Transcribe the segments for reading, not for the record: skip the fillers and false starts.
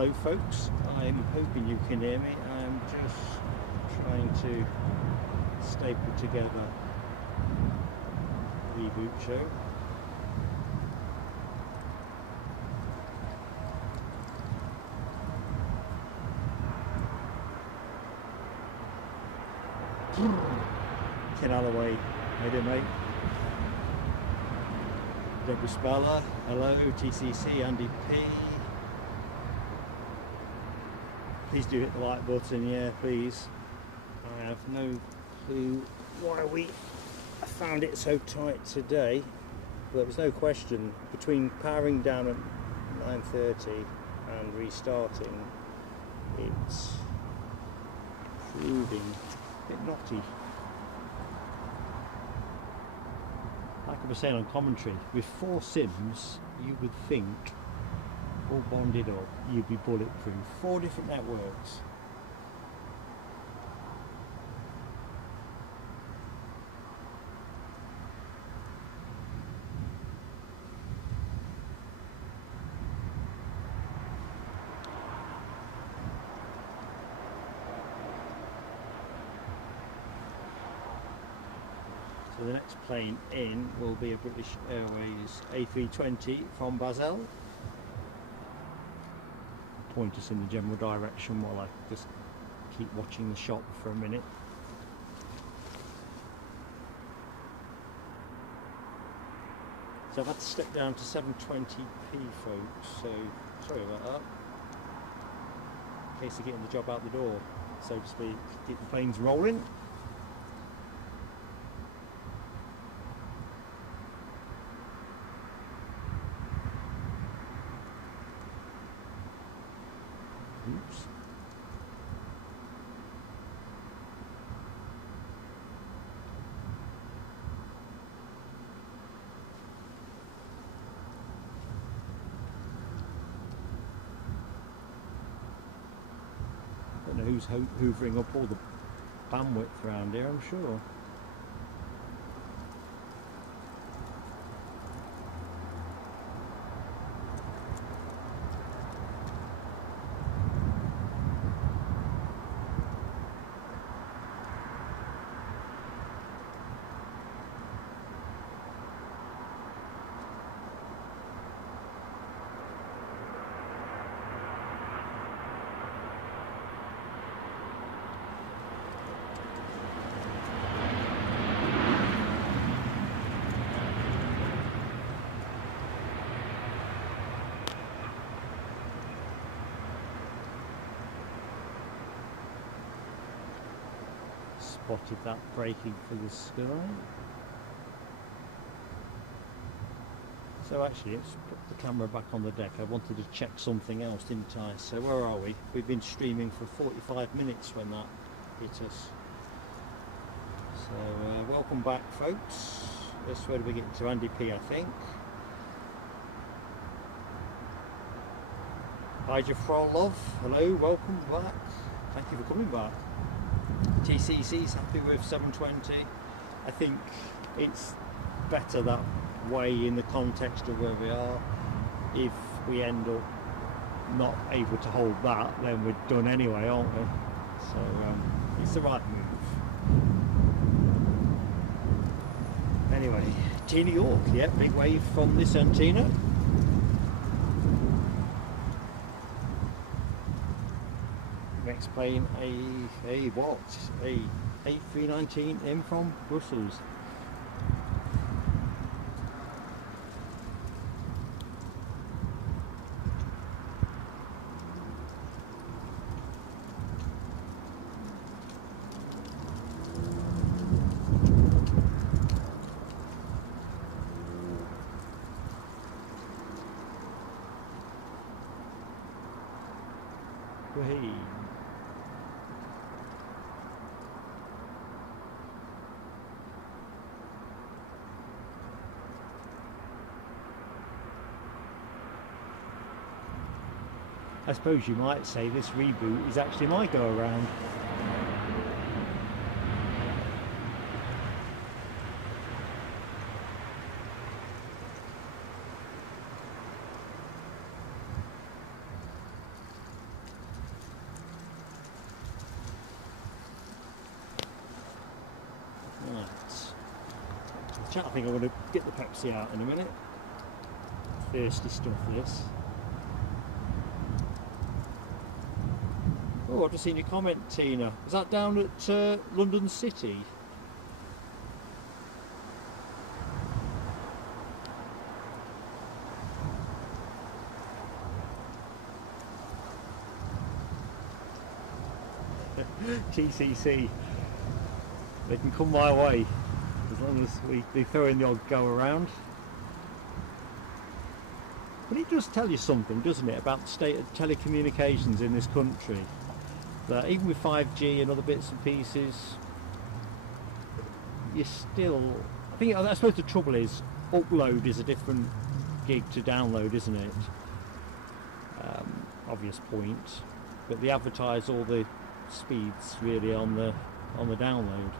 Hello folks, I'm hoping you can hear me. I'm just trying to staple together the reboot show. Ken Alloway, how do you mate? Deborah Speller, hello, TCC, Andy P. Please do hit the like button, yeah, please. I have no clue why we found it so tight today. But there's no question, between powering down at 9:30 and restarting, it's proving a bit knotty. Like I was saying on commentary, with 4 SIMs, you would think, all bonded up, you'd be bulletproof. 4 different networks. So the next plane in will be a British Airways A320 from Basel. Point us in the general direction while I just keep watching the shop for a minute. So I've had to step down to 720p folks, so sorry about that. In case of getting the job out the door, so to speak, keep the planes rolling. Oops. Don't know who's hoovering up all the bandwidth around here, I'm sure. Spotted that breaking through the sky. So actually, let's put the camera back on the deck. I wanted to check something else, didn't I? So where are we? We've been streaming for 45 minutes when that hit us. So welcome back folks. This is where we get to Andy P, I think. Hi Jafrolov, hello, welcome back. Thank you for coming back. TCC's happy with 720. I think it's better that way in the context of where we are. If we end up not able to hold that, then we're done anyway, aren't we? So it's the right move. Anyway, Tina York, yeah, big wave from this antenna. Next plane, a what? A A319 in from Brussels. Hey. I suppose you might say this reboot is actually my go around. chat. I think I'm going to get the Pepsi out in a minute. Thirsty stuff, this. Oh, I've just seen your comment, Tina. Is that down at London City? TCC, they can come my way as long as they throw in the odd go around. But it does tell you something, doesn't it, about the state of telecommunications in this country, that even with 5G and other bits and pieces, you're still, I suppose the trouble is, upload is a different gig to download, isn't it? Obvious point, but they advertise all the speeds really on the download.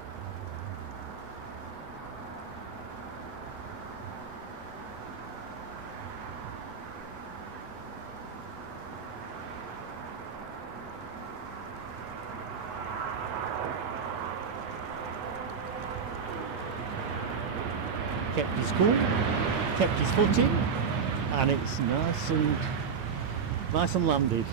Kept his cool, kept his footing, and it's nice and landed.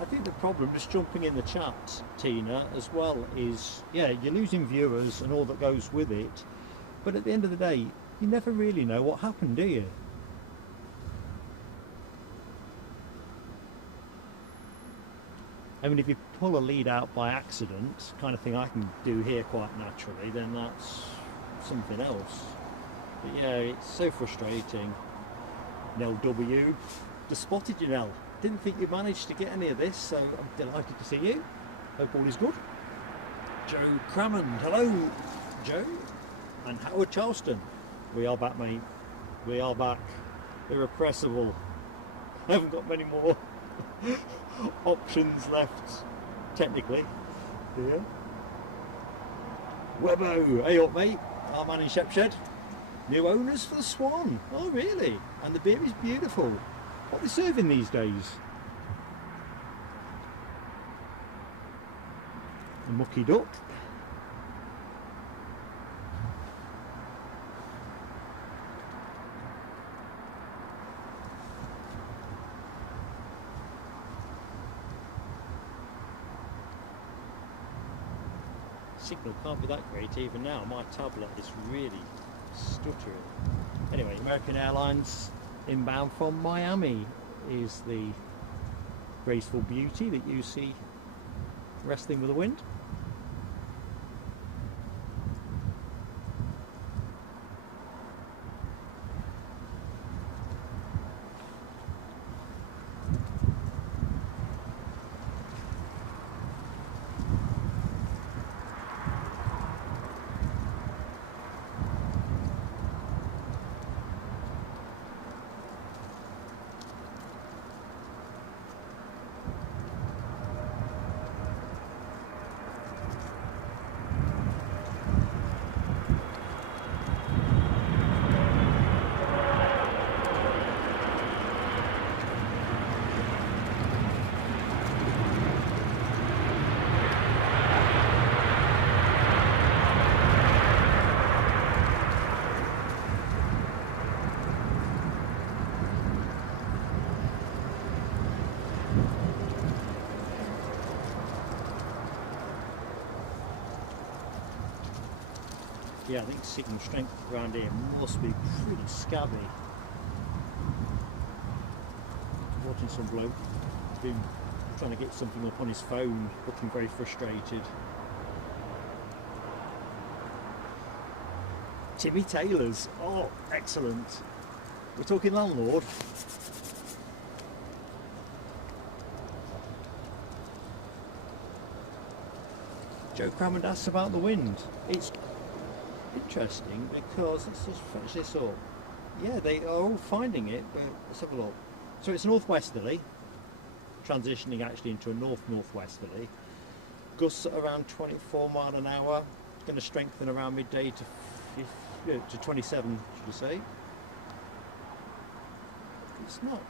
I think the problem, just jumping in the chat, Tina, as well, is, yeah, you're losing viewers and all that goes with it, but at the end of the day, you never really know what happened, do you? I mean, if you pull a lead out by accident, kind of thing I can do here quite naturally, then that's something else. But yeah, it's so frustrating. Nell W, just spotted you, Nell. Didn't think you managed to get any of this, so I'm delighted to see you. Hope all is good. Joe Crammond, hello Joe. And Howard Charleston. We are back, mate. We are back. Irrepressible. I haven't got many more options left, technically. Yeah. Webbo, hey up mate. Our man in Shepshed. New owners for the Swan. Oh really? And the beer is beautiful. What are they serving these days? A mucky duck. Signal can't be that great even now. My tablet is really stuttering. Anyway, American Airlines inbound from Miami is the graceful beauty that you see wrestling with the wind. Yeah, I think signal strength around here must be pretty scabby. Watching some bloke been trying to get something up on his phone, looking very frustrated. Timmy Taylor's, oh excellent. We're talking landlord. Joe Crammond asks about the wind. It's interesting because, let's just finish this up. Yeah, they are all finding it, but let's have a look. So it's northwesterly, transitioning actually into a northwesterly. Gusts at around 24 mile an hour. going to strengthen around midday to 27, should I say. It's not.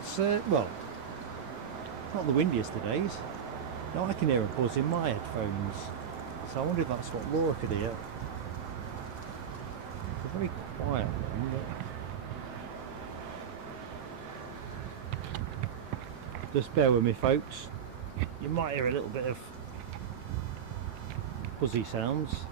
It's, well, not the windiest of days. Now I can hear a buzz in my headphones. So I wonder if that's what Laura could hear. It's a very quiet one, but just bear with me, folks. You might hear a little bit of buzzy sounds.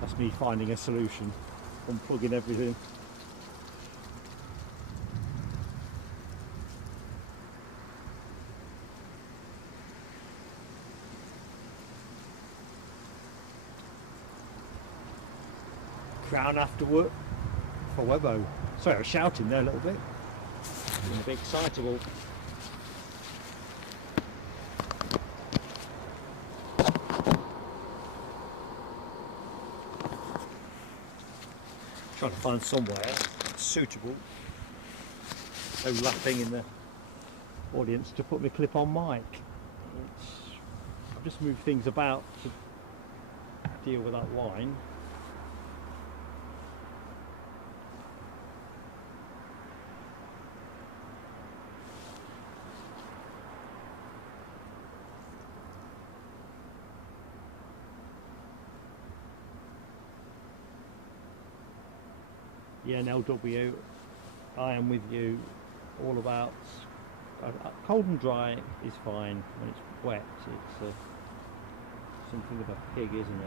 That's me finding a solution, unplugging everything. Crown after work for Webbo. Sorry, I was shouting there a little bit. Being a bit excitable. Trying to find somewhere suitable. No laughing in the audience to put my clip-on mic. I've just moved things about to deal with that line. Yeah, NLW, I am with you, all about cold and dry is fine. When it's wet, it's something of a pig, isn't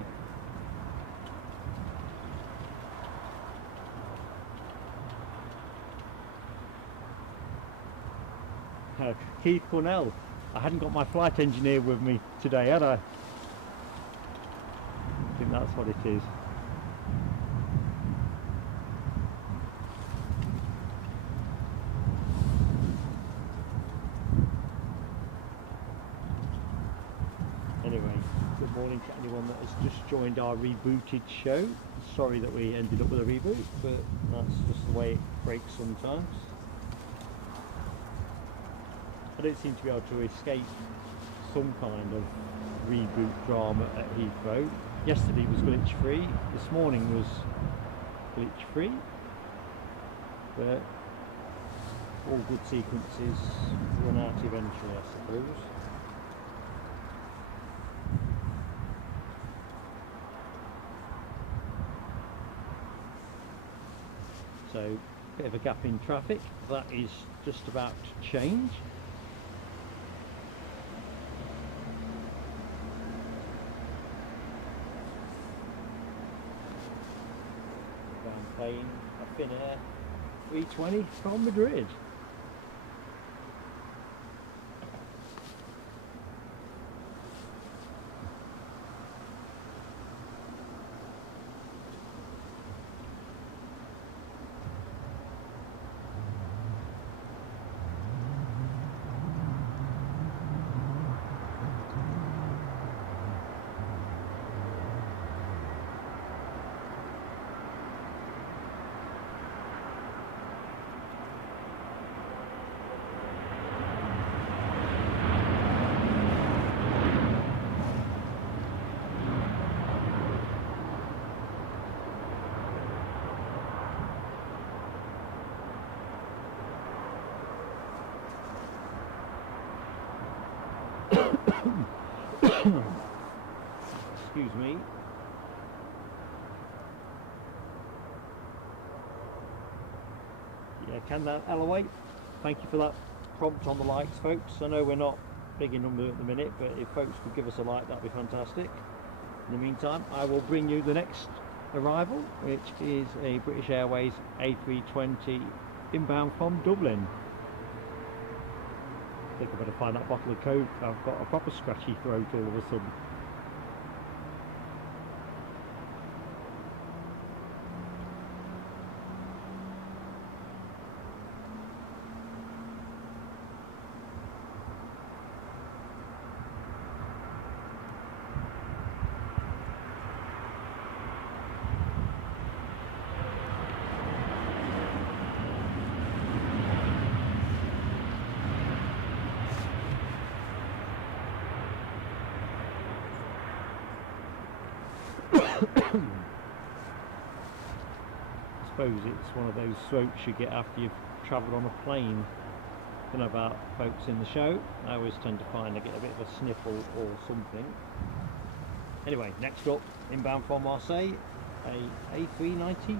it? Keith Cornell, I hadn't got my flight engineer with me today, had I? I think that's what it is. Good morning to anyone that has just joined our rebooted show. Sorry that we ended up with a reboot, but that's just the way it breaks sometimes. I don't seem to be able to escape some kind of reboot drama at Heathrow. Yesterday was glitch free, this morning was glitch free, but all good sequences run out eventually, I suppose. So, bit of a gap in traffic, that is just about to change. I'm playing a Finnair 320 from Madrid. Excuse me. Yeah, can that elevate? Thank you for that prompt on the likes, folks. I know we're not big in number at the minute, but if folks could give us a like, that'd be fantastic. In the meantime, I will bring you the next arrival, which is a British Airways A320 inbound from Dublin. I think I better find that bottle of Coke. I've got a proper scratchy throat all of a sudden. suppose it's one of those throats you get after you've travelled on a plane. I don't know about folks in the show, I always tend to find I get a bit of a sniffle or something. Anyway, next up, inbound from Marseille, a A319.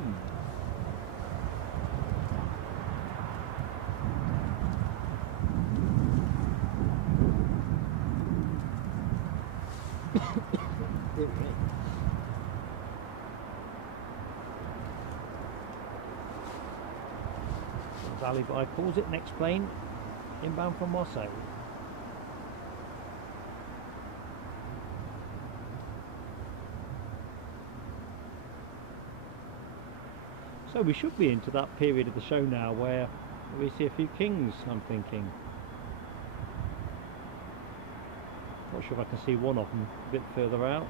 Valley by calls it, next plane, inbound from Marseille. So we should be into that period of the show now where we see a few kings, I'm thinking. Not sure if I can see one of them a bit further out.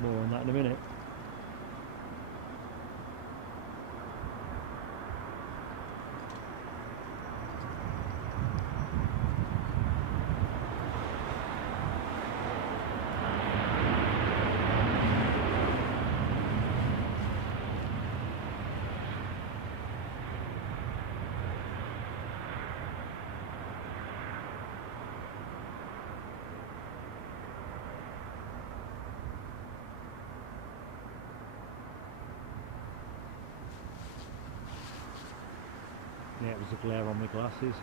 More on that in a minute. Yeah, it was a glare on my glasses.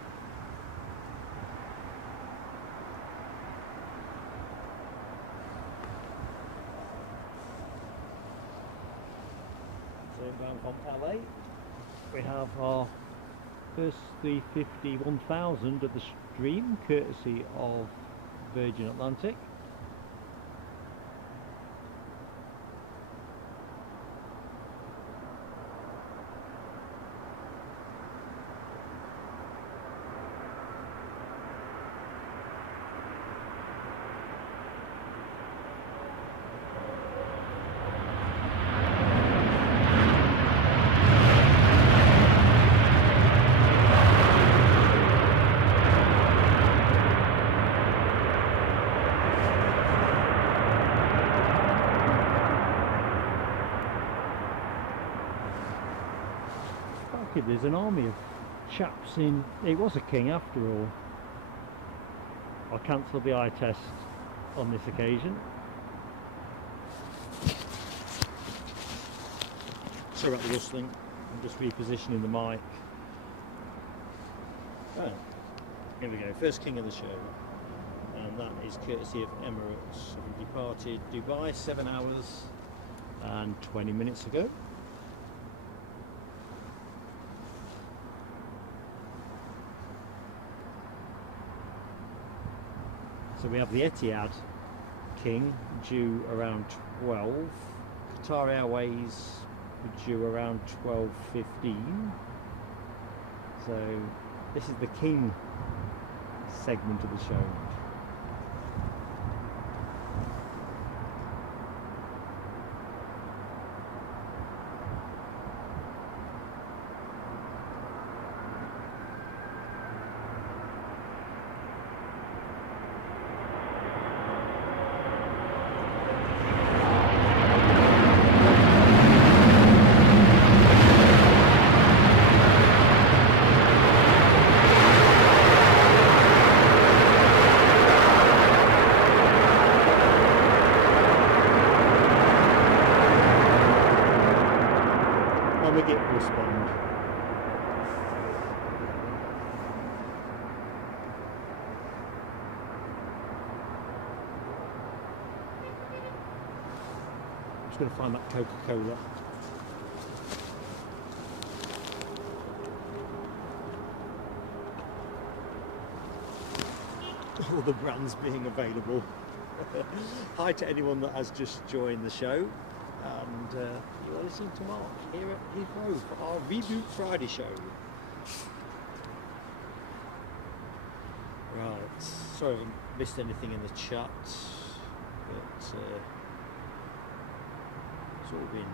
So inbound from LA, we have our first 350-1000 of the stream, courtesy of Virgin Atlantic. There's an army of chaps in. It was a king after all. I'll cancel the eye test on this occasion. Sorry about the rustling, I'm just repositioning the mic. Oh, here we go, first king of the show, and that is courtesy of Emirates. We departed Dubai 7 hours and 20 minutes ago. So we have the Etihad King due around 12, Qatar Airways due around 12:15. So this is the King segment of the show. Respond. I'm just going to find that Coca-Cola. All the brands being available. Hi to anyone that has just joined the show. And you are listening to Mark here at Heathrow for our REBOOT Friday show. Right, sorry if I missed anything in the chat, but it's all been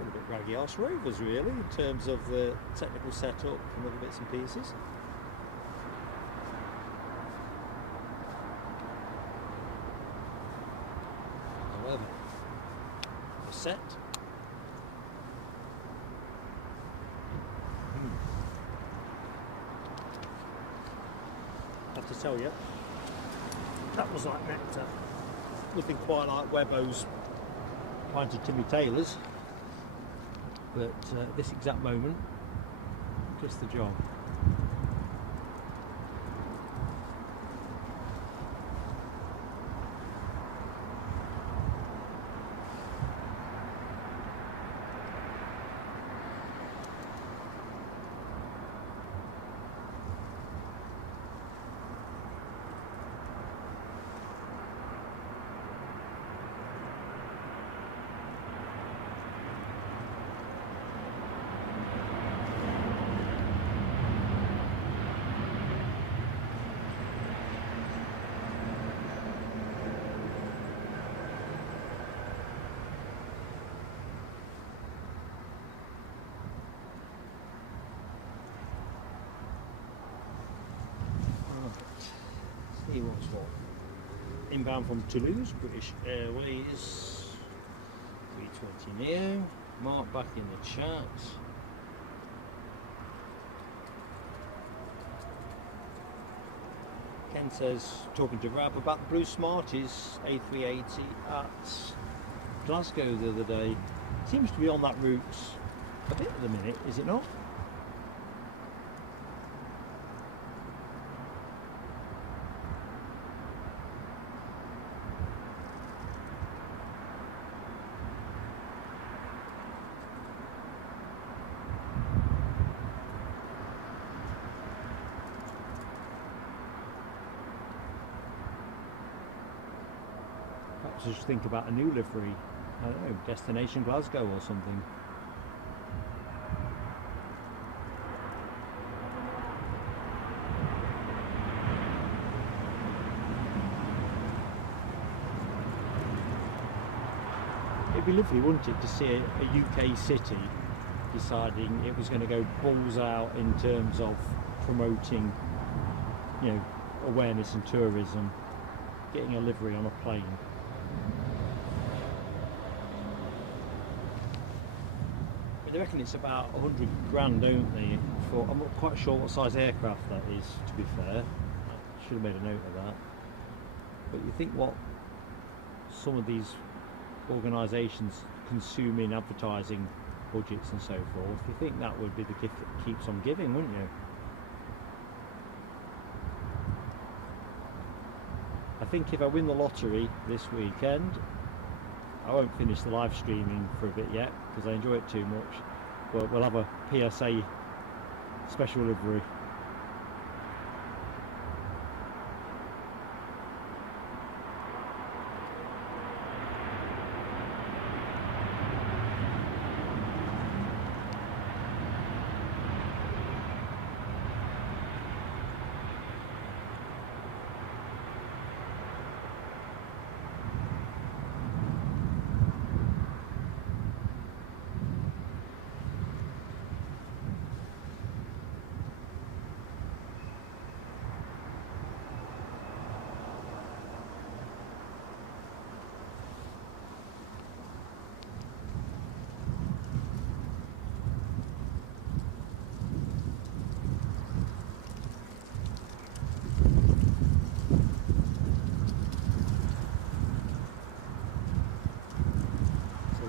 a bit raggy arse rovers really in terms of the technical setup and other bits and pieces. set. I have to tell you, that was like nectar. Nothing quite like Webbo's Pinted Timmy Taylor's, but this exact moment, just the job. See what's what. Inbound from Toulouse, British Airways 320 Neo. Mark back in the chat. Ken says, talking to Rab about the Blue Smarties A380 at Glasgow the other day. Seems to be on that route a bit at the minute, is it not? Just think about a new livery. I don't know, Destination Glasgow or something. It'd be lovely, wouldn't it, to see a UK city deciding it was going to go balls out in terms of promoting, you know, awareness and tourism, getting a livery on a plane. They reckon it's about 100 grand, don't they? For, I'm not quite sure what size aircraft that is, to be fair. I should have made a note of that. But you think what some of these organisations consume in advertising budgets and so forth, you think that would be the gift that keeps on giving, wouldn't you? I think if I win the lottery this weekend, I won't finish the live streaming for a bit yet because I enjoy it too much. But we'll have a PSA special livery.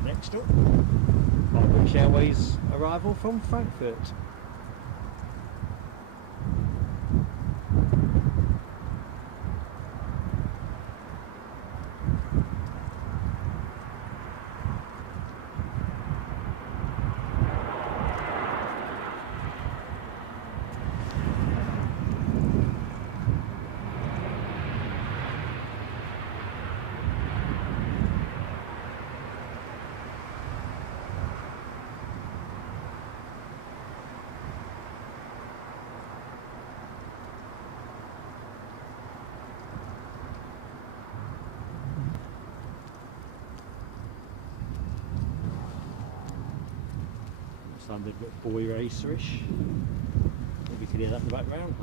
Next up, British Airways arrival from Frankfurt. Sounded a bit boy racerish. Maybe you can hear that in the background.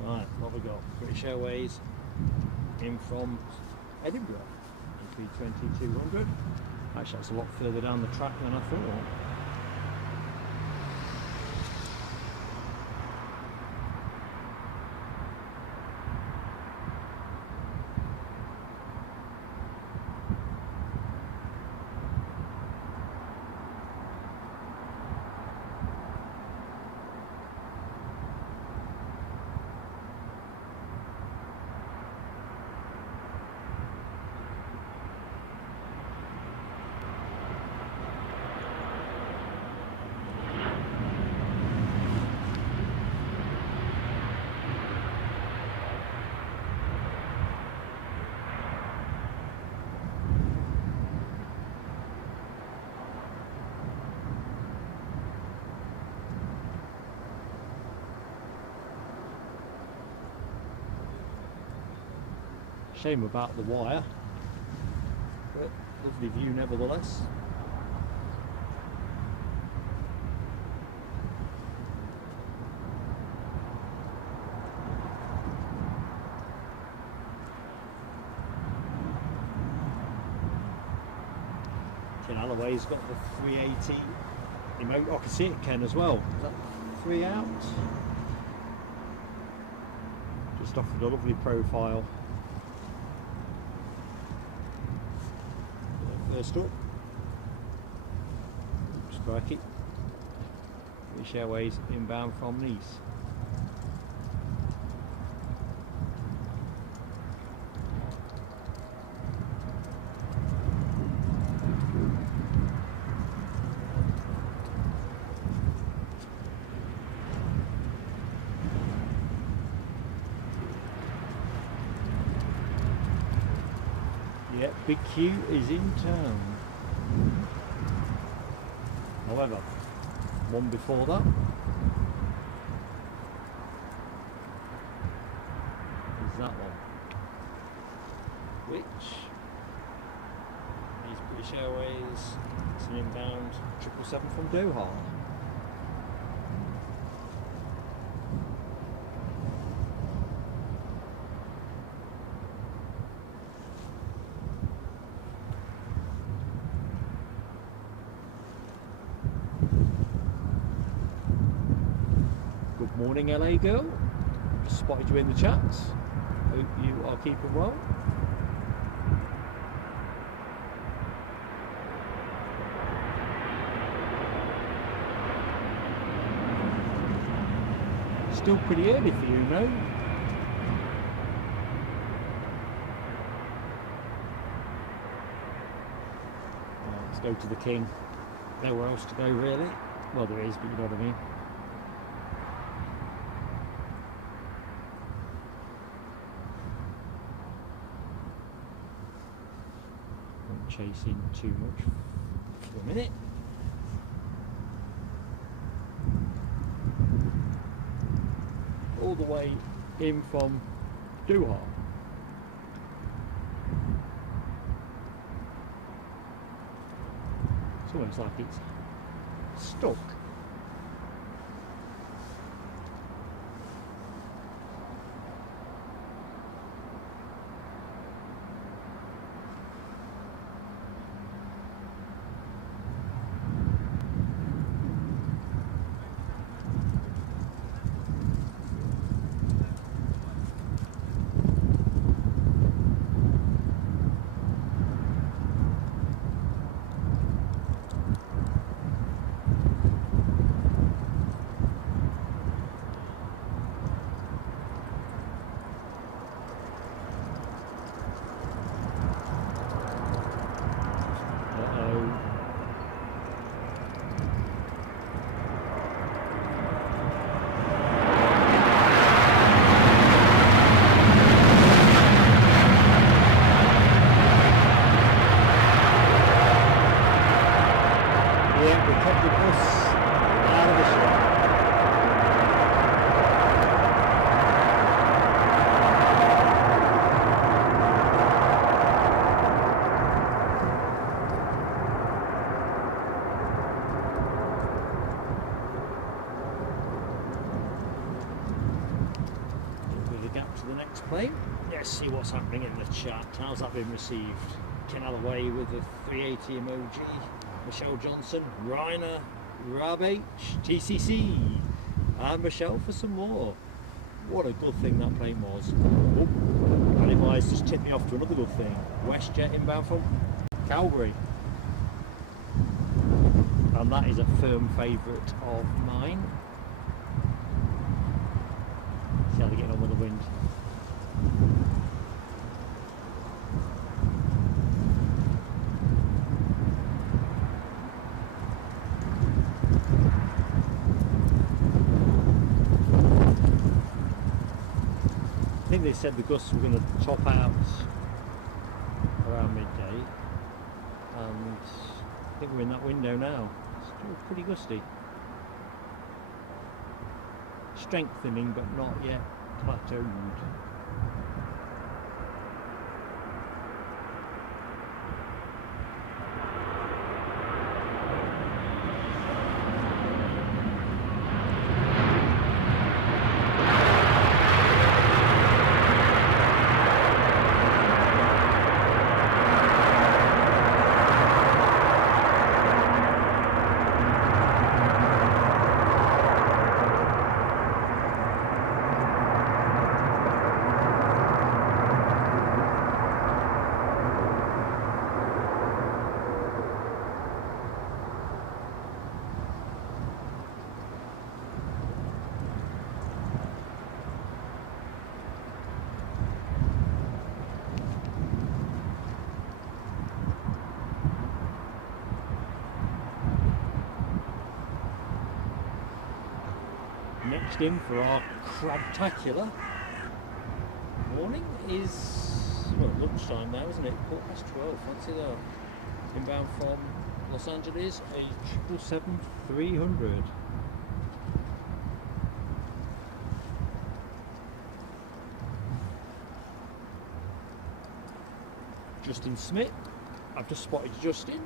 Right, what have we got? British Airways in from Edinburgh A320-200. Actually, that's a lot further down the track than I thought. Shame about the wire, but lovely view nevertheless. Ken Alloway's got the 380 remote. I can see it, Ken, as well. Is that 3 out? Just offered a lovely profile. First up, strike British Airways inbound from Nice. Yep, Big Q is in town. However, one before that is that one, which is British Airways. It's an inbound 777 from Doha. Morning, LA girl. Just spotted you in the chats. Hope you are keeping well. Still pretty early for you, no? Let's go to the King. Nowhere else to go, really. Well, there is, but you know what I mean. Chasing too much for a minute. All the way in from Doha. It's almost like it's stuck. Plane. Let's see what's happening in the chat. How's that been received? Ken Alloway with the 380 emoji, Michelle Johnson, Rainer, Rab H, TCC, and Michelle for some more. What a good thing that plane was. Oh, and it was just tipped me off to another good thing. WestJet inbound from Calgary. And that is a firm favourite of mine. See how they're getting on with the wind. I think they said the gusts were going to top out around midday, and I think we're in that window now. Still pretty gusty. Strengthening but not yet plateaued. Next in for our crabtacular morning is, well, lunchtime now, isn't it? 12:15, fancy that. Inbound from Los Angeles, a 777-300. Justin Smith, I've just spotted Justin.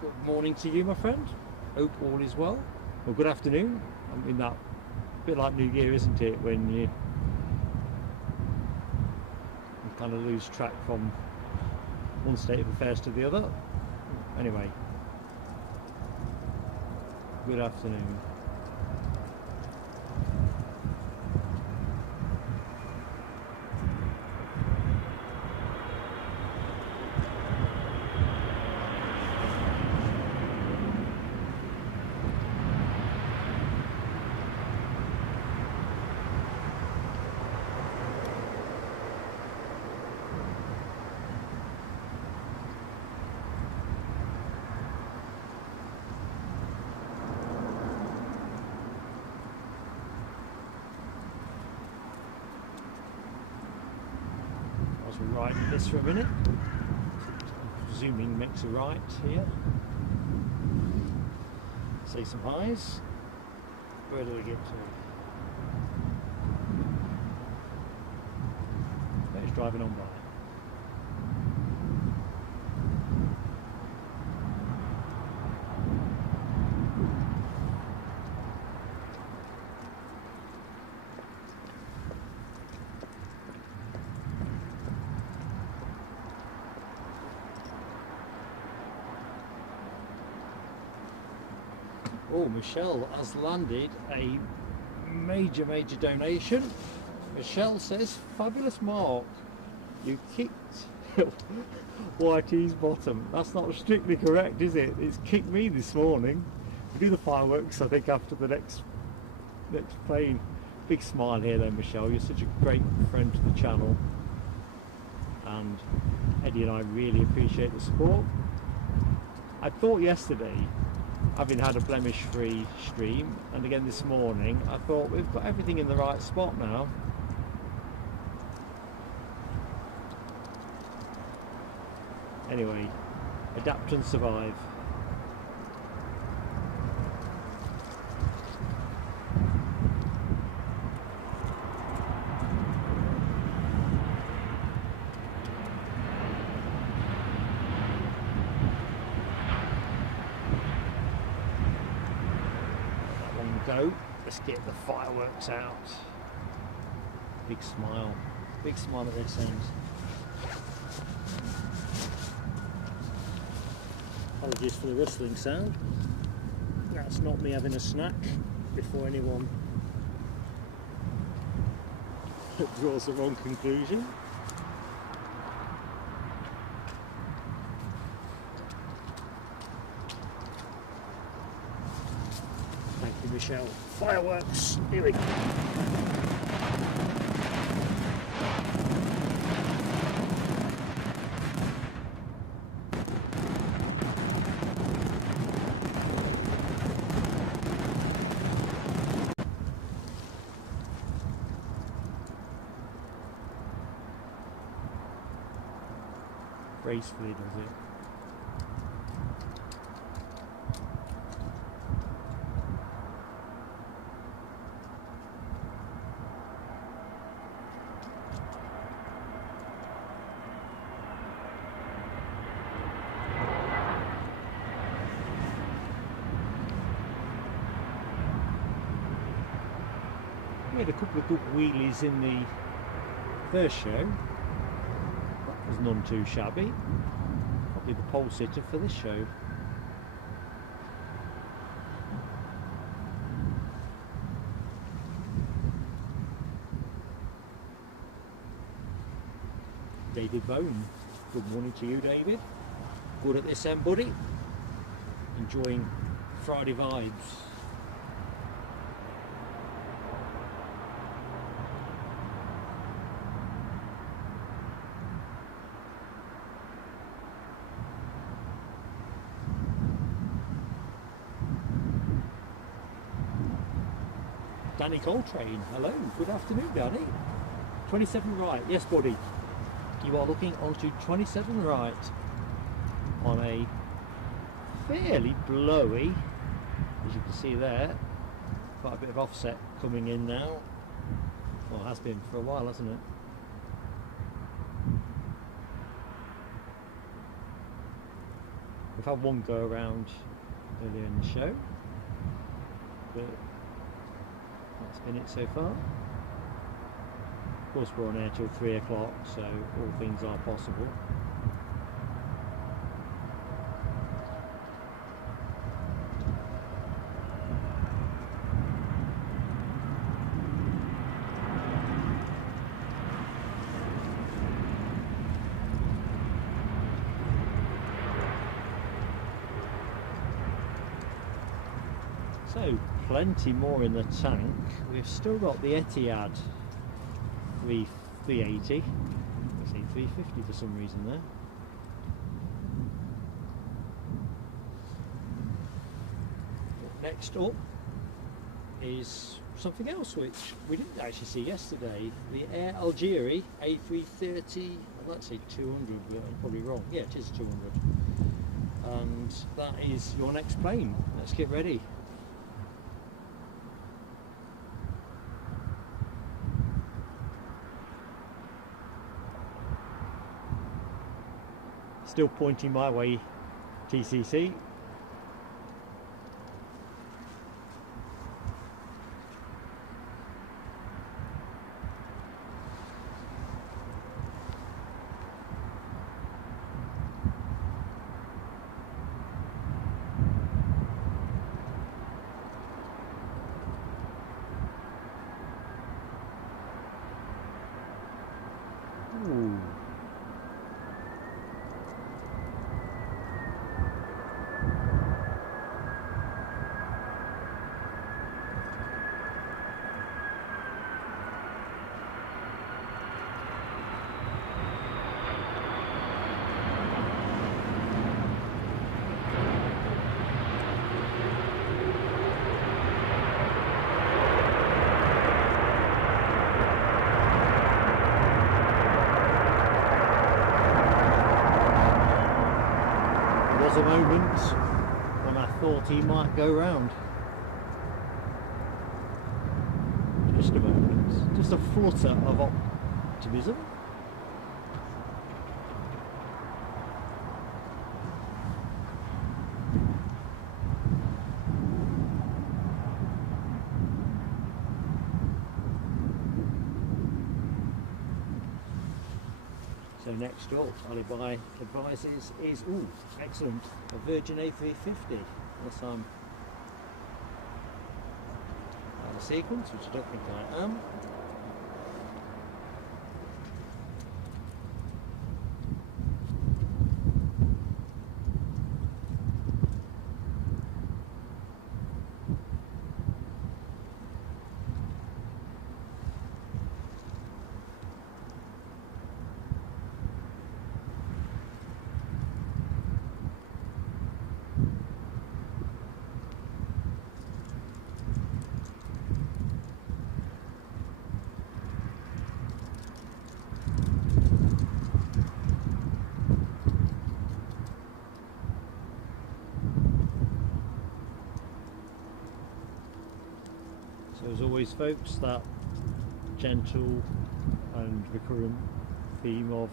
Good morning to you, my friend. Hope all is well. Well, good afternoon. I'm in that bit like New Year, isn't it, when you kind of lose track from one state of affairs to the other. Anyway, good afternoon. Right, this for a minute. I'm presuming makes a right here. Say some highs. Where do we get to? It's driving on by. Oh, Michelle has landed a major donation. Michelle says, fabulous Mark, you kicked YT's bottom. That's not strictly correct, is it? It's kicked me this morning. We do the fireworks, I think, after the next plane. Big smile here though, Michelle. You're such a great friend to the channel. And Eddie and I really appreciate the support. I thought yesterday, having had a blemish-free stream, and again this morning, I thought we've got everything in the right spot now. Anyway, adapt and survive. Go. Let's get the fireworks out. Big smile at this end. Apologies for the rustling sound. That's not me having a snack before anyone draws the wrong conclusion. Thank you, Michelle. Fireworks! Here we go. Gracefully does it. We had a couple of good wheelies in the first show. Was none too shabby. Probably the pole sitter for this show. David Bone. Good morning to you, David. Good at this end, buddy. Enjoying Friday vibes. Danny Coltrane, hello, good afternoon, Danny. 27 right, yes, buddy. You are looking onto 27 right on a fairly blowy, as you can see there, quite a bit of offset coming in now. Well, it has been for a while, hasn't it? We've had one go around earlier in the show, but that's been it so far. Of course, we're on air till 3 o'clock, so all things are possible. So, plenty more in the tank. We've still got the Etihad 380. I say 350 for some reason there. Next up is something else which we didn't actually see yesterday. The Air Algerie A330, well, let's say 200, but I'm probably wrong. Yeah, it is 200. And that is your next plane. Let's get ready. Still pointing my way, TCC. Ooh. A moment when I thought he might go round. Just a moment, just a flutter of optimism. So So next up, Alibi advises is, ooh, excellent, a Virgin A350. Unless I'm out of sequence, which I don't think I am. So as always folks, that gentle and recurrent theme of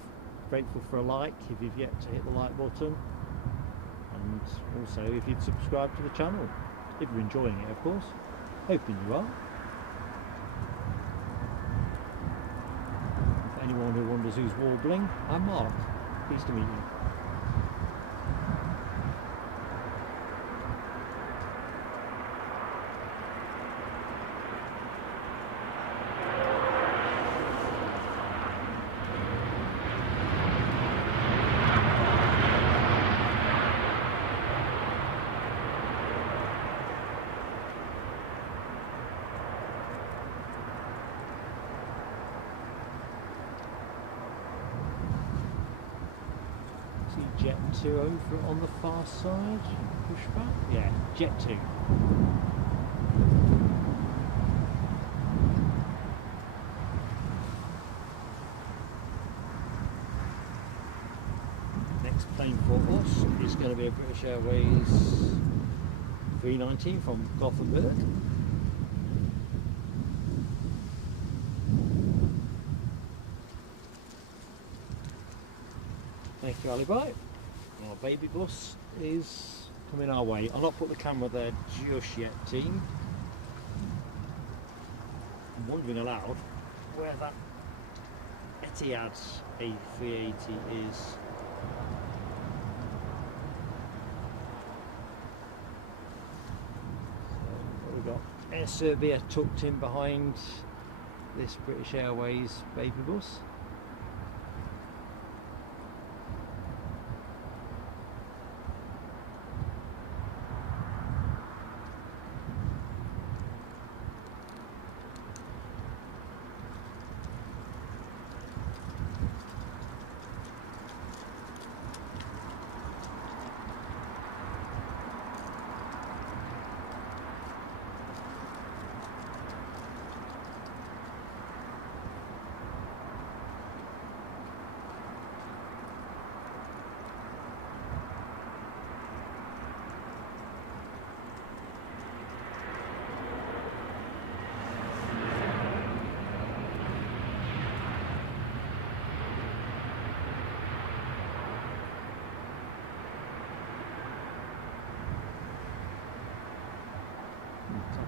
grateful for a like if you've yet to hit the like button, and also if you'd subscribe to the channel, if you're enjoying it of course, hoping you are. For anyone who wonders who's warbling, I'm Mark, pleased to meet you. Jet 2 over on the far side, pushback, yeah, Jet 2. Next plane for us is going to be a British Airways 319 from Gothenburg. Thank you, Alibi. Our baby bus is coming our way. I'll not put the camera there just yet, team. I'm wondering aloud where that Etihad A318 is. So we've got Air Serbia tucked in behind this British Airways baby bus.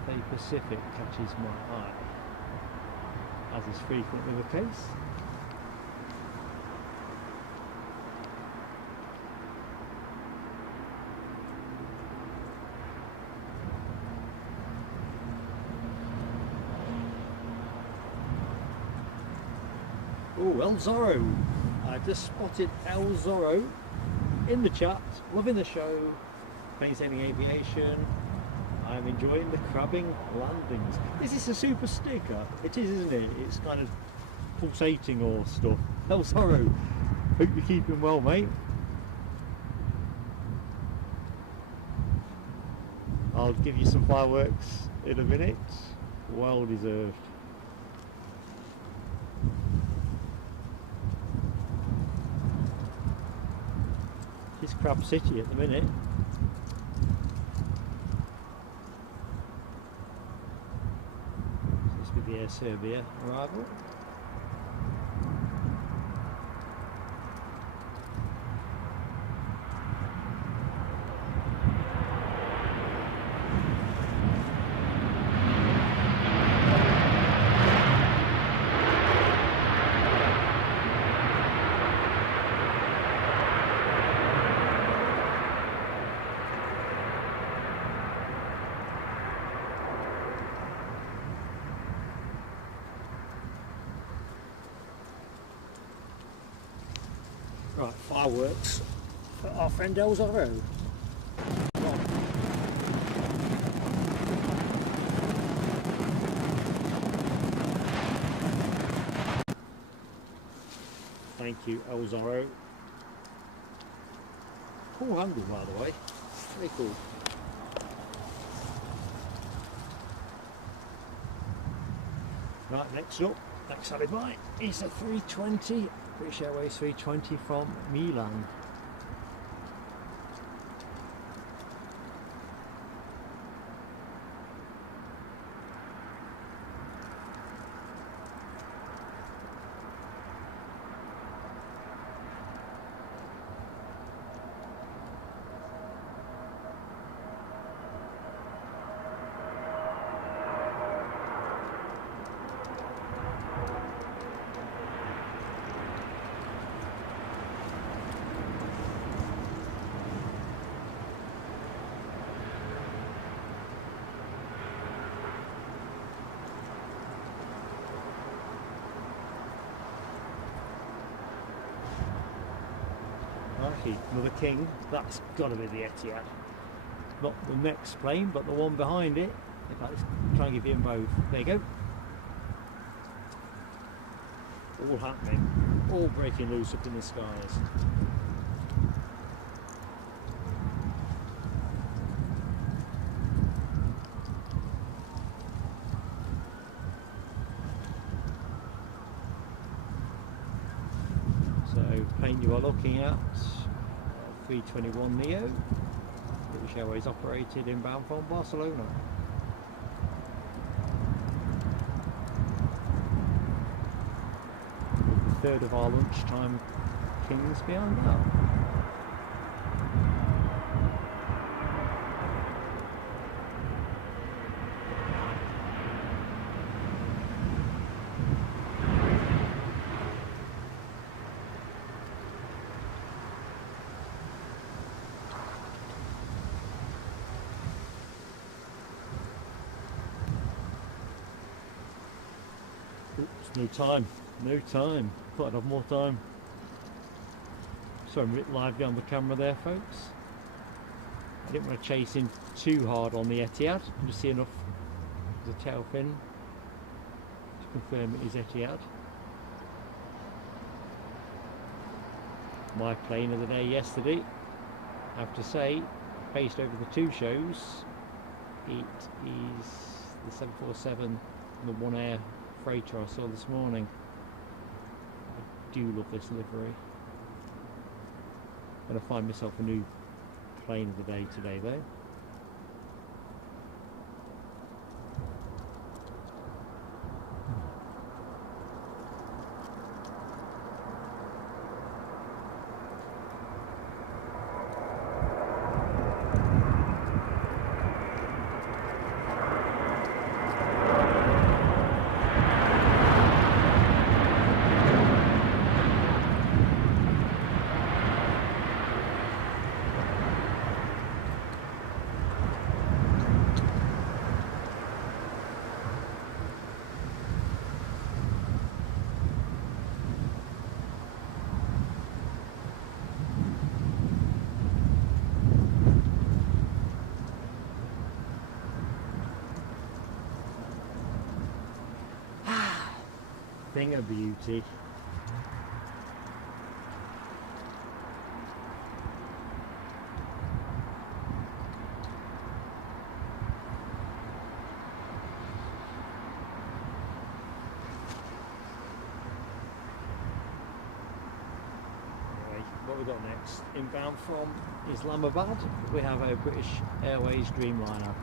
Cathay Pacific catches my eye, as is frequently the case. Oh, El Zorro! I just spotted El Zorro in the chat, loving the show, maintaining aviation. I'm enjoying the crabbing landings. Is this a super sticker? It is, isn't it? It's kind of pulsating or stuff. El Zorro, hope you're keeping well, mate. I'll give you some fireworks in a minute. Well deserved. It's Crab City at the minute. This would be Air Serbia arrival. Right, fireworks for our friend Algerie. Thank you, Algerie. Cool handle, by the way. Very cool. Right, next up, next side of mine is a 320, British Airways 320 from Milan. Another king, that's got to be the Etihad. Not the next plane, but the one behind it. In fact, let's try and give you them both. There you go. All happening, all breaking loose up in the skies. So, plane you are looking at. 321 Neo, British Airways operated inbound from Barcelona. The third of our lunchtime kings behind that. No time, no time. Thought I'd have more time. So I'm a bit lively on the camera there, folks. I didn't want to chase in too hard on the Etihad. I just see enough of the tail fin to confirm it is Etihad. My plane of the day yesterday, I have to say, based over the two shows, it is the 747 and the One Air freighter I saw this morning. I do love this livery. I'm going to find myself a new plane of the day today though. Thing of beauty. What we got next? Inbound from Islamabad, we have a British Airways Dreamliner.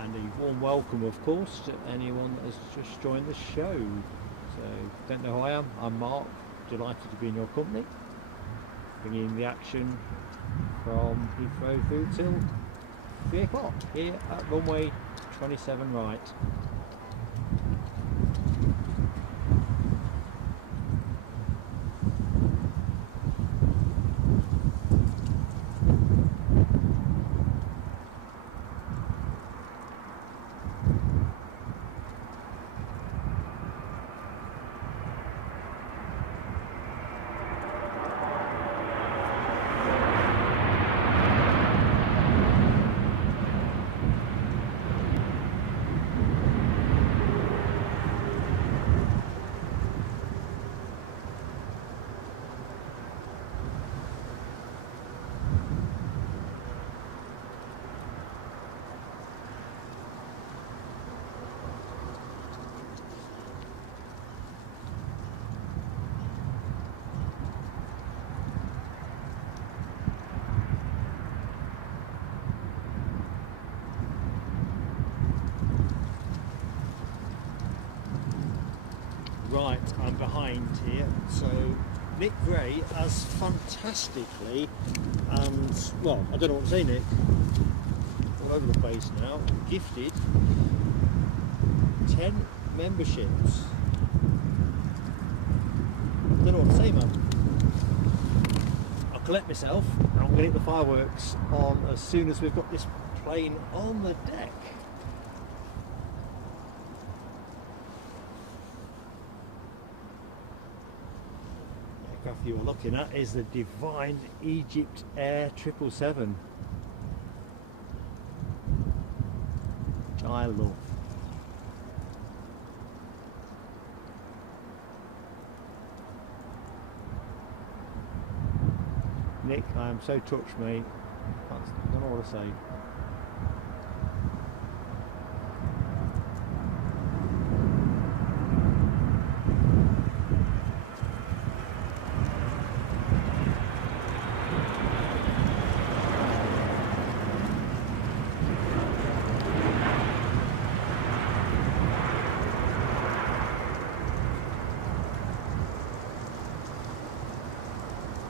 And a warm welcome, of course, to anyone that has just joined the show. So, don't know who I am. I'm Mark, delighted to be in your company, bringing the action from Heathrow through till 3 o'clock here at runway 27 right. Right, I'm behind here. So Nick Gray has fantastically, and well, I don't know what to say, Nick, all over the place now, gifted 10 memberships. I don't know what to say, man. I'll collect myself and I'm going to get the fireworks on as soon as we've got this plane on the deck. The aircraft you're looking at is the Divine Egypt Air 777, which I love. Nick, I am so touched, mate. I don't know what to say.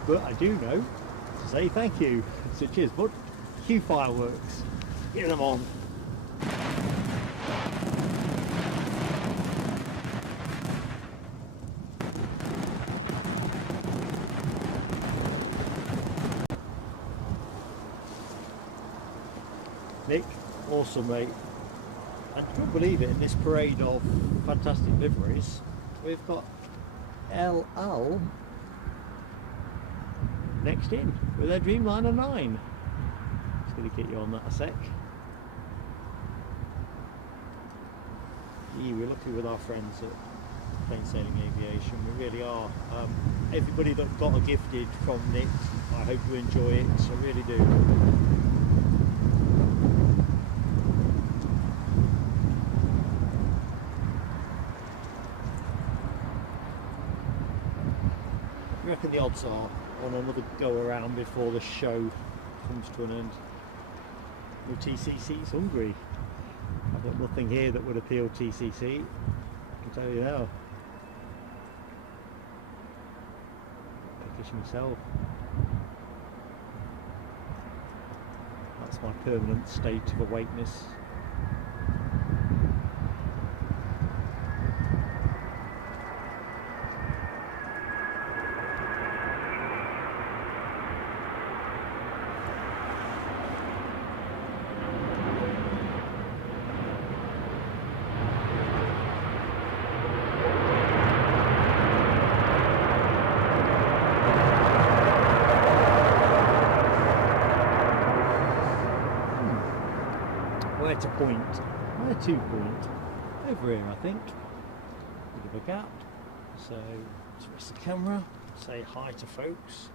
But I do know to say thank you. So cheers, bud. Cue fireworks. Get them on. Nick, awesome, mate. And you couldn't believe it, in this parade of fantastic liveries, we've got El Al next in with their Dreamliner 9. Just going to get you on that a sec. Yeah, we're lucky with our friends at Plain Sailing Aviation, we really are. Everybody that got a gifted from Nick, I hope you enjoy it, I really do. I reckon the odds are on another go around before the show comes to an end. Well, TCC's hungry. I've got nothing here that would appeal TCC, I can tell you now. Pickish myself. That's my permanent state of awakeness. Where to point? Where to point? Over here, I think. Bit of a gap. So, switch the camera, say hi to folks.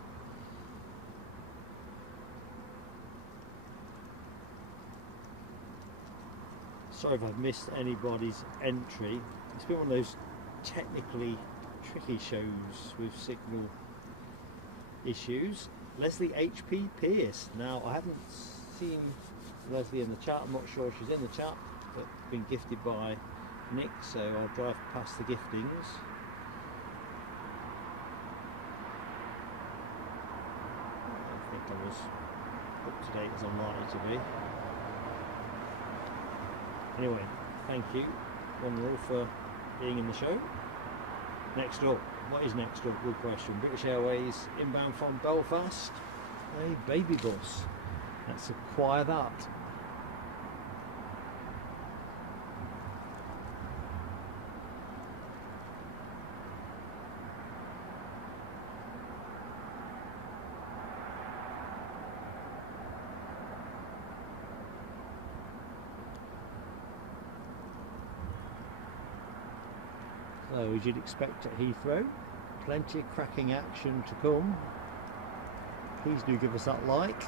Sorry if I've missed anybody's entry. It's been one of those technically tricky shows with signal issues. Leslie HP Pierce. Now, I haven't seen Leslie in the chat, I'm not sure she's in the chat, but been gifted by Nick, so I'll drive past the giftings. I don't think I was up to date as I'm likely to be. Anyway, thank you, one and all, for being in the show. Next up, what is next up? Good question. British Airways inbound from Belfast, a baby bus. Let's acquire that. So, as you'd expect at Heathrow, plenty of cracking action to come. Please do give us that like.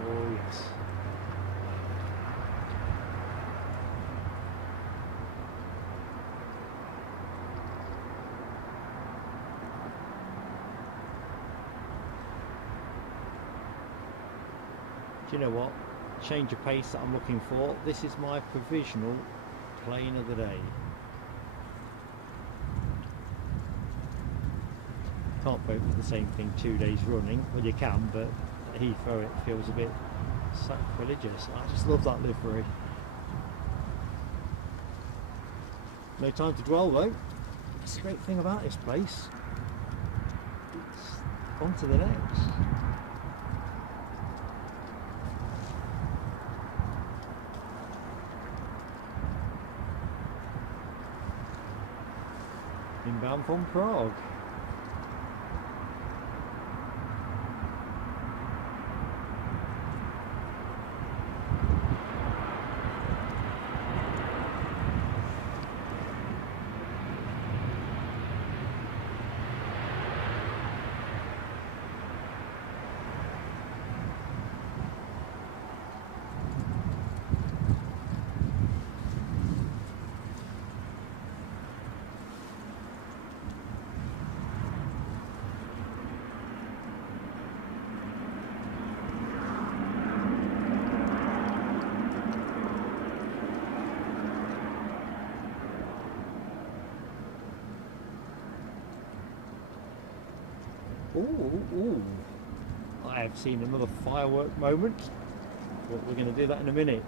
Oh yes. Do you know what? Change of pace that I'm looking for. This is my provisional plane of the day. Can't vote for the same thing 2 days running. Well, you can, but at Heathrow it feels a bit sacrilegious. I just love that livery. No time to dwell though. That's the great thing about this place. It's on to the next. Inbound from Prague. Ooh, I have seen another firework moment, but we're going to do that in a minute.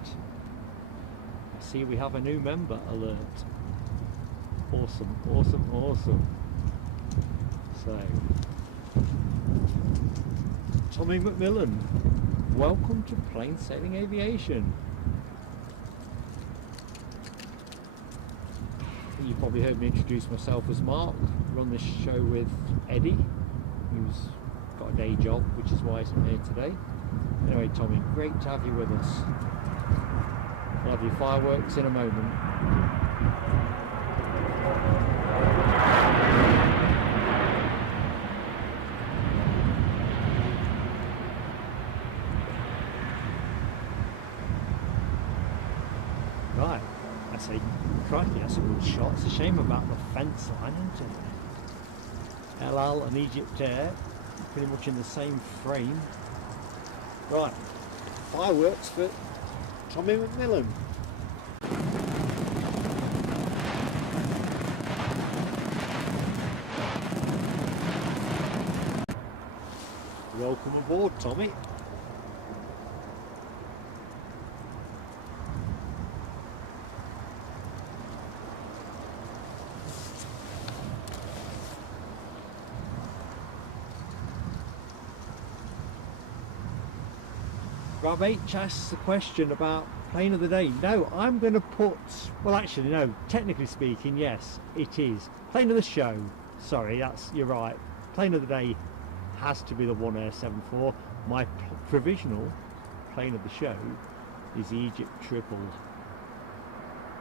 I see we have a new member alert. Awesome, awesome, awesome. So, Tommy McMillan, welcome to Plain Sailing Aviation. You probably heard me introduce myself as Mark. Run this show with Eddie, who's got a day job, which is why he's not here today. Anyway, Tommy, great to have you with us. We'll have your fireworks in a moment. Right, I say, crikey, that's a good shot. It's a shame about the fence line, isn't it? El Al and Egypt Air, pretty much in the same frame. Right, fireworks for Tommy McMillan. Welcome aboard, Tommy. Rob H asks the question about plane of the day. No, I'm going to put, well actually no, technically speaking, yes, it is. Plane of the show, sorry, you're right. Plane of the day has to be the One Air 74. My provisional plane of the show is the Egypt Triple.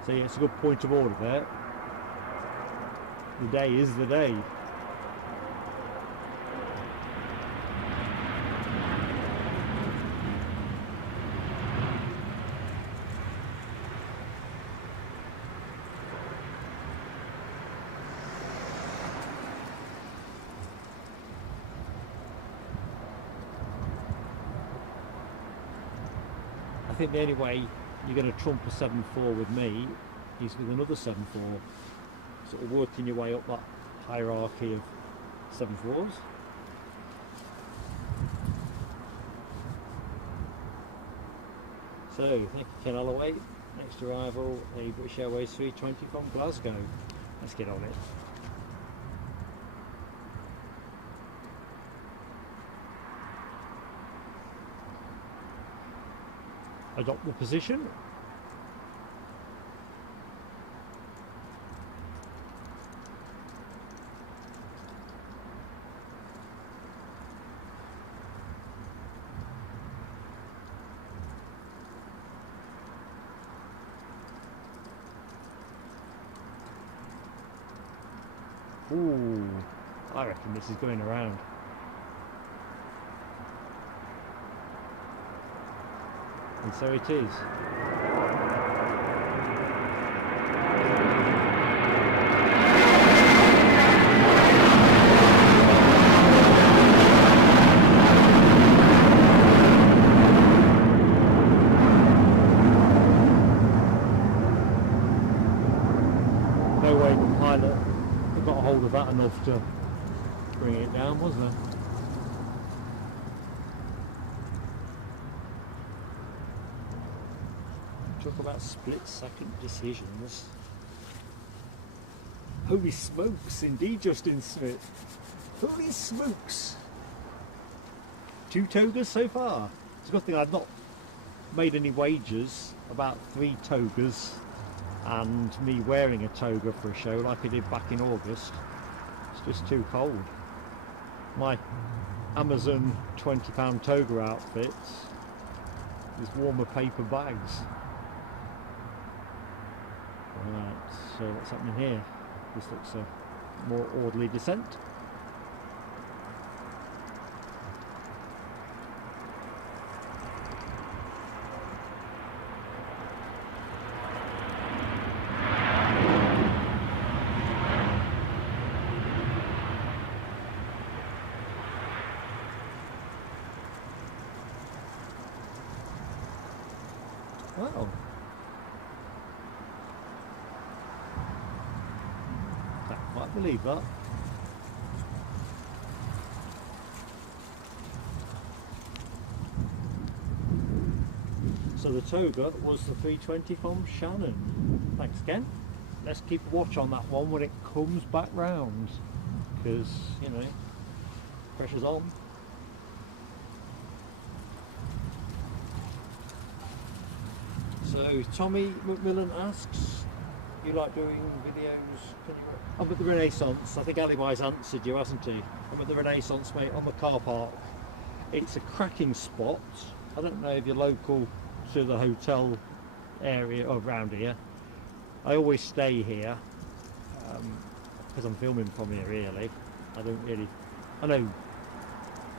So yeah, it's a good point of order there. The day is the day. I think the only way you're going to trump a 7.4 with me is with another 7.4, sort of working your way up that hierarchy of 7.4s. So, thank you Ken Holloway. Next arrival, the British Airways 320 from Glasgow. Let's get on it. Adopt the position. Ooh, I reckon this is going around. And so it is. way the pilot got a hold of that enough to bring it down, was there? Talk about split-second decisions. Holy smokes, indeed, Justin Smith. Holy smokes. 2 togas so far. It's a good thing I've not made any wagers about 3 togas and me wearing a toga for a show like I did back in August. It's just too cold. My Amazon £20 toga outfit is warmer paper bags. Right, so what's happening here? This looks a more orderly descent. Wow. Can't quite believe that. So the toga was the 320 from Shannon. Thanks, Ken. Let's keep a watch on that one when it comes back round, because, you know, pressure's on. So Tommy McMillan asks, you like doing videos? I'm at the Renaissance. I think Aliwise answered you, hasn't he? I'm at the Renaissance, mate, on the car park. It's a cracking spot. I don't know if you're local to the hotel area or around here. I always stay here because I'm filming from here, really. I know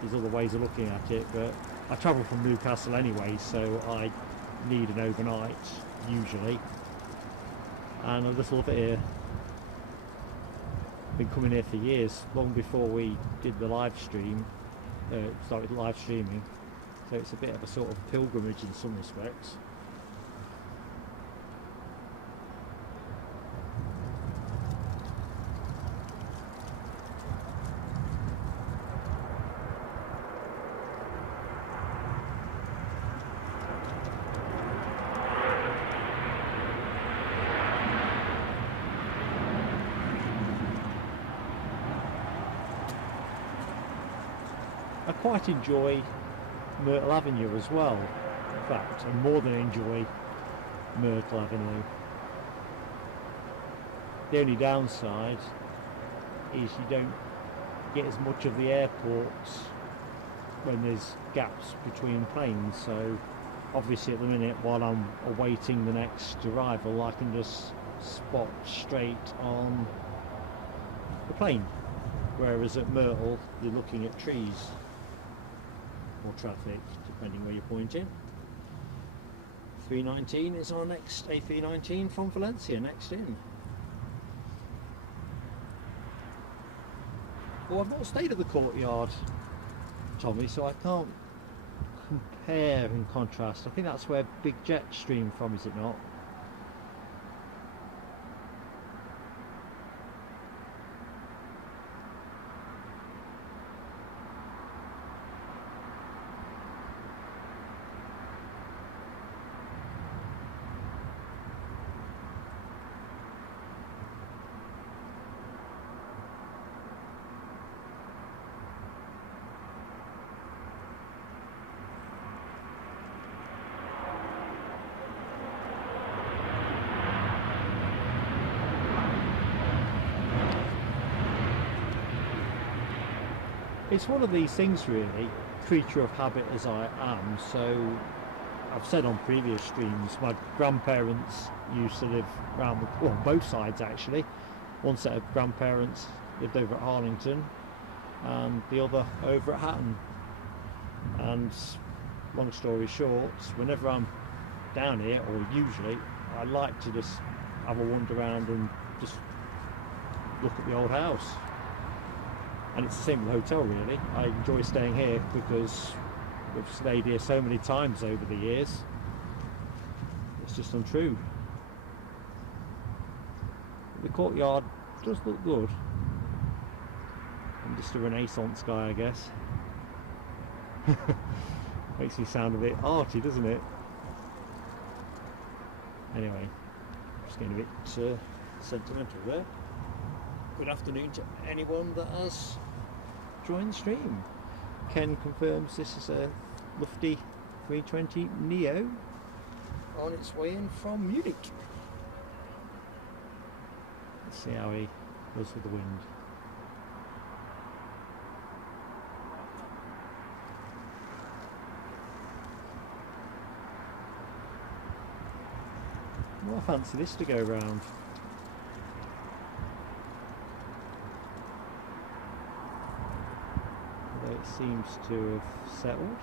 there's other ways of looking at it, but I travel from Newcastle anyway, so I need an overnight usually, and I just love it here. Been coming here for years, long before we did the live stream, started live streaming, so it's a bit of a sort of pilgrimage in some respects. I quite enjoy Myrtle Avenue as well. In fact, I more than enjoy Myrtle Avenue. The only downside is you don't get as much of the airport when there's gaps between planes, so obviously at the minute while I'm awaiting the next arrival I can just spot straight on the plane, whereas at Myrtle you're looking at trees or traffic, depending where you're pointing. 319 is our next A319 from Valencia, next in. Well, I've not stayed at the courtyard, Tommy, so I can't compare and contrast. I think that's where Big Jet streamed from, is it not? It's one of these things really, creature of habit as I am, so I've said on previous streams, my grandparents used to live around, well, both sides actually. One set of grandparents lived over at Harlington and the other over at Hatton. And long story short, whenever I'm down here, or usually, I like to just have a wander around and just look at the old house. And it's the same with the hotel really. I enjoy staying here because we've stayed here so many times over the years. It's just untrue. The courtyard does look good. I'm just a Renaissance guy, I guess. Makes me sound a bit arty, doesn't it? Anyway, just getting a bit sentimental there. Good afternoon to anyone that has joined the stream. Ken confirms this is a lofty 320 Neo on its way in from Munich. Let's see how he does with the wind. Well, I fancy this to go round. Although it seems to have settled.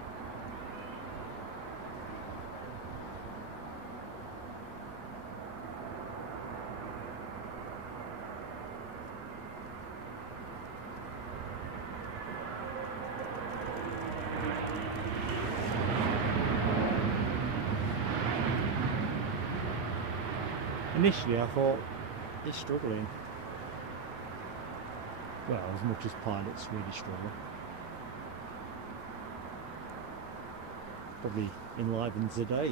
Initially I thought he's struggling. Well, as much as pilots really struggle. Probably enlivens the day.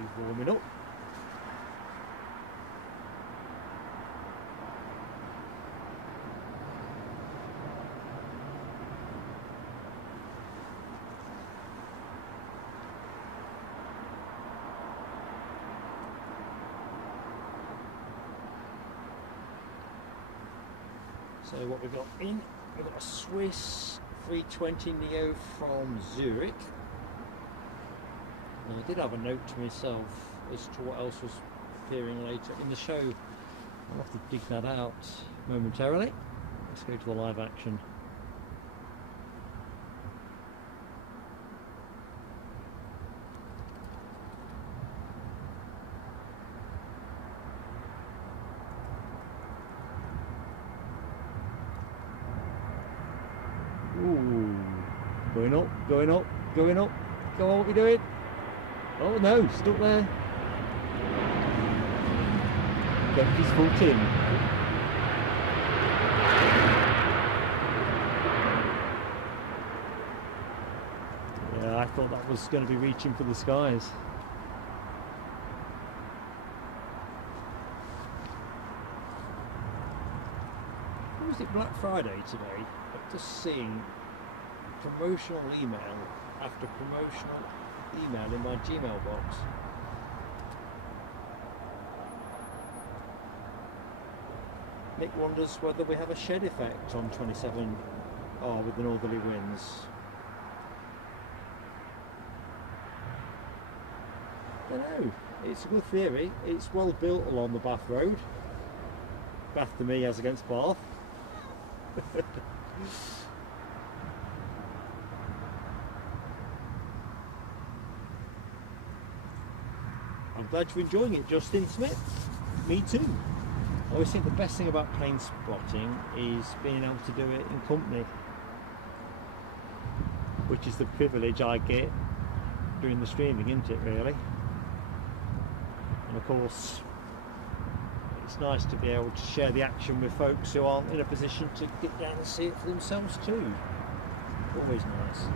He's warming up. So what we've got in, we've got a Swiss 320 Neo from Zurich. And I did have a note to myself as to what else was appearing later in the show. I'll have to dig that out momentarily. Let's go to the live action. Ooh, going up, going up, going up. Go on, what are you doing? Oh no, stuck there. Kept his foot in. Yeah, I thought that was going to be reaching for the skies. Was it Black Friday today? I'm just seeing promotional email after promotional email in my Gmail box. Nick wonders whether we have a shed effect on 27R with the northerly winds. I don't know, it's a good theory. It's well built along the Bath Road. Bath to me as against Bath. I'm glad you're enjoying it, Justin Smith. Me too. I always think the best thing about plane spotting is being able to do it in company, which is the privilege I get during the streaming, isn't it, really? And of course, it's nice to be able to share the action with folks who aren't in a position to get down and see it for themselves too. Always nice.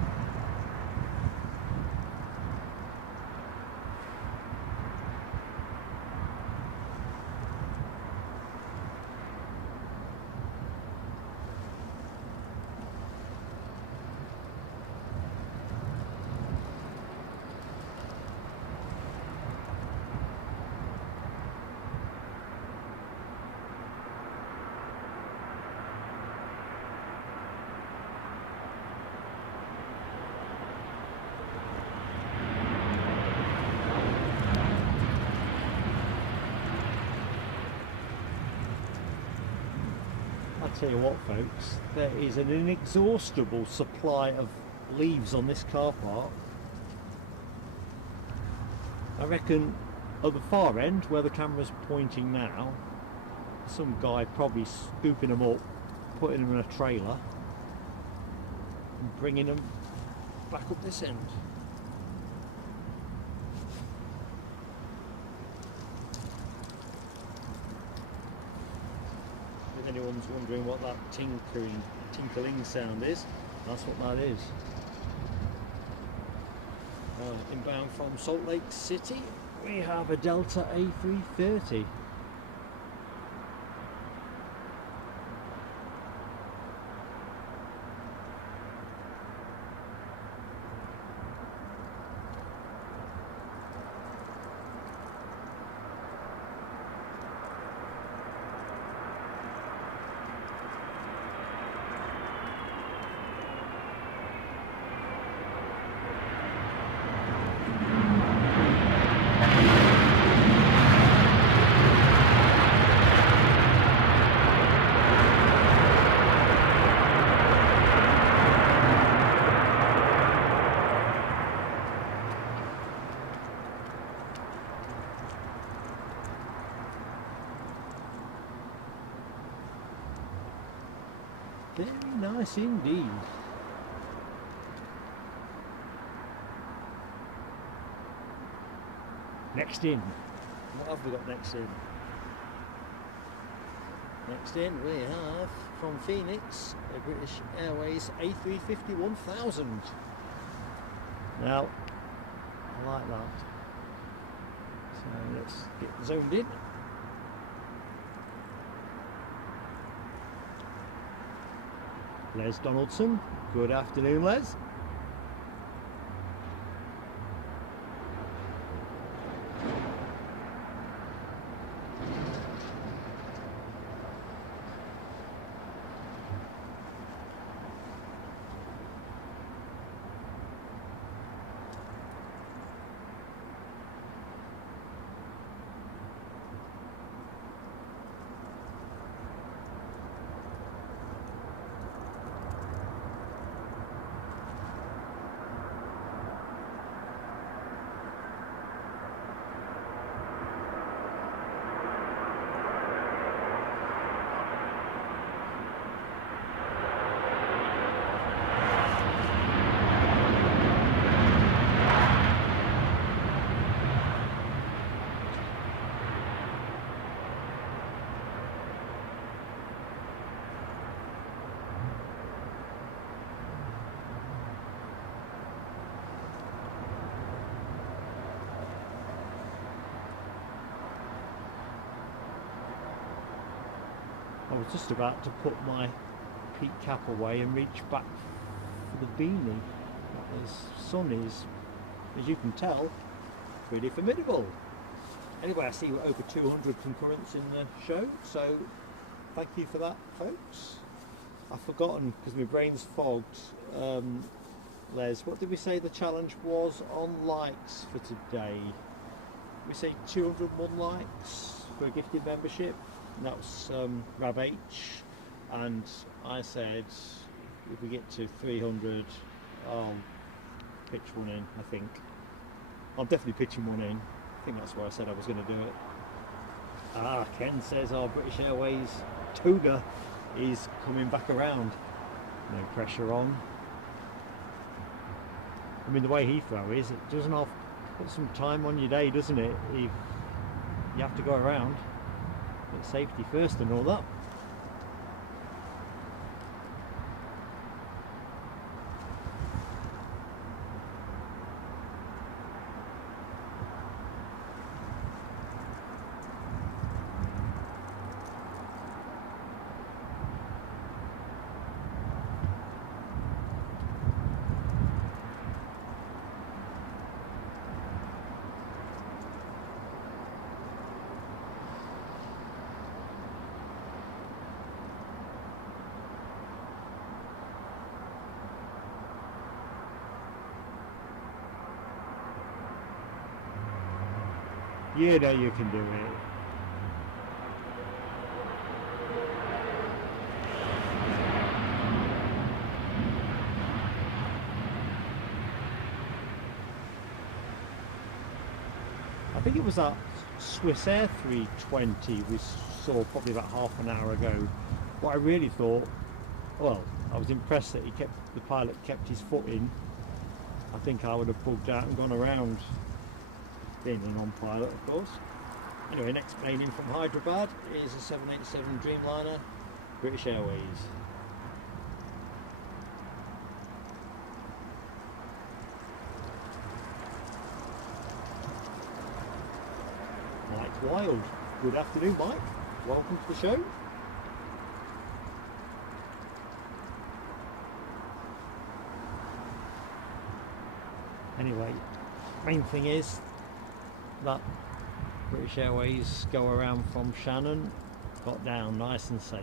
Tell you what, folks, there is an inexhaustible supply of leaves on this car park. I reckon at the far end, where the camera's pointing now, some guy probably scooping them up, putting them in a trailer and bringing them back up this end. If anyone's wondering what that tinkling sound is, that's what that is. Inbound from Salt Lake City, we have a Delta A330. Very nice indeed. Next in. What have we got next in? Next in we have, from Phoenix, a British Airways A350 1000. Now, I like that. So let's get zoned in. Les Donaldson. Good afternoon, Les. I was just about to put my peak cap away and reach back for the beanie. The sun is, as you can tell, pretty formidable. Anyway, I see we're over 200 concurrents in the show, so thank you for that, folks. I've forgotten because my brain's fogged. Les, what did we say the challenge was on likes for today? We say 201 likes for a gifted membership. And that was Rab H, and I said if we get to 300 I'll pitch one in. I think I'm definitely pitching one in. I think that's where I said I was going to do it. Ken says our British Airways toga is coming back around. No pressure on. I mean, the way Heathrow is, it doesn't have put some time on your day, doesn't it? If you have to go around. But safety first and all that. You know you can do it. I think it was that Swiss Air 320 we saw probably about half an hour ago. What I really thought, well, I was impressed that the pilot kept his foot in I think I would have bugged out and gone around, being a non-pilot of course. Anyway, next plane in from Hyderabad is a 787 Dreamliner, British Airways. Mike Wild. Good afternoon, Mike. Welcome to the show. Anyway, main thing is that British Airways go around from Shannon, got down nice and safe.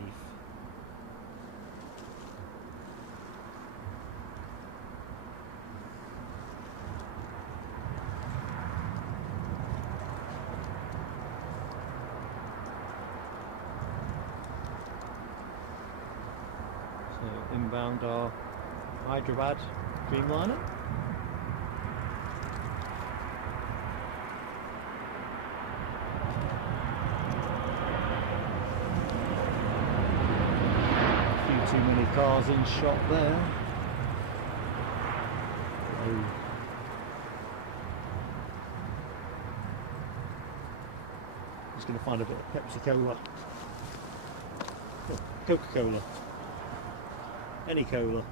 So inbound our Hyderabad Dreamliner. Too many cars in shot there. Oh. Just going to find a bit of Pepsi Cola. Oh, Coca-Cola. Any cola.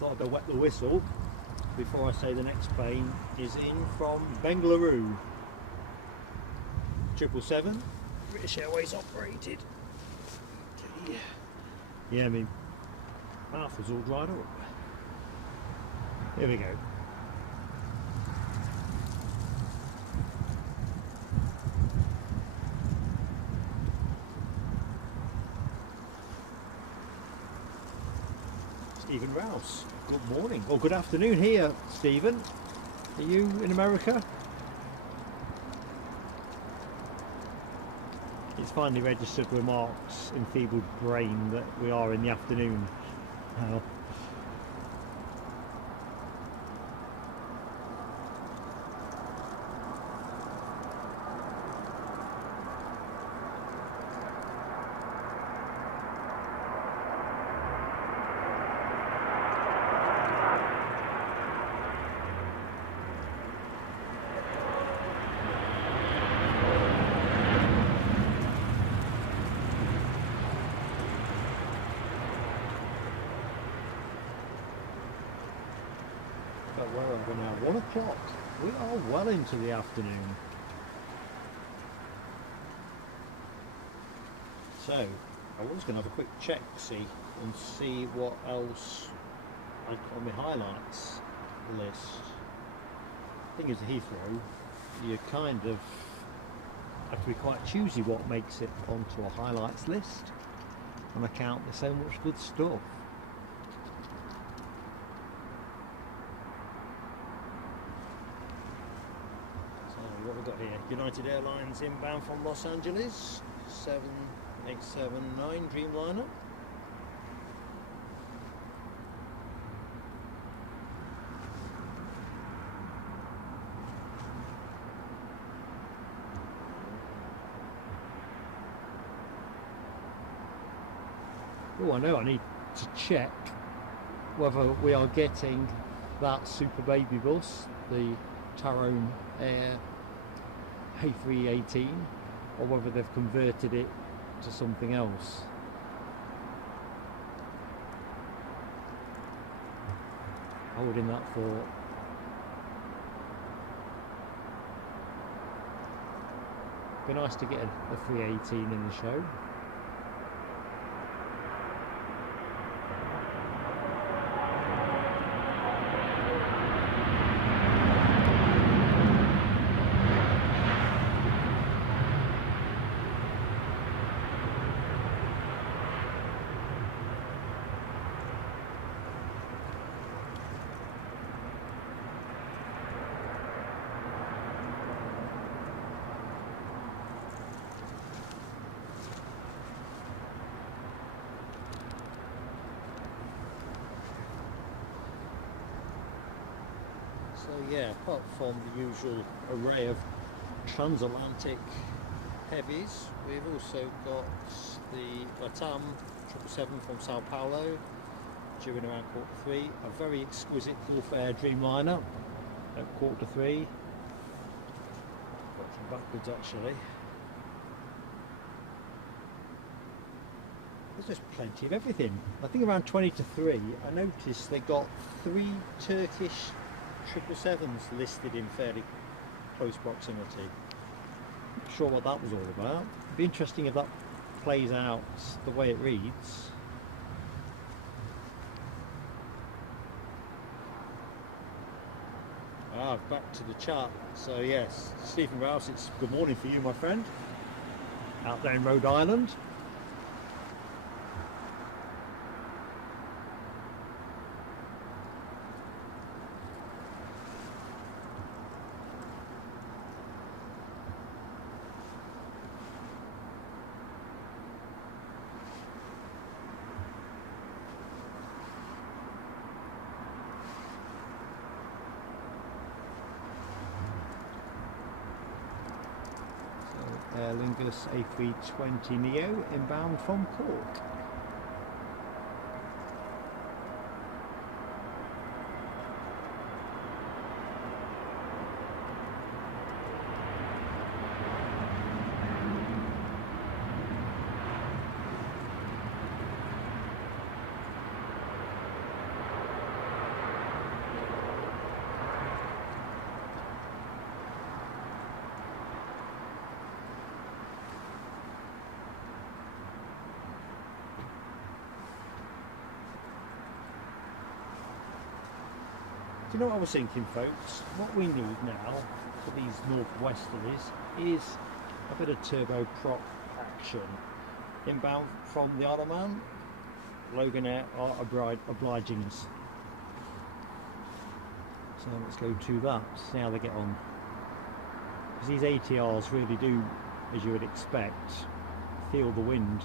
Thought I'd wet the whistle before I say the next plane is in from Bengaluru. 777, British Airways operated. Yeah, I mean, mouth is all dried up. Here we go. Stephen Rouse, good morning, or good afternoon here, Stephen. Are you in America? It's finally registered with Mark's enfeebled brain that we are in the afternoon now. Where are we now? 1 o'clock. We are well into the afternoon. So, I was going to have a quick check, and see what else I'd got on my highlights list. The thing is, Heathrow, you kind of have to be quite choosy what makes it onto a highlights list on account there's so much good stuff. What we've got here, United Airlines inbound from Los Angeles, 7879 Dreamliner. Oh, I know, I need to check whether we are getting that super baby bus, the Tarom A318, or whether they've converted it to something else. Holding that thought. Be nice to get a 318 in the show. So yeah, apart from the usual array of transatlantic heavies, we've also got the Tarom 777 from Sao Paulo, due in around 3:15. A very exquisite Gulf Air Dreamliner at 3:15. Got some backwards actually. There's just plenty of everything. I think around 20 to 3, I noticed they got 3 Turkish 777s listed in fairly close proximity. Not sure what that was all about. It'd be interesting if that plays out the way it reads. Back to the chat. So yes, Stephen Rouse, it's good morning for you, my friend, out there in Rhode Island. Aer Lingus A320 Neo inbound from Cork. Do you know what I was thinking, folks? What we need now for these Northwesterlies is a bit of turboprop action. Inbound from the Isle of Man, Logan Air are obliging us. So let's go to that, see how they get on. Because these ATRs really do, as you would expect, feel the wind.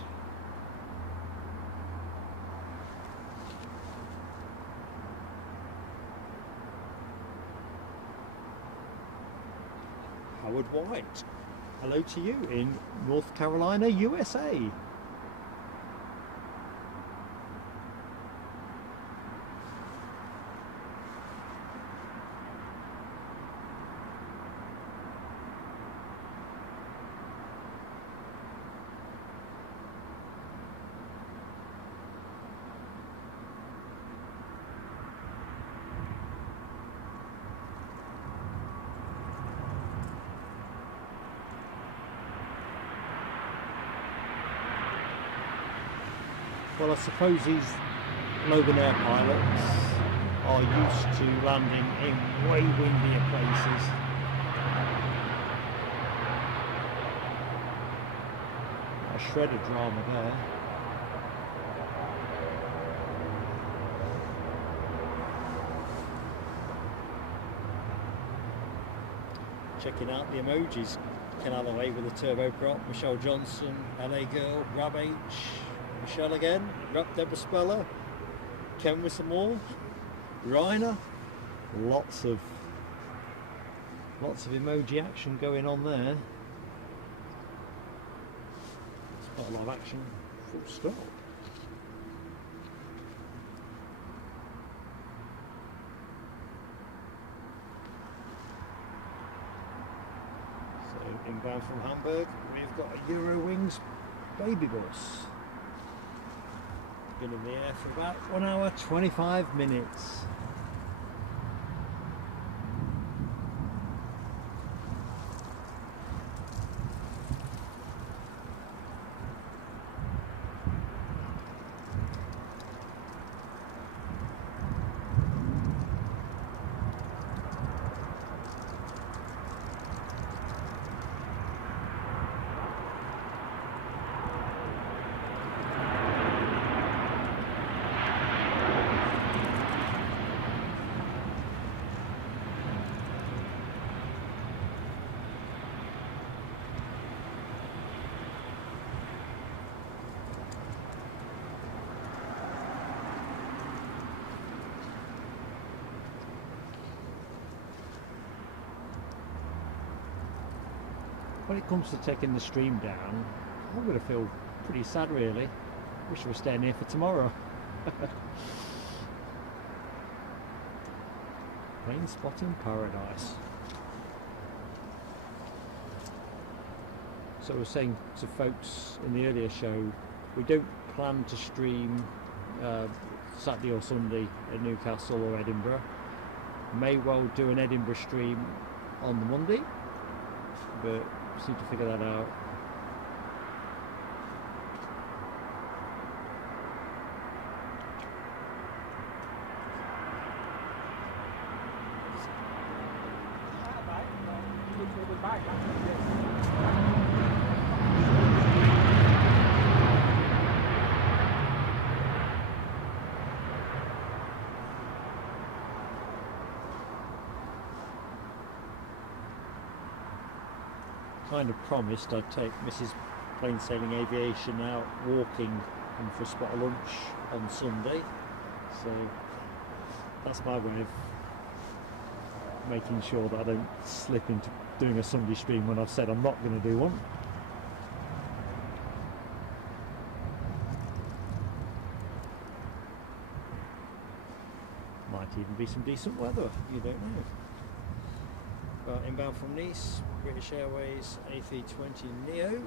Howard White, hello to you in North Carolina, USA. Well, I suppose these Logan Air pilots are used to landing in way windier places. A shred of drama there. Checking out the emojis. Ken Alloway with a turboprop, Michelle Johnson, LA Girl, Rab H, Michelle again, Rap Deborah Speller, Ken with some more, Reiner, lots of emoji action going on there. It's quite a lot of action, full stop. So inbound from Hamburg, we've got a Eurowings baby bus. Been in the air for about 1 hour 25 minutes. When it comes to taking the stream down, I'm going to feel pretty sad really. Wish I was staying here for tomorrow. Plane spotting paradise. So I was saying to folks in the earlier show, we don't plan to stream Saturday or Sunday at Newcastle or Edinburgh. May well do an Edinburgh stream on the Monday, but just need to figure that out. Kind of promised I'd take Mrs. Plain Sailing Aviation out walking and for a spot of lunch on Sunday, so that's my way of making sure that I don't slip into doing a Sunday stream when I've said I'm not going to do one. Might even be some decent weather, you don't know. Inbound from Nice, British Airways A318neo.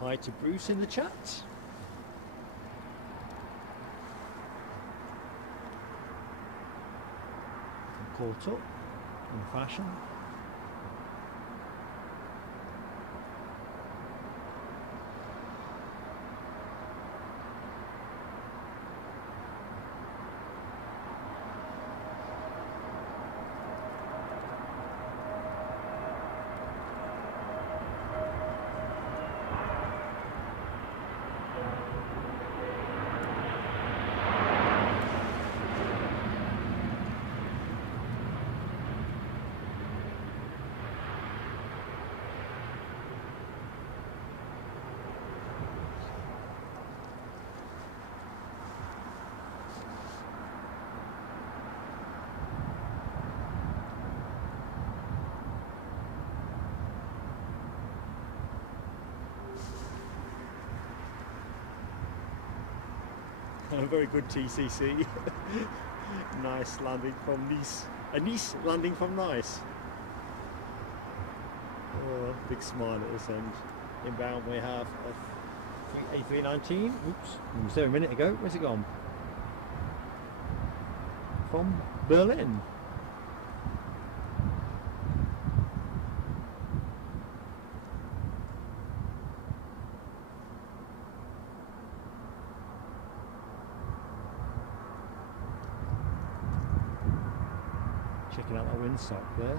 Hi to Bruce in the chat. I'm caught up in fashion. A very good TCC. Nice landing from Nice. A Nice landing from Nice. Oh, big smile at this end. Inbound we have a A319. Oops, it was there a minute ago. Where's it gone? From Berlin. Checking out that windsock there.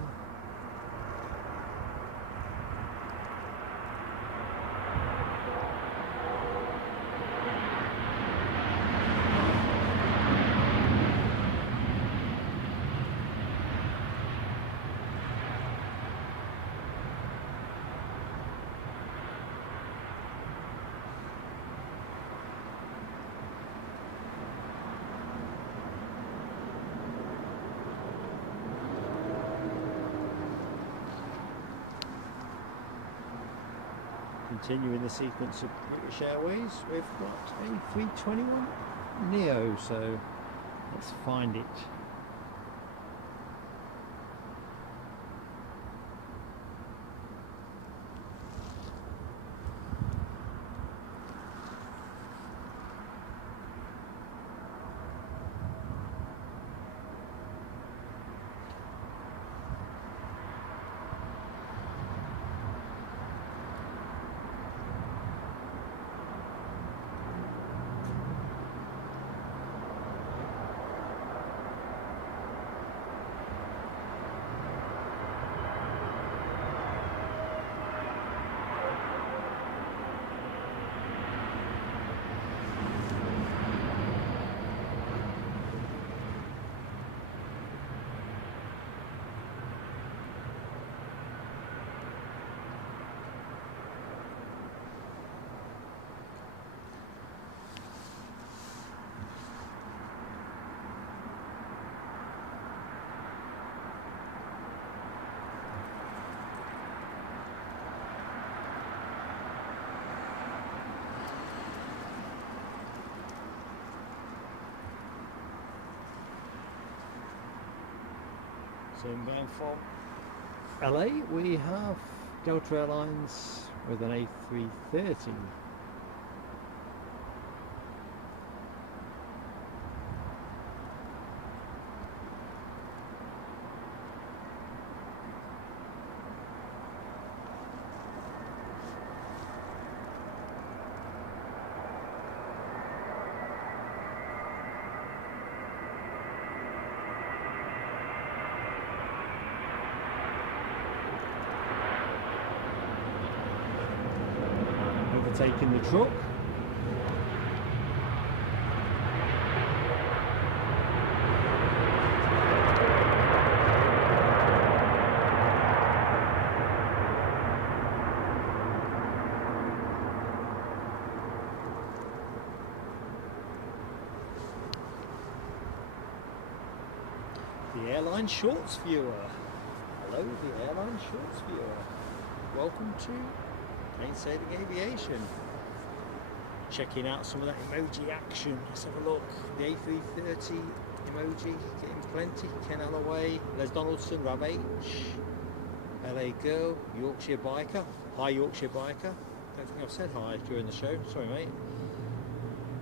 Continuing the sequence of British Airways, we've got a 321 Neo, so let's find it. So inbound from LA we have Delta Airlines with an A330. Overtaking the truck. The Airline Shorts Viewer. Hello, the Airline Shorts Viewer. Welcome to Plain Sailing Aviation. Checking out some of that emoji action. Let's have a look. The A330 emoji, getting plenty. Ken Alloway, Les Donaldson, Rob H, LA Girl, Yorkshire Biker. Hi Yorkshire Biker. Don't think I've said hi during the show. Sorry mate.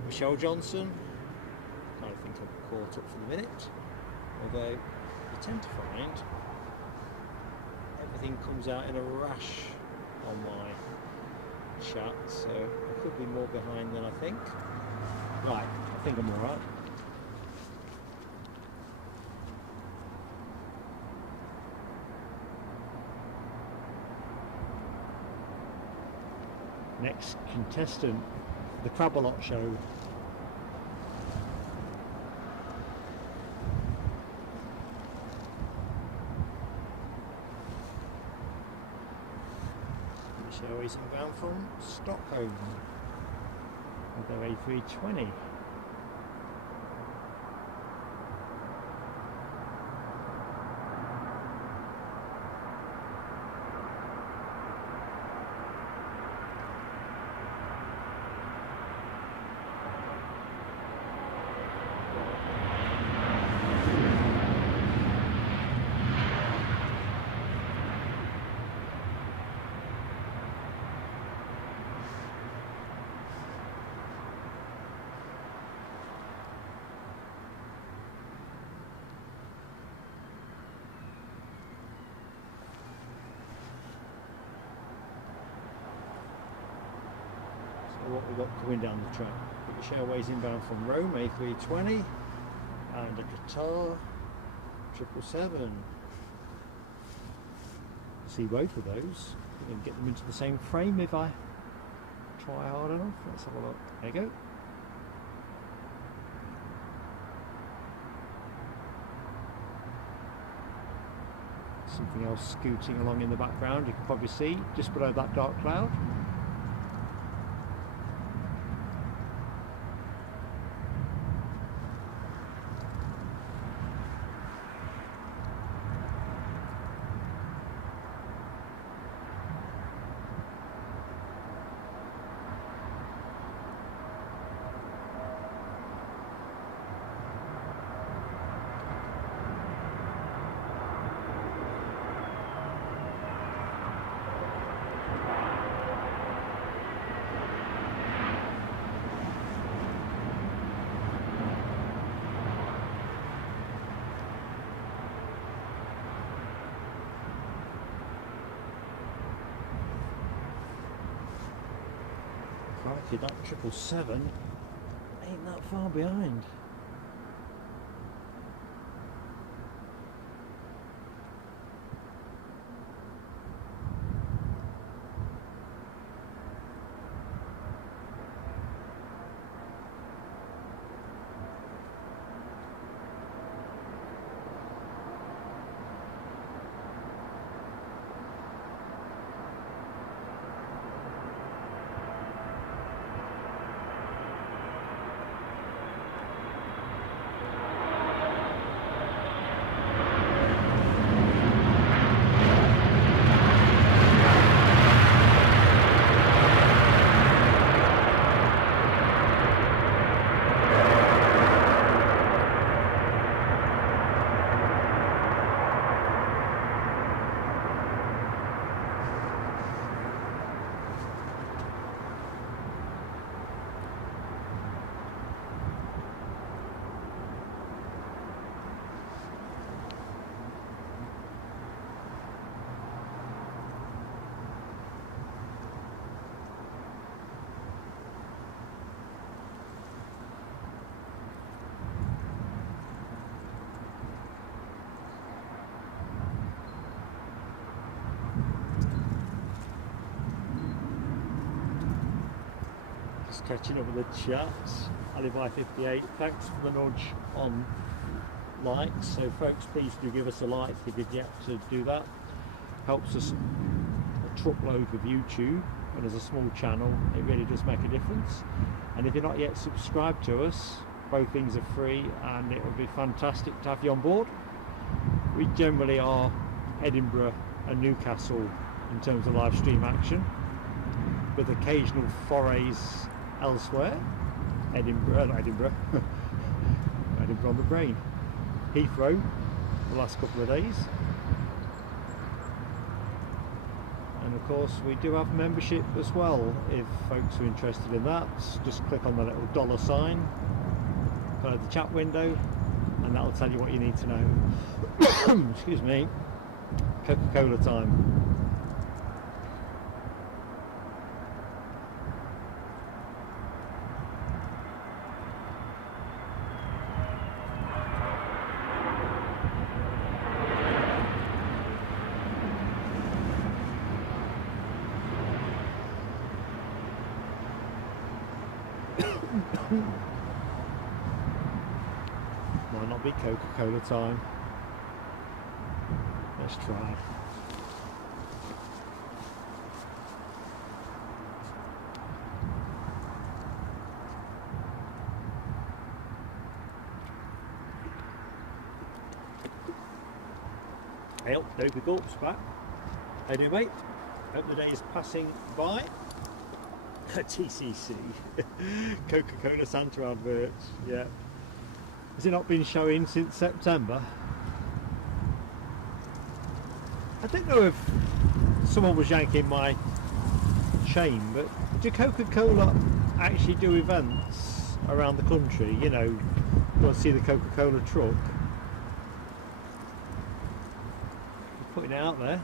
Michelle Johnson. I think I'm caught up for the minute. Although you tend to find everything comes out in a rash on my chat, so I could be more behind than I think. Right, I think I'm alright. Next contestant, the Crab-A-Lot show. Airways inbound from Stockholm with their A320. What we've got coming down the track. British Airways inbound from Rome, A320, and a Qatar 777. See both of those. We can get them into the same frame if I try hard enough. Let's have a look. There you go. Something else scooting along in the background, you can probably see just below that dark cloud. Crikey, that 777 ain't that far behind. catching up with the chat. Alibi58, thanks for the nudge on likes. So folks, please do give us a like if you've yet to do that. Helps us a truckload with YouTube, and as a small channel it really does make a difference. And if you're not yet subscribed to us, both things are free, and it would be fantastic to have you on board. We generally are Edinburgh and Newcastle in terms of live stream action, with occasional forays elsewhere. Edinburgh on the brain. Heathrow the last couple of days. And of course we do have membership as well, if folks are interested in that. Just click on the little dollar sign below the chat window, and that'll tell you what you need to know. Excuse me. Coca-Cola time. Might not be Coca-Cola time. Let's try. Hey, no big ups back. How you doing, mate? Hope the day is passing by. TCC. Coca-Cola Santa adverts, yeah. Has it not been showing since September? I don't know if someone was yanking my chain, but do Coca-Cola actually do events around the country? You know, go and see the Coca-Cola truck. Putting it out there.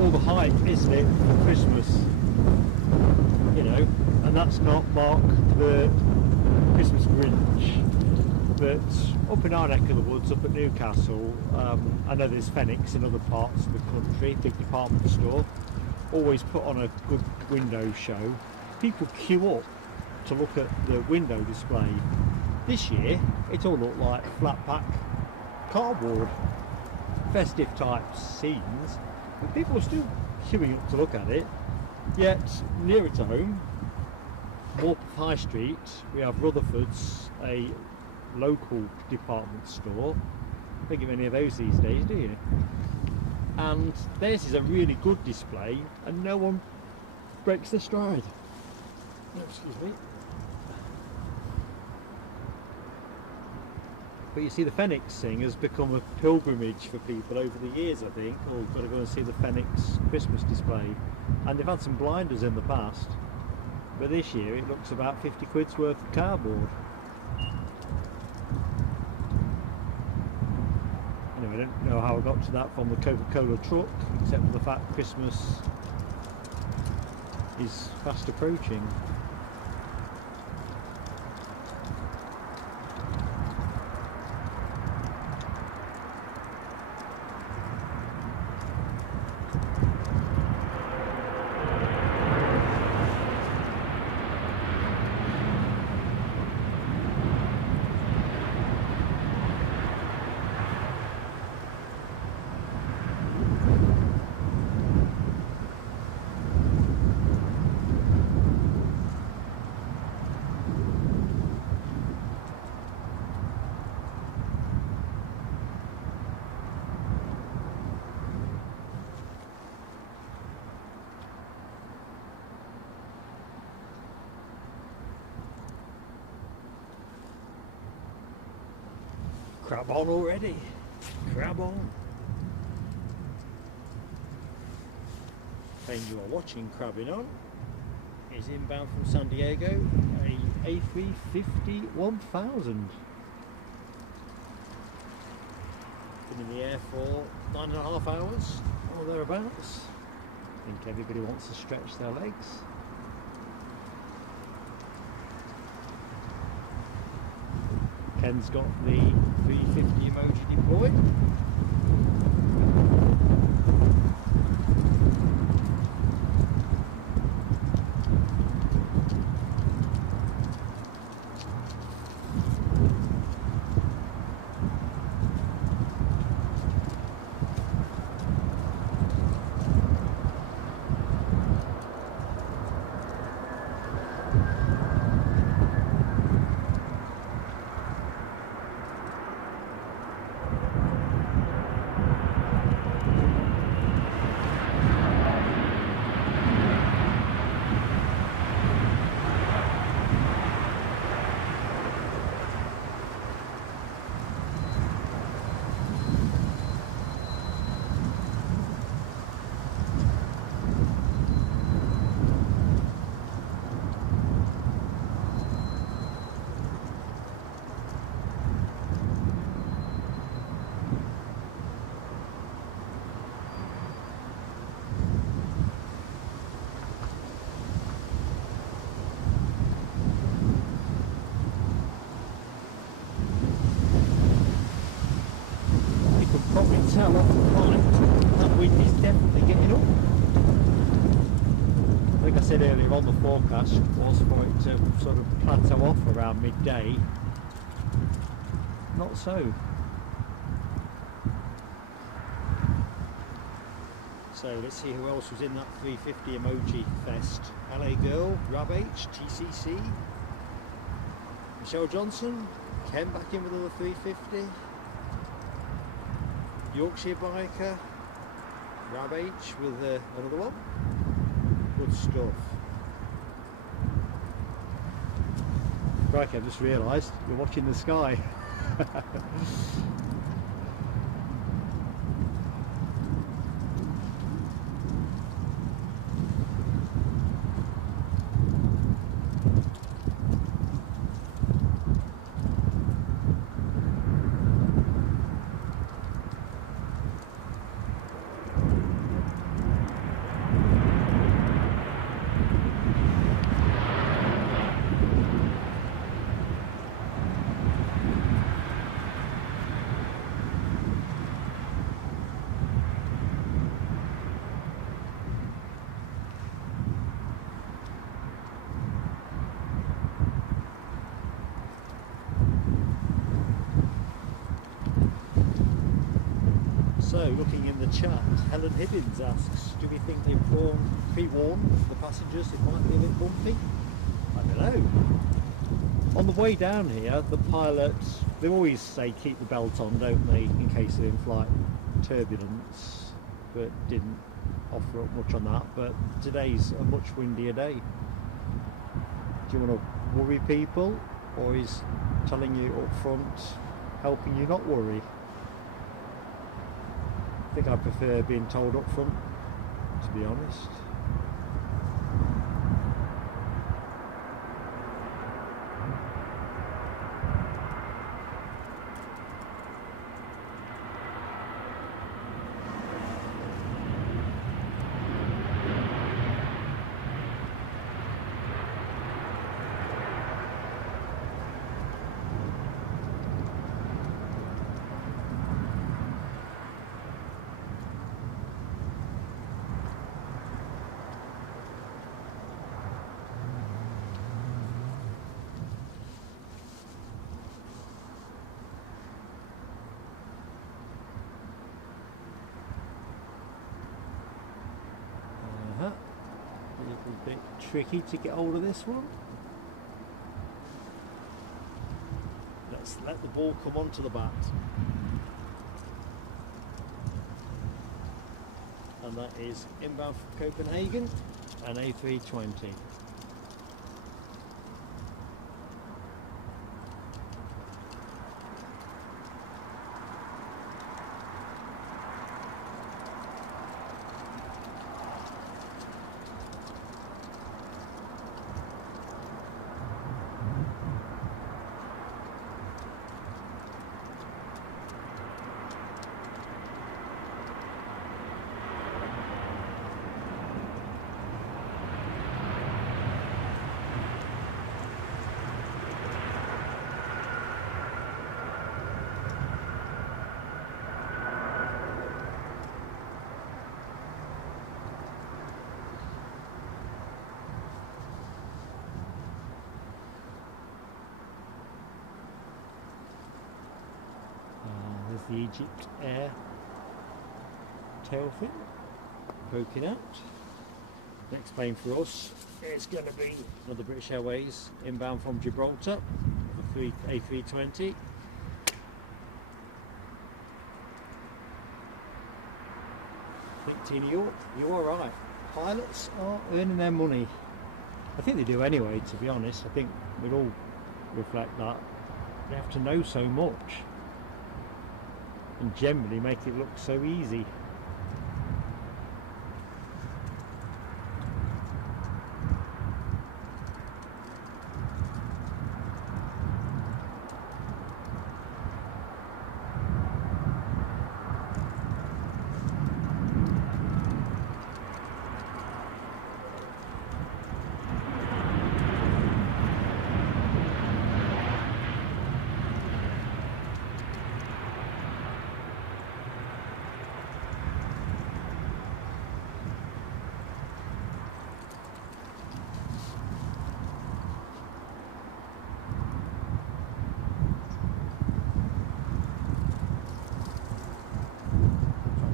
All the hype, isn't it, for Christmas? You know, and that's not Mark the Christmas Grinch, but up in our neck of the woods, up at Newcastle, I know there's Phoenix in other parts of the country, big department store, always put on a good window show. People queue up to look at the window display. This year, it all looked like flat pack cardboard, festive type scenes, but people are still queuing up to look at it. Yet nearer to home, Morpeth High Street, we have Rutherford's, a local department store. Don't get many of those these days, do you? And theirs is a really good display, and no one breaks their stride. Oh, excuse me. But you see, the Phoenix thing has become a pilgrimage for people over the years, I think. Oh, we've got to go and see the Phoenix Christmas display. And they've had some blinders in the past, but this year it looks about 50 quid's worth of cardboard. Anyway, I don't know how I got to that from the Coca-Cola truck, except for the fact Christmas is fast approaching. Crab on already. Crab on. Plane you are watching crabbing on is inbound from San Diego, a A350 1000. been in the air for 9.5 hours or thereabouts. I think everybody wants to stretch their legs. Ken's got the 350 emoji deployed. Tell off the climb, that wind is definitely getting up. Like I said earlier on, the forecast was for it to sort of plateau off around midday. Not so. So let's see who else was in that 350 emoji fest. LA Girl, Rab H, TCC, Michelle Johnson, Ken back in with another 350. Yorkshire Biker, Rab H with another one. Good stuff. Right, I've just realised you're watching the sky. So, looking in the chat, Helen Hibbins asks, do we think they've pre-warned the passengers it might be a bit bumpy? I don't know. On the way down here, the pilots, they always say keep the belt on, don't they, in case of in-flight turbulence, but didn't offer up much on that. But today's a much windier day. Do you want to worry people, or is telling you up front helping you not worry? I think I prefer being told up front, to be honest. A little bit tricky to get hold of this one. Let's let the ball come onto the bat. And that is inbound from Copenhagen, an A320. There's the Egypt Air tail fin poking out. Next plane for us is going to be another British Airways inbound from Gibraltar, the A320. Tina York, you are right. Pilots are earning their money. I think they do anyway, to be honest. I think we'll all reflect that. They have to know so much and generally make it look so easy.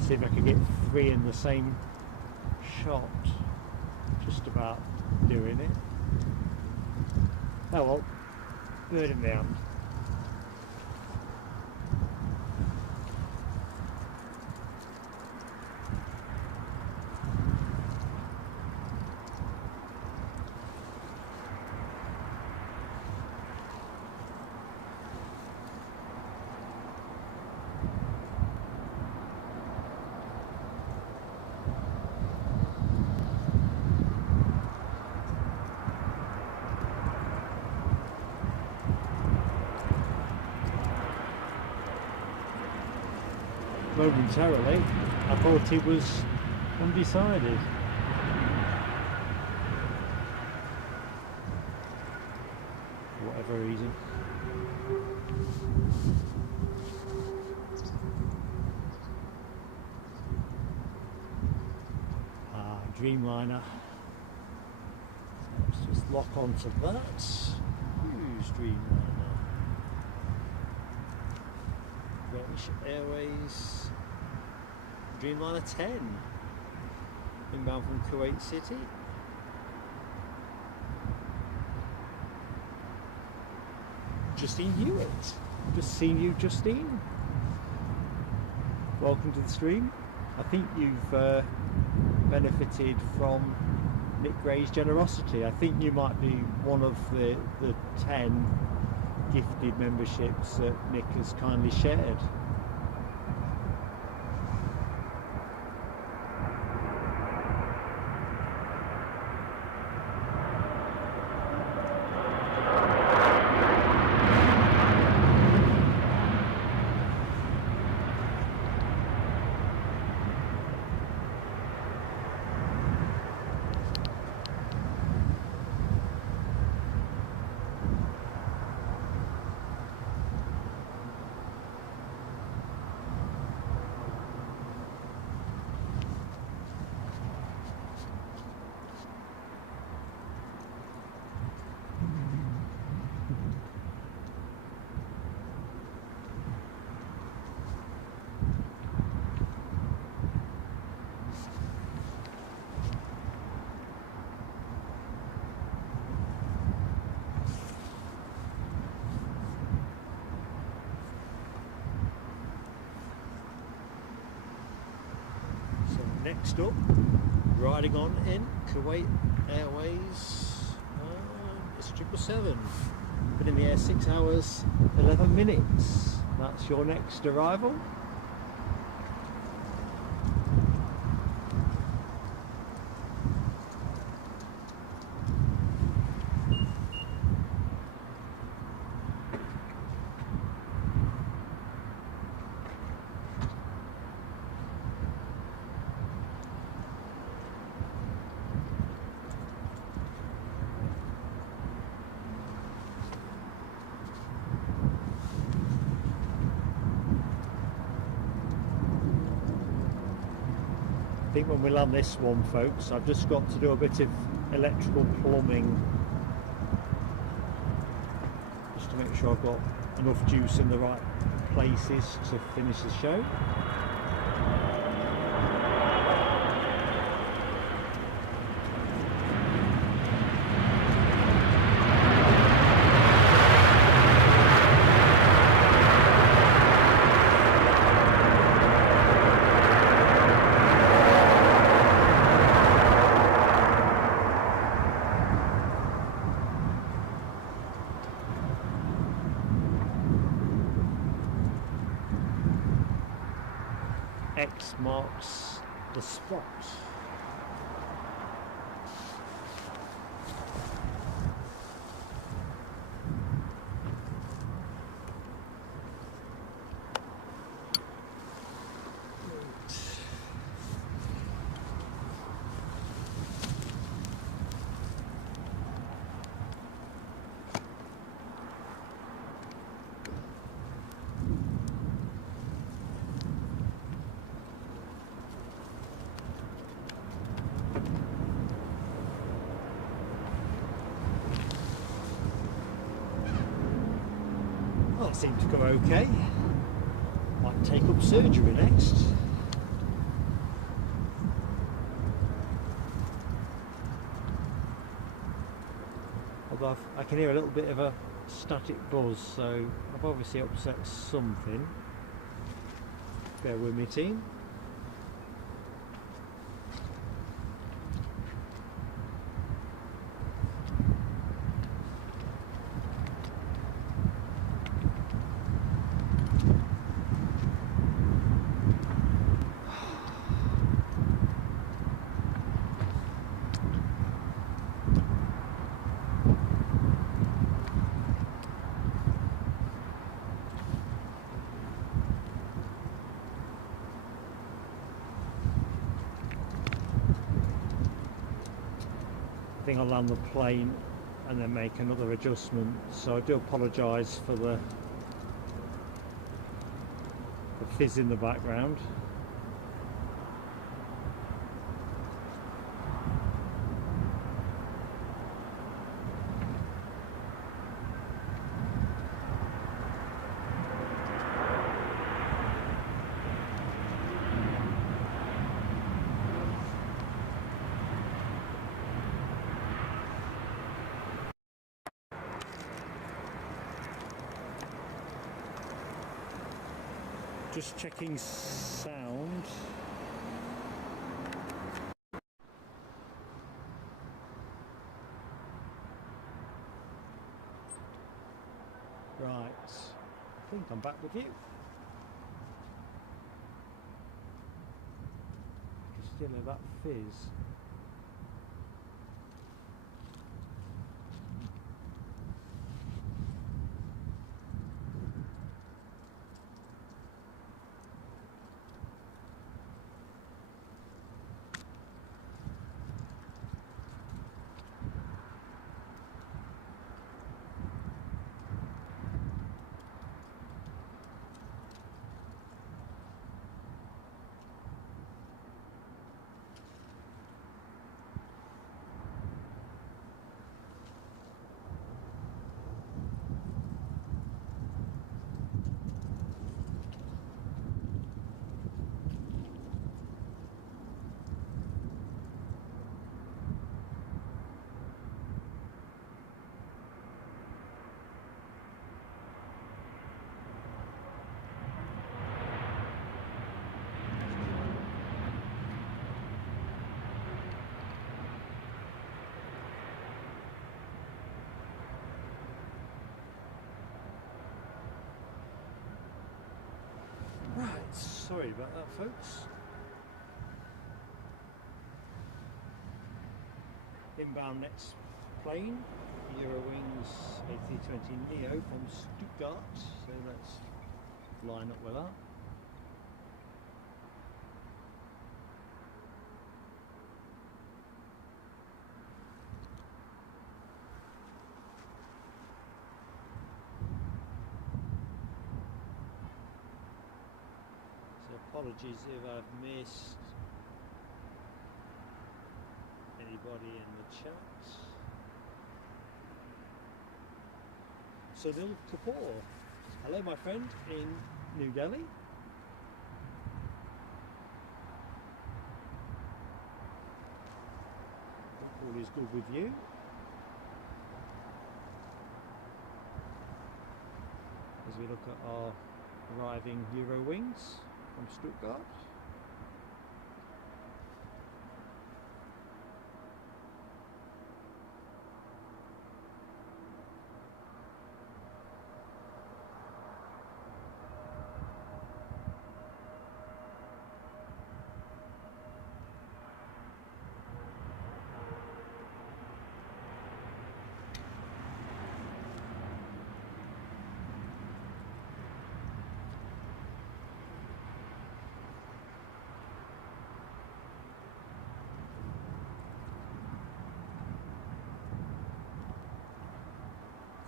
See if I can get 3 in the same shot. Just about doing it. Oh well, bird in the hand. Momentarily, I thought he was undecided. For whatever reason. Dreamliner. Let's just lock onto that. Who's Dreamliner? British Airways Dreamliner 10 inbound from Kuwait City. Justine Hewitt, just seen you, Justine. Welcome to the stream. I think you've benefited from Nick Gray's generosity. I think you might be one of the 10 gifted memberships that Nick has kindly shared. Next up, riding on in Kuwait Airways, it's 777. Been in the air 6 hours, 11 minutes. That's your next arrival. I think when we land this one, folks, I've just got to do a bit of electrical plumbing just to make sure I've got enough juice in the right places to finish the show. X marks the spot. That seemed to come okay. Might take up surgery next. Although I can hear a little bit of a static buzz, so I've obviously upset something. Bear with me, team. I think I'll land the plane and then make another adjustment, so I do apologise for the fizz in the background. Just checking sound. Right, I think I'm back with you. I can still hear that fizz. Right, sorry about that, folks. Inbound next plane, Eurowings A318neo from Stuttgart, so let's line up with that. Apologies if I've missed anybody in the chat. So Nil Kapoor, hello my friend in New Delhi. All is good with you. As we look at our arriving Euro wings from Stuttgart.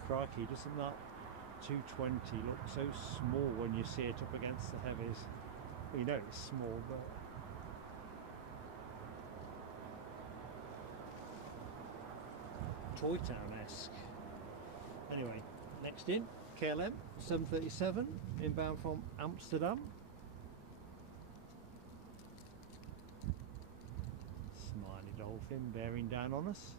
Crikey, doesn't that 220 look so small when you see it up against the heavies? Well, you know it's small, but Toy Town-esque. Anyway, next in, KLM 737 inbound from Amsterdam. Smiley dolphin bearing down on us.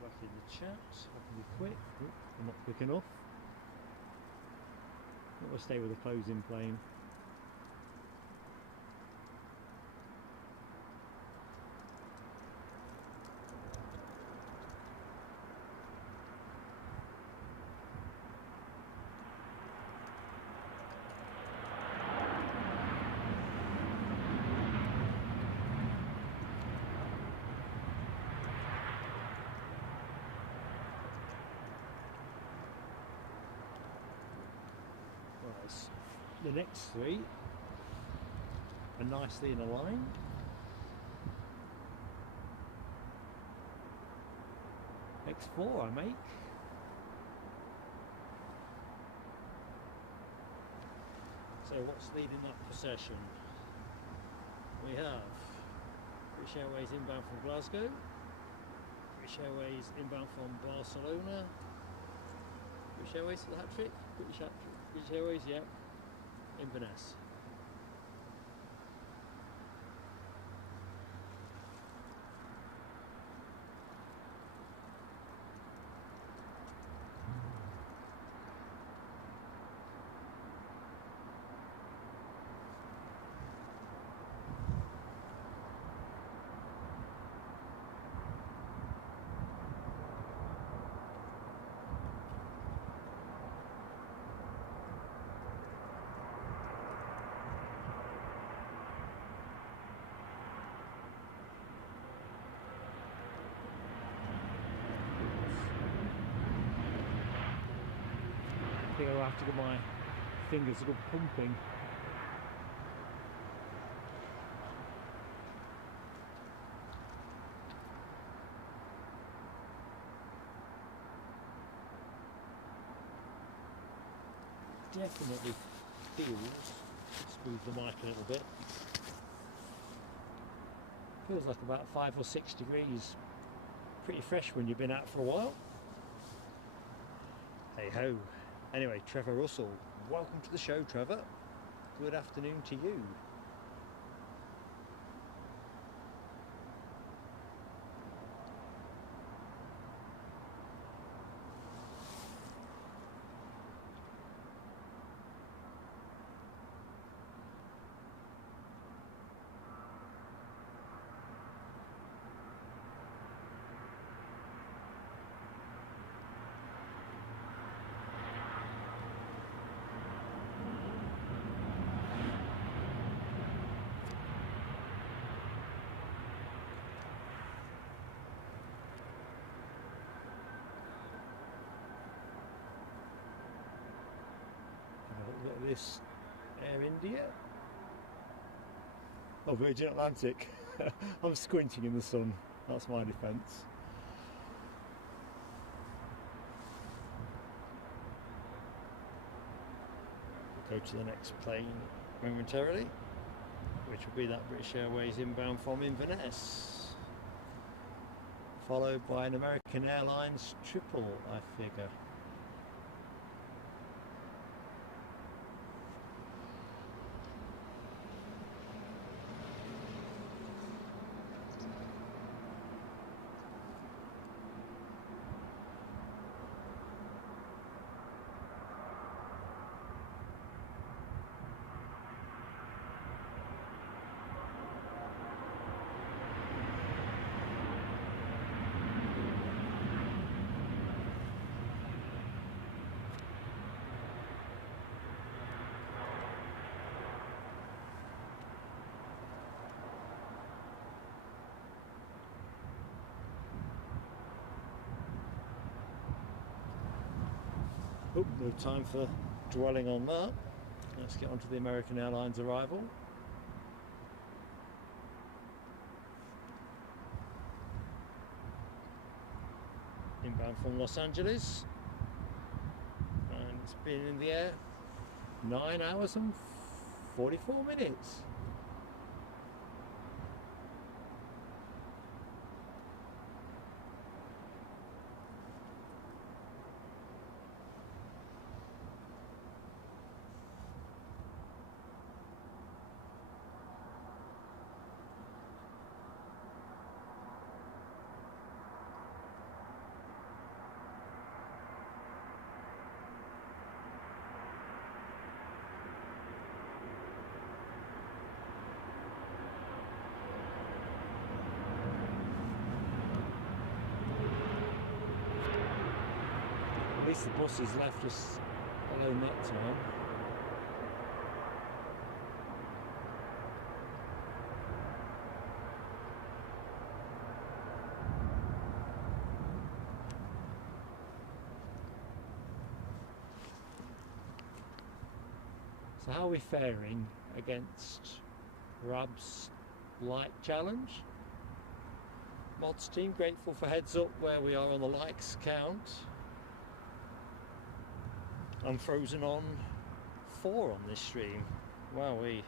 Back in the chat, I can be quick. Oop, I'm not quick enough. I'm going to stay with the closing plane. The next three are nicely in a line. X4 I make. So what's leading that procession? We have British Airways inbound from Glasgow, British Airways inbound from Barcelona, British Airways for the hat trick, British Airways, yeah. Inverness. I think I'll have to get my fingers a good pumping. Definitely feels, squeeze the mic a little bit, feels like about 5 or 6 degrees. Pretty fresh when you've been out for a while. Hey ho. Anyway, Trevor Russell, welcome to the show, Trevor. Good afternoon to you. Look at this, Air India. Oh, Virgin Atlantic. I'm squinting in the sun, that's my defence. Go to the next plane momentarily. which will be that British Airways inbound from Inverness, followed by an American Airlines triple, I figure. Oh, no time for dwelling on that. Let's get on to the American Airlines arrival. Inbound from Los Angeles. And it's been in the air 9 hours and 44 minutes. At least the buses left us alone that time. So how are we faring against RAB's light challenge? Mods team, grateful for heads up where we are on the likes count. I'm frozen on 4 on this stream. Wowee.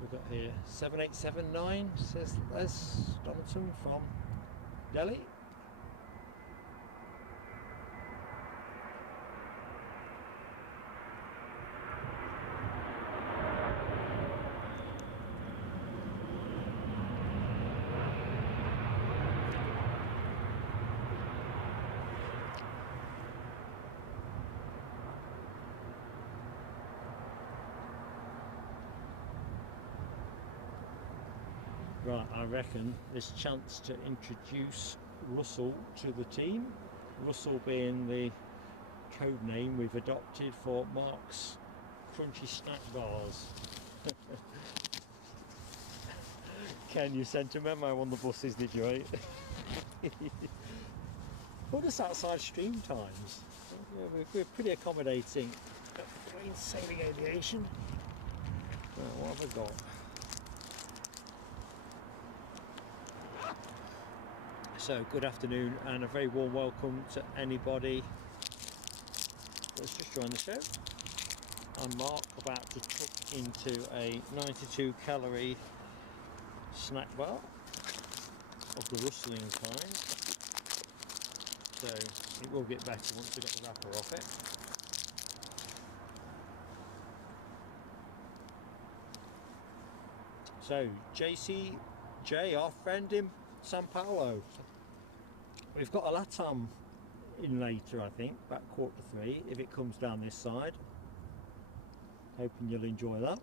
We've got here 7879, says Les Donaldson from Delhi. Right, I reckon there's a chance to introduce Russell to the team. Russell being the code name we've adopted for Mark's crunchy snack bars. Ken, you sent a memo on the buses, did you, right? Put us outside stream times. Yeah, we're pretty accommodating at Plain Sailing Aviation. Right, what have I got? So good afternoon and a very warm welcome to anybody that's just joined the show. I'm Mark, about to tuck into a 92 calorie snack bar of the rustling kind. So it will get better once we get the wrapper off it. So JCJ, our friend in Sao Paulo. We've got a LATAM in later, I think, about 2:45 if it comes down this side. Hoping you'll enjoy that.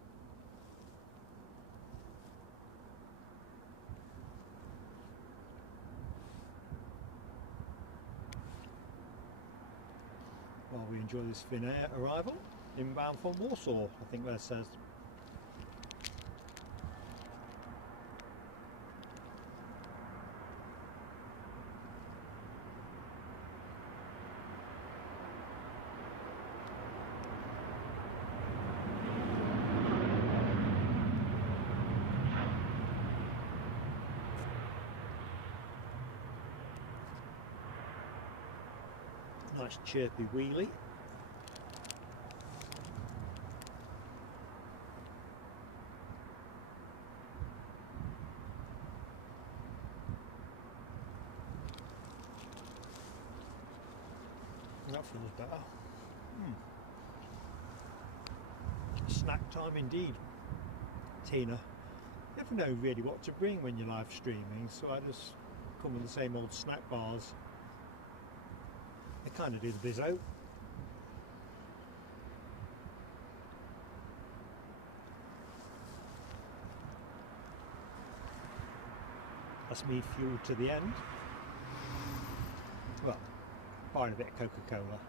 While we enjoy this Finnair arrival, inbound from Warsaw, I think that says. Nice chirpy wheelie. That feels better. Snack time indeed. Tina, you never know really what to bring when you're live streaming, so I just come with the same old snack bars. They kind of do the bizzo. That's me fueled to the end. Well, buying a bit of Coca-Cola.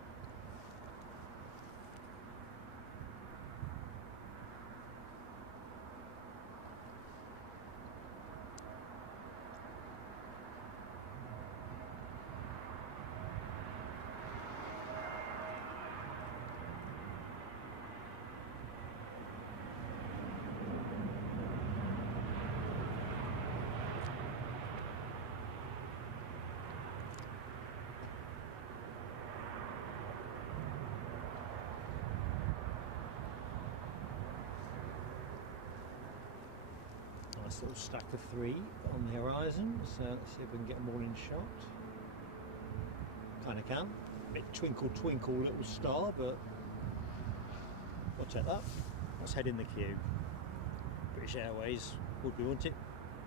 Nice little stack of 3 on the horizon, so let's see if we can get them all in shot. Kind of can. Bit twinkle twinkle little star, but we'll take that. Let's head in the queue. British Airways would be, wouldn't it?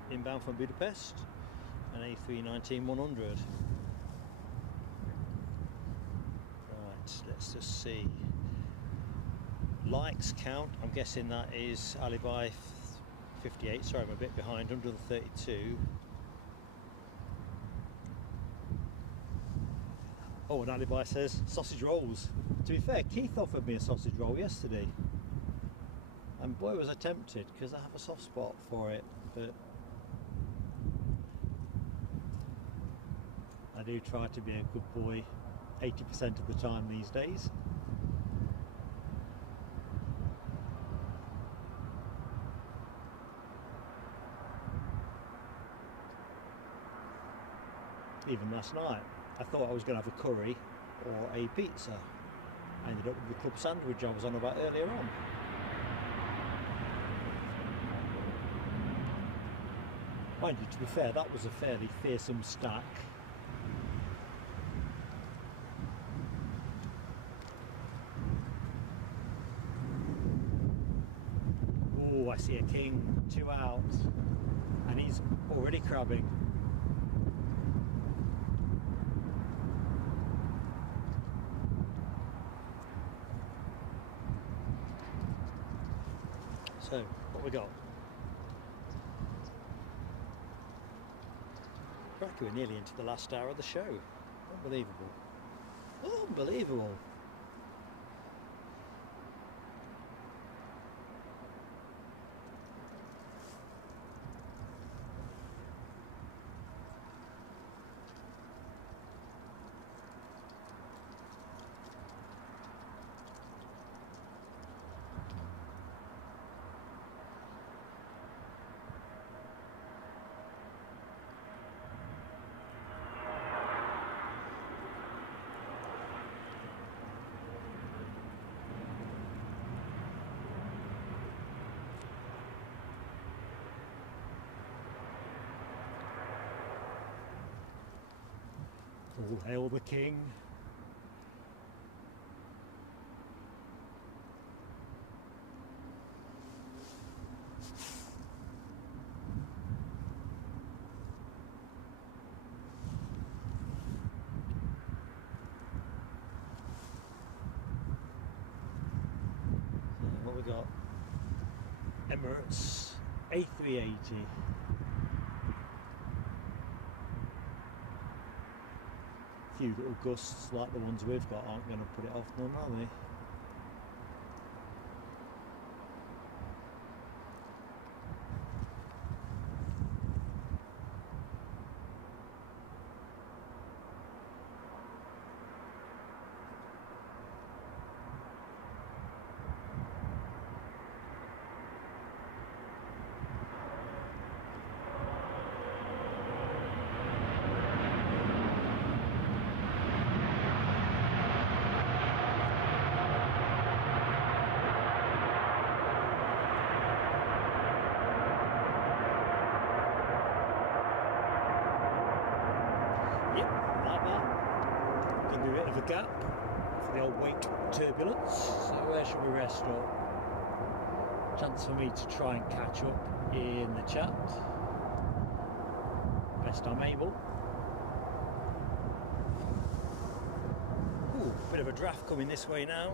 Inbound from Budapest, an A319-100. Right, let's just see. Likes count, I'm guessing that is Alibi 58, sorry I'm a bit behind, under the 32. Oh, and Alibi says sausage rolls. To be fair, Keith offered me a sausage roll yesterday, and boy was I tempted, because I have a soft spot for it, but I do try to be a good boy 80% of the time these days. Even last night, I thought I was going to have a curry or a pizza. I ended up with the club sandwich I was on about earlier on. Mind you, to be fair, that was a fairly fearsome stack. Oh, I see a king, 2 out, and he's already crabbing. So, what we got? Cracky, we're nearly into the last hour of the show. Unbelievable. Unbelievable. All hail the king. So what we got? Emirates A318. Few little gusts like the ones we've got aren't going to put it off none, are they? be a bit of a gap for the old wake turbulence. So where should we rest up? Chance for me to try and catch up in the chat. Best I'm able. Ooh, bit of a draft coming this way now.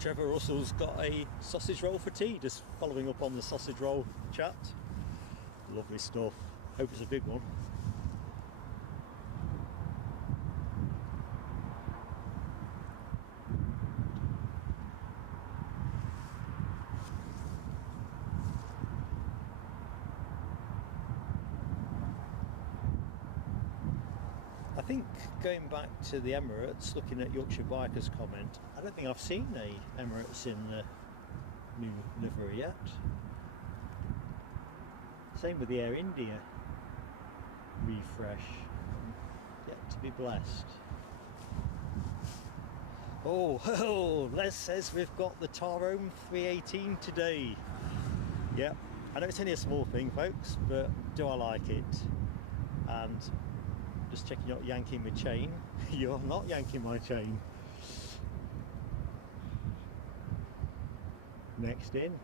Trevor Russell's got a sausage roll for tea, just following up on the sausage roll chat. Lovely stuff. Hope it's a big one. I think going back to the Emirates, looking at Yorkshire Biker's comment, I don't think I've seen a Emirates in the new livery yet. Same with the Air India refresh. Yet to be blessed. Oh, Les says we've got the Tarom 318 today. Yep, I know it's only a small thing, folks, but do I like it? And just checking you're not yanking my chain. You're not yanking my chain. Next in.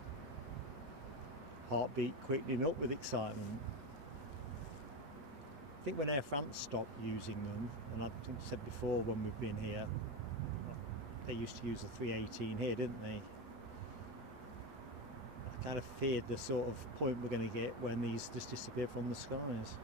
Heartbeat quickening up with excitement. I think when Air France stopped using them, and I think I said before when we've been here, they used to use the 318 here, didn't they? I kind of feared the sort of point we're going to get when these just disappear from the skies.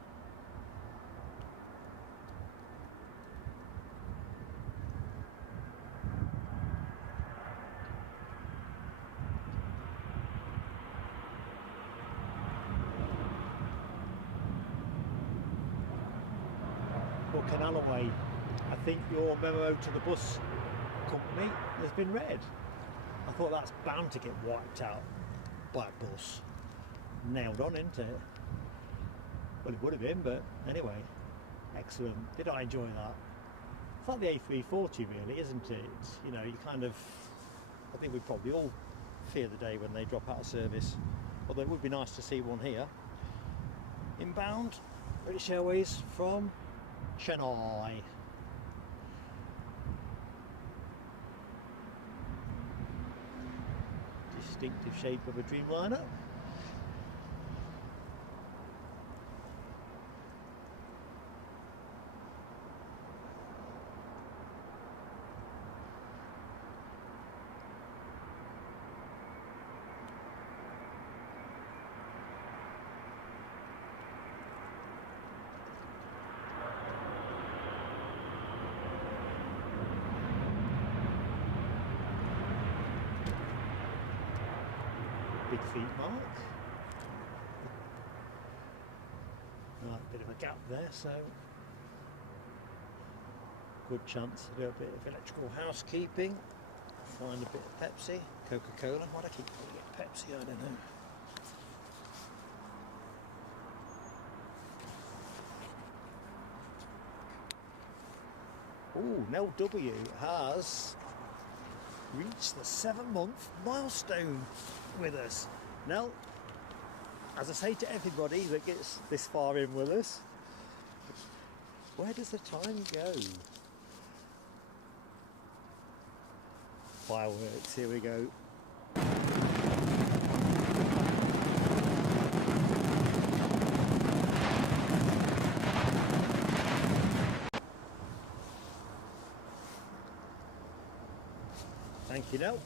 Canalaway, I think your memo to the bus company has been read. I thought that's bound to get wiped out by a bus. Nailed on, isn't it? Well, it would have been, but anyway, excellent. Did I enjoy that? It's like the A340 really, isn't it? You know, you kind of, I think we probably all fear the day when they drop out of service, although it would be nice to see one here. Inbound, British Airways from Chennai. Distinctive shape of a Dreamliner. Big feet mark. Right, bit of a gap there, so good chance to do a bit of electrical housekeeping. Find a bit of Pepsi, Coca-Cola. Why do I keep calling it Pepsi? I don't know. Oh, Nell W has reached the 7-month milestone with us. Now, as I say to everybody that gets this far in with us, where does the time go? Fireworks, here we go. Thank you, Nell.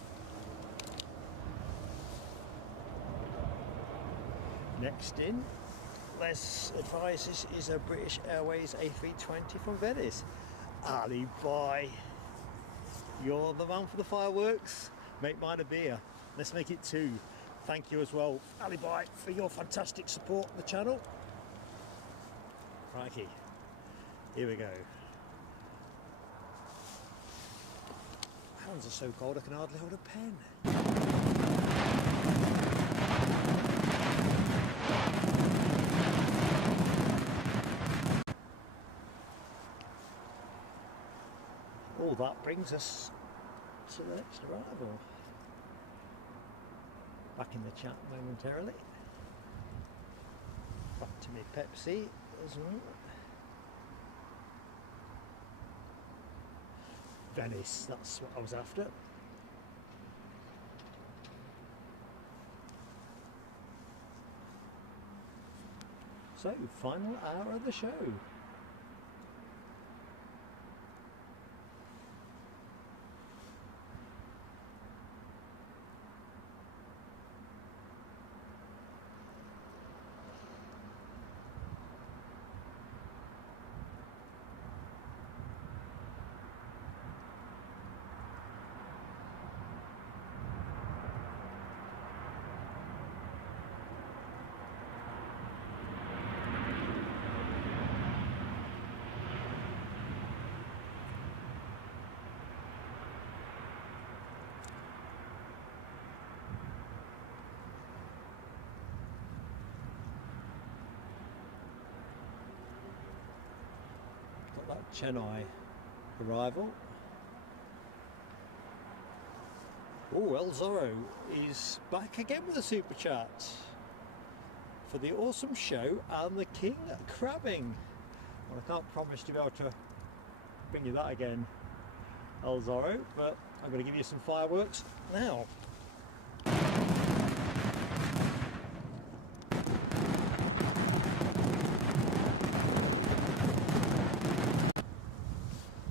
Next in, let's advise this is a British Airways A320 from Venice. Ali Bye, you're the man for the fireworks. Make mine a beer. Let's make it 2. Thank you as well, Ali Bye, for your fantastic support of the channel. Crikey, here we go. Hands are so cold I can hardly hold a pen. Oh, that brings us to the next arrival. back in the chat momentarily. Back to me Pepsi as well. Venice, that's what I was after. So, final hour of the show. That Chennai arrival. Oh, El Zorro is back again with a super chat for the awesome show and the king crabbing. Well, I can't promise to be able to bring you that again, El Zorro, but I'm going to give you some fireworks now.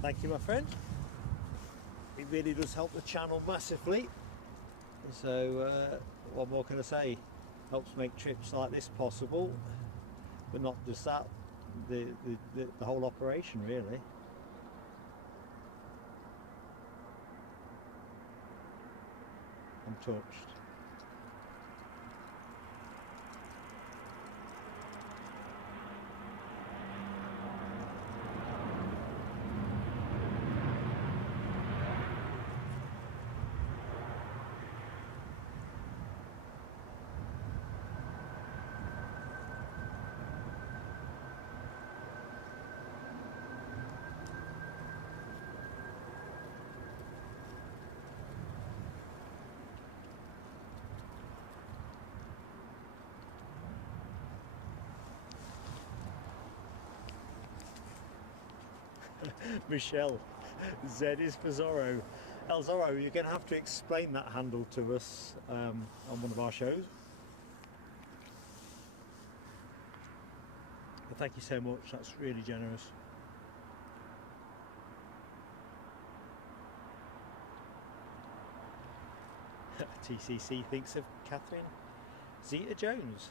Thank you, my friend. It really does help the channel massively. So what more can I say? Helps make trips like this possible, but not just that, the whole operation really. I'm touched. Michelle, Z is for Zorro. El Zorro, you're going to have to explain that handle to us on one of our shows. But thank you so much, that's really generous. TCC thinks of Catherine Zeta-Jones.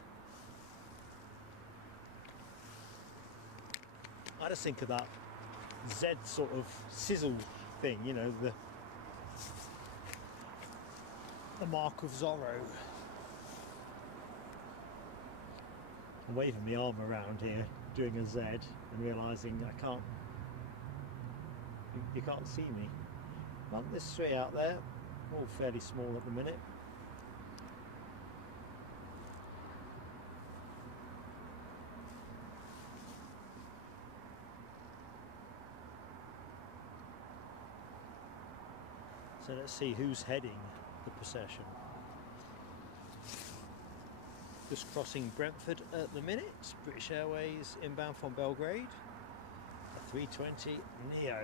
I just think of that Z sort of sizzle thing, you know, the mark of Zorro. I'm waving my arm around here doing a Z and realising I can't, you can't see me. Well, there's three out there, all fairly small at the minute. So let's see who's heading the procession. Just crossing Brentford at the minute. British Airways inbound from Belgrade. A 320 Neo.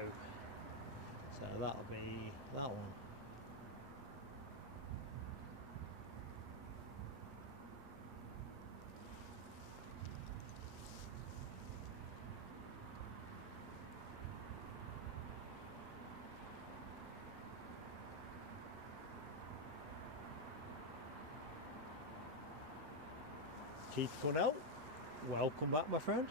So that'll be that one. Keith Cornell, welcome back, my friend.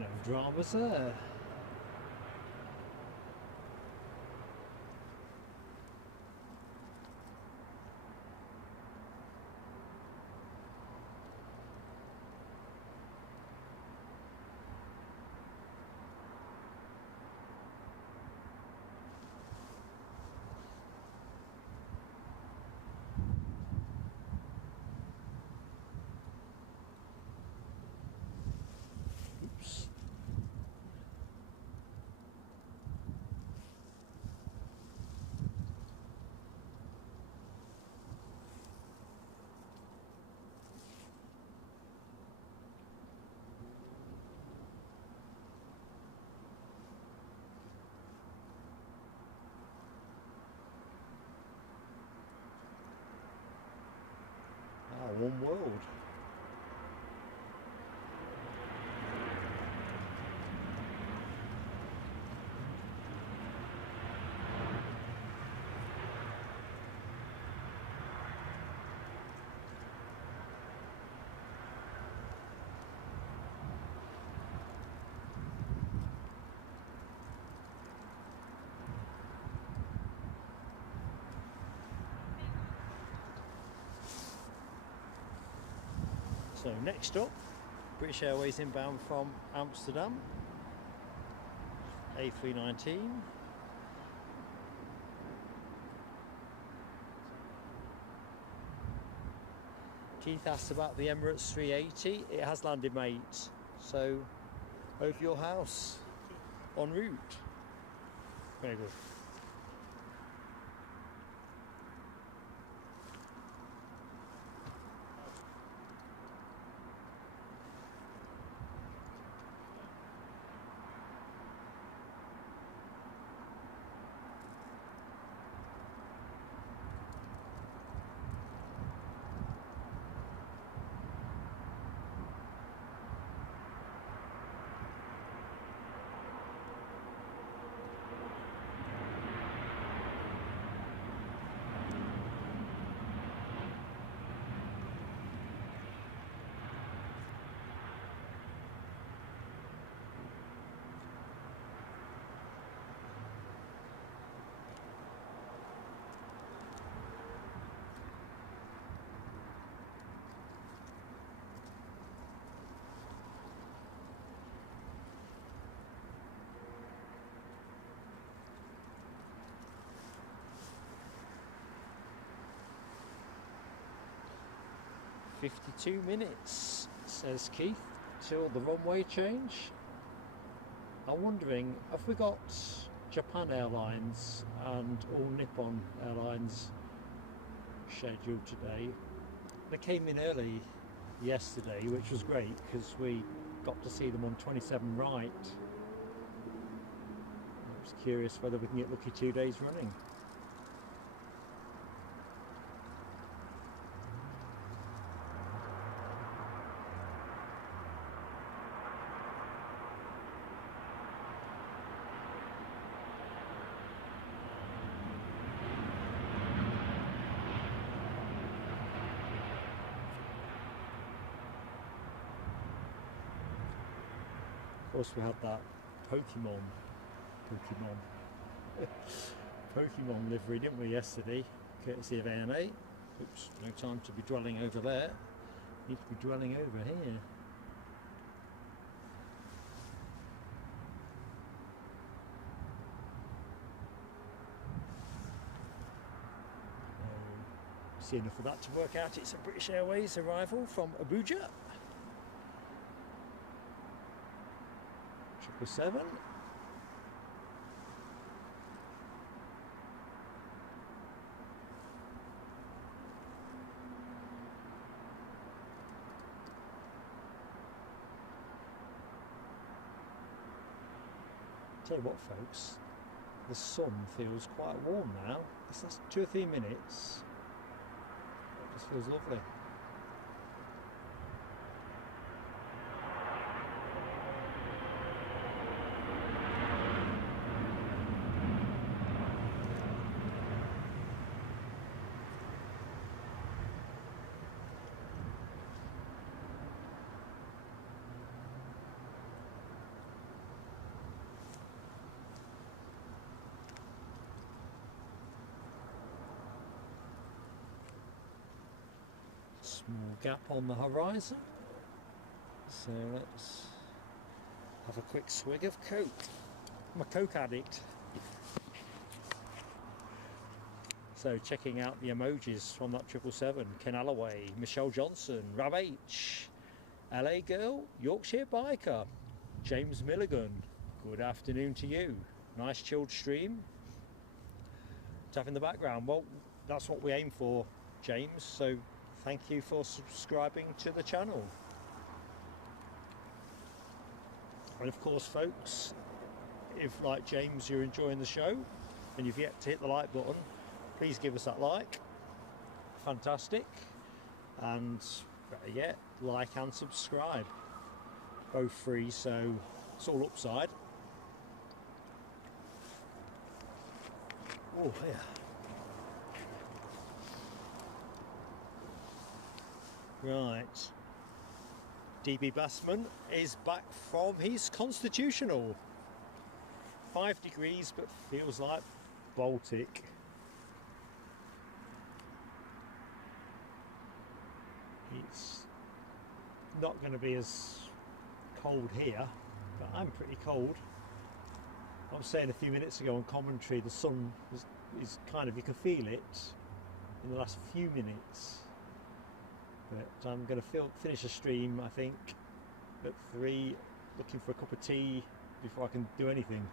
No dramas there. Oops. Ah, one world. So next up, British Airways inbound from Amsterdam, A319. Keith asked about the Emirates 380. It has landed, mate. So over your house, en route. Very good. "52 minutes, says Keith, till the runway change." I'm wondering, have we got Japan Airlines and All Nippon Airlines scheduled today? They came in early yesterday, which was great because we got to see them on 27 right. I was curious whether we can get lucky 2 days running. Of course, we had that Pokemon livery, didn't we, yesterday, courtesy of ANA. Oops, no time to be dwelling over there. Need to be dwelling over here. See enough of that to work out it's a British Airways arrival from Abuja. 777. Tell you what, folks, the sun feels quite warm now. This last 2 or 3 minutes, it just feels lovely. More gap on the horizon. So let's have a quick swig of Coke. I'm a Coke addict. So checking out the emojis from that 777, Ken Alloway, Michelle Johnson, Rab H, LA Girl, Yorkshire Biker, James Milligan, good afternoon to you. Nice chilled stream. Tap in the background. Well, that's what we aim for, James, so thank you for subscribing to the channel. And of course, folks, if like James you're enjoying the show and you've yet to hit the like button, please give us that like. Fantastic. And better yet, like and subscribe. Both free, so it's all upside. Oh yeah. Right. DB Bassman is back from his constitutional. 5 degrees, but feels like Baltic. It's not going to be as cold here, but I'm pretty cold. I was saying a few minutes ago on commentary, the sun is kind of, you can feel it in the last few minutes. But I'm going to finish the stream, I think, at 3, looking for a cup of tea before I can do anything.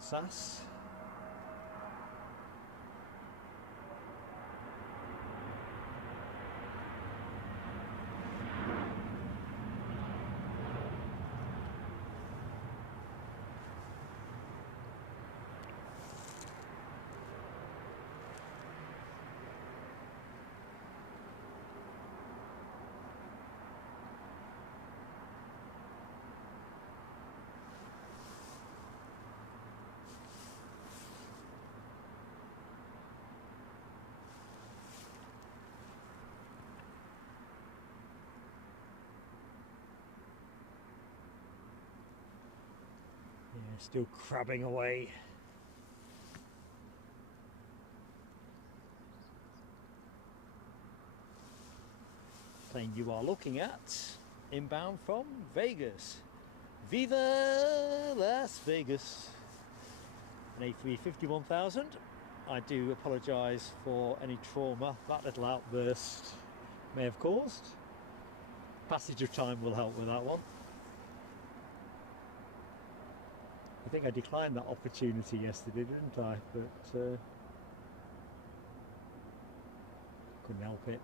SAS. Yeah, still crabbing away. Plane you are looking at, inbound from Vegas. Viva Las Vegas. An A350-1000. I do apologise for any trauma that little outburst may have caused. Passage of time will help with that one. I think I declined that opportunity yesterday, didn't I? But couldn't help it.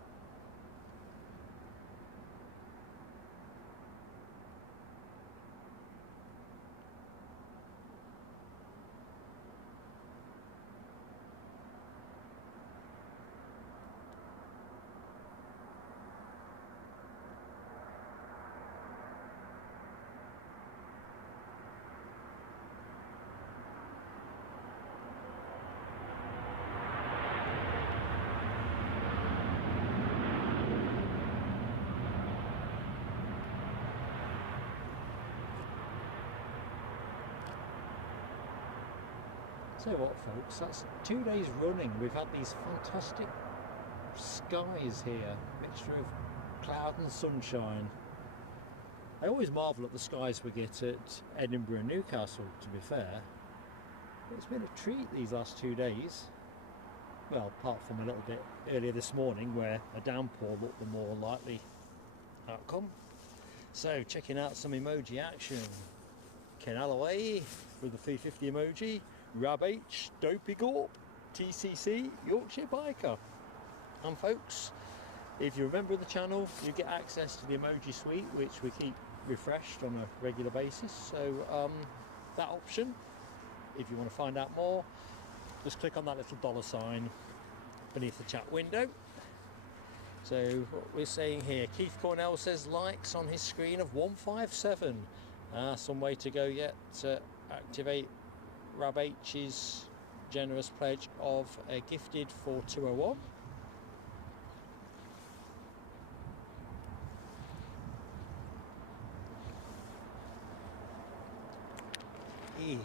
So what, folks, that's 2 days running we've had these fantastic skies here, mixture of cloud and sunshine. I always marvel at the skies we get at Edinburgh and Newcastle, to be fair. It's been a treat these last 2 days. Well, apart from a little bit earlier this morning where a downpour looked the more likely outcome. So checking out some emoji action. Ken Alloway with the 350 emoji. Rab H, Dopey Gorp, TCC, Yorkshire Biker. And folks, if you're a member of the channel, you get access to the emoji suite, which we keep refreshed on a regular basis. So that option, if you want to find out more, just click on that little $sign beneath the chat window. So what we're saying here, Keith Cornell says likes on his screen of 157. Some way to go yet to activate Rab H's generous pledge of a gifted for 201. Okay.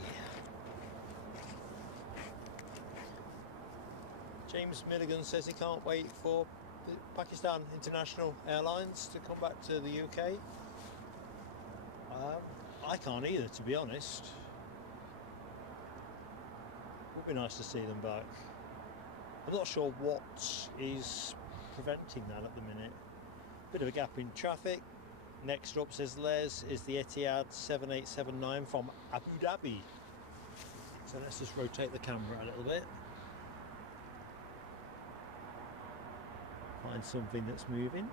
James Milligan says he can't wait for the Pakistan International Airlines to come back to the UK. I can't either, to be honest. It would be nice to see them back. I'm not sure what is preventing that at the minute. Bit of a gap in traffic. Next up, says Les, is the Etihad 7879 from Abu Dhabi. So let's just rotate the camera a little bit. Find something that's moving.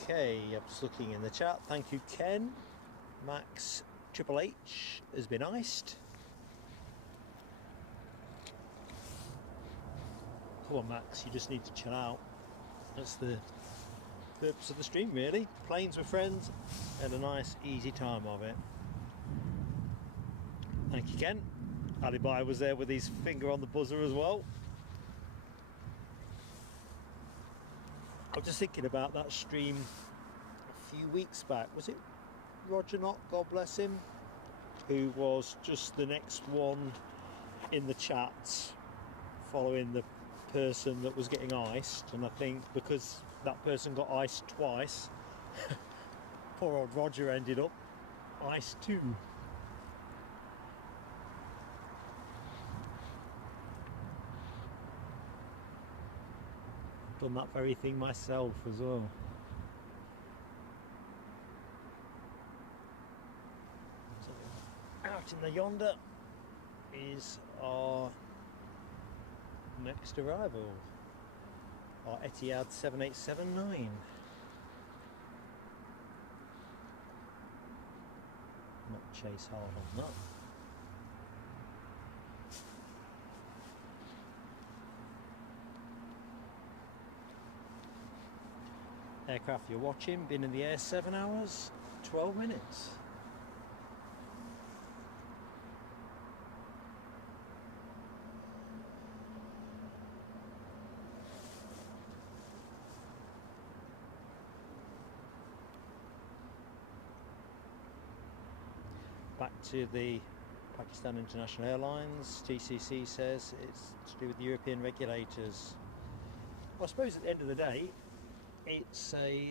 Okay, I'm just looking in the chat. Thank you, Ken. Max Triple H has been iced. Come on, Max, you just need to chill out. That's the purpose of the stream, really. Planes with friends and a nice, easy time of it. Thank you, Ken. Alibi was there with his finger on the buzzer as well. I was just thinking about that stream a few weeks back. Was it Roger Knott, God bless him, who was just the next one in the chat following the person that was getting iced? And I think because that person got iced twice, poor old Roger ended up iced too. Done that very thing myself as well. So out in the yonder is our next arrival, our Etihad 7879. Not chase hard on that. Aircraft you're watching, been in the air 7 hours, 12 minutes. Back to the Pakistan International Airlines. TCC says it's to do with the European regulators. Well, I suppose at the end of the day, it's a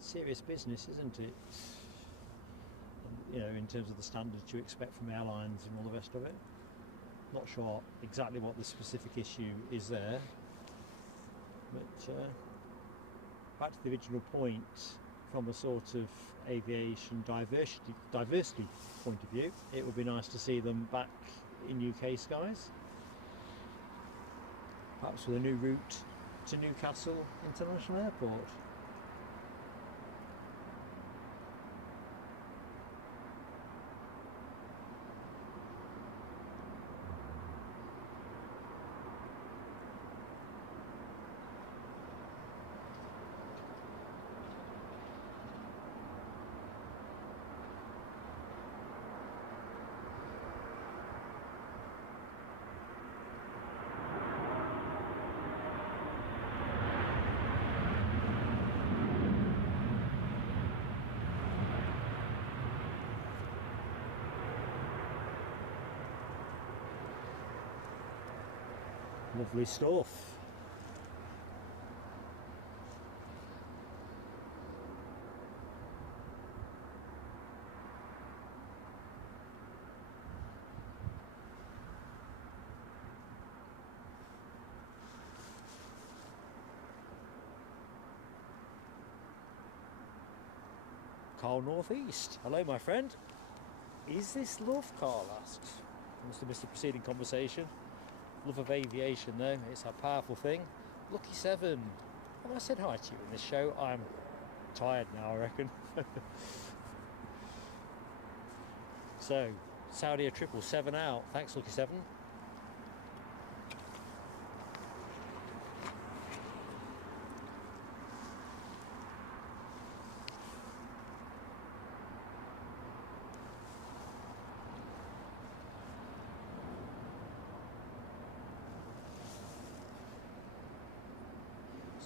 serious business, isn't it? You know, in terms of the standards you expect from airlines and all the rest of it. Not sure exactly what the specific issue is there, but back to the original point, from a sort of aviation diversity point of view, it would be nice to see them back in UK skies, perhaps with a new route to Newcastle International Airport. Lovely stuff. Carl Northeast. Hello, my friend. Is this love? Carl asks. Must have missed the preceding conversation. Love of aviation though, it's a powerful thing. Lucky 7. Have I said hi to you in this show? I'm tired now, I reckon. So, Saudi 777 out. Thanks, Lucky 7.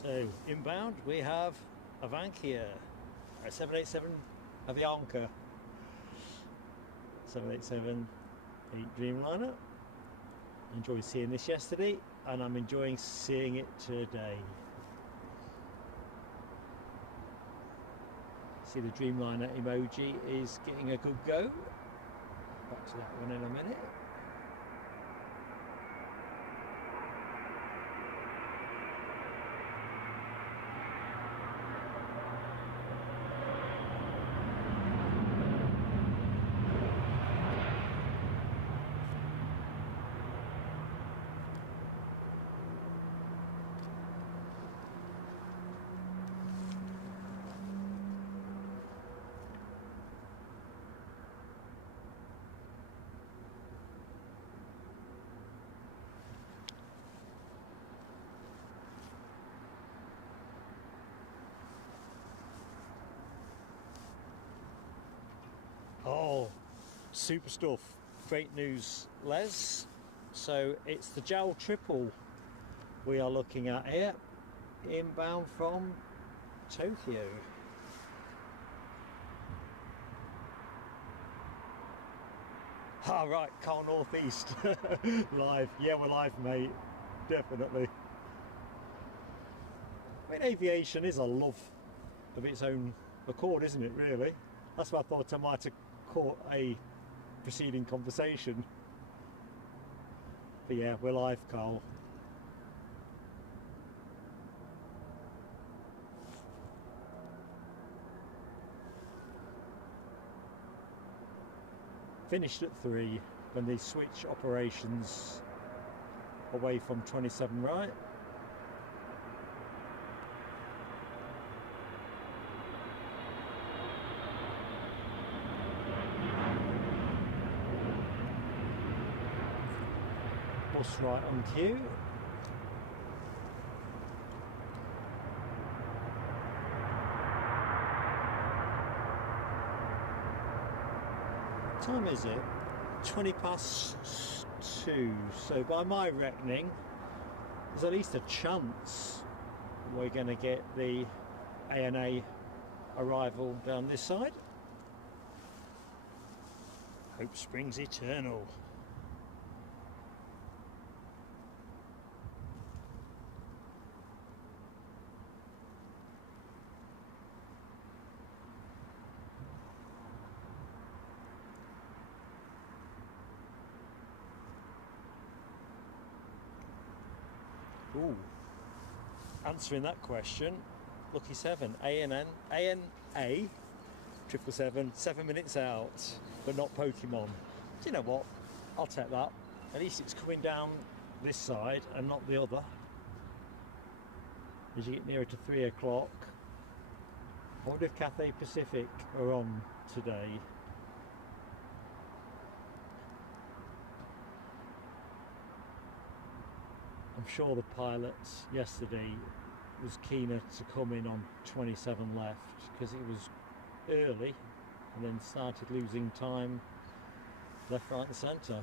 So, inbound we have Avankia a 787 Aviation, 787 Dreamliner. Enjoyed seeing this yesterday, and I'm enjoying seeing it today. See, the Dreamliner emoji is getting a good go. Back to that one in a minute. Oh, super stuff. Great news, Les. So it's the JAL triple we are looking at here, inbound from Tokyo. Ah, right, Car Northeast. Live. Yeah, we're live, mate. Definitely. I mean, aviation is a love of its own accord, isn't it, really? That's why I thought I might have caught a preceding conversation. But yeah, we're live, Carl. Finished at 3 when they switch operations away from 27 right. Bus right on cue. What time is it? 20 past 2. So by my reckoning, there's at least a chance we're going to get the ANA arrival down this side. Hope springs eternal. Ooh, answering that question, lucky 7, ANA 777, 7 minutes out, but not Pokemon. Do you know what? I'll take that. At least it's coming down this side and not the other. As you get nearer to 3 o'clock, I wonder if Cathay Pacific are on today. I'm sure the pilot yesterday was keener to come in on 27 left because it was early and then started losing time left, right and centre.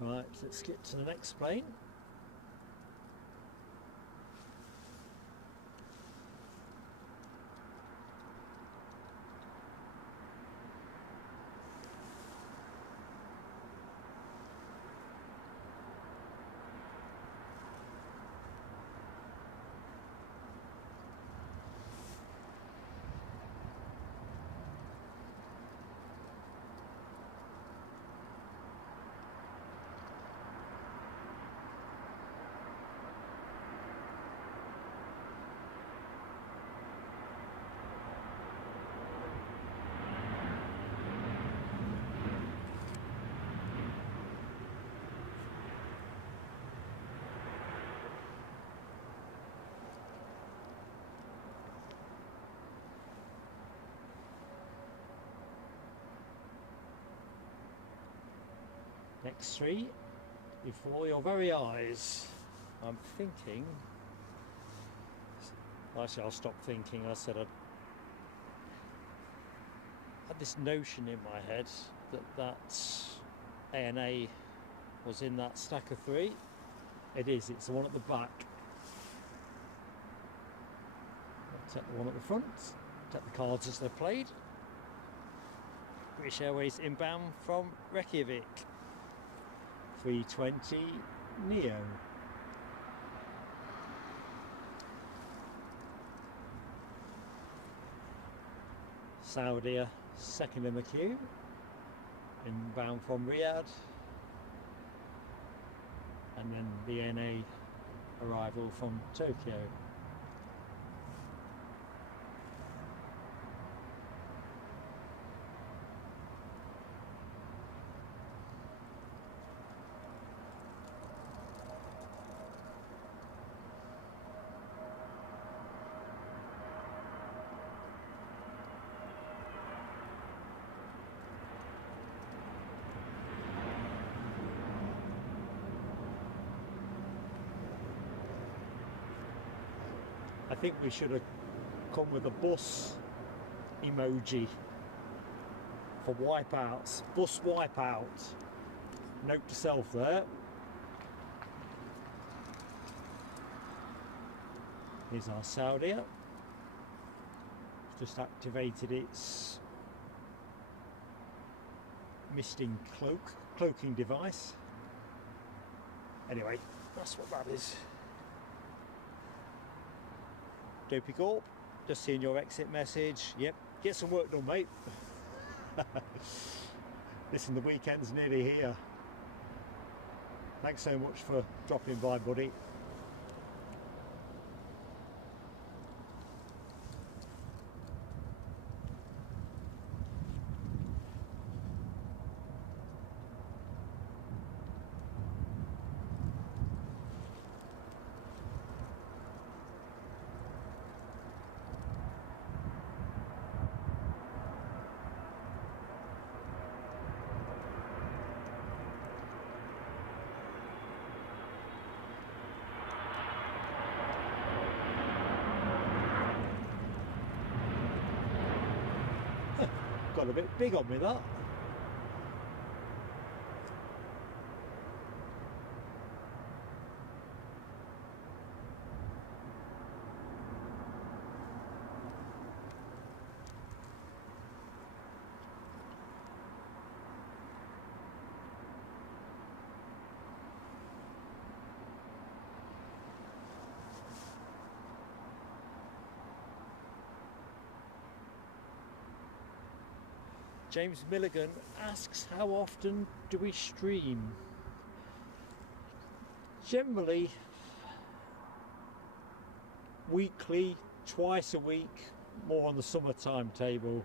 Right, let's get to the next plane. X3 before your very eyes. I'm thinking, actually I'll stop thinking. I said I had this notion in my head that ANA was in that stack of 3. It is, it's the one at the back. I'll take the one at the front, take the cards as they're played. British Airways inbound from Reykjavik, 320 Neo. Saudia, second in the queue, inbound from Riyadh, and then the ANA arrival from Tokyo. I think we should have come with a bus emoji for wipeouts. Bus wipeout. Note to self there. Here's our Saudia. It's just activated its misting cloaking device. Anyway, that's what that is. Dopey Corp, just seeing your exit message. Yep, get some work done, mate. Listen, the weekend's nearly here. Thanks so much for dropping by, buddy. Got a bit big on me, that. James Milligan asks, how often do we stream? Generally weekly, twice a week, more on the summer timetable.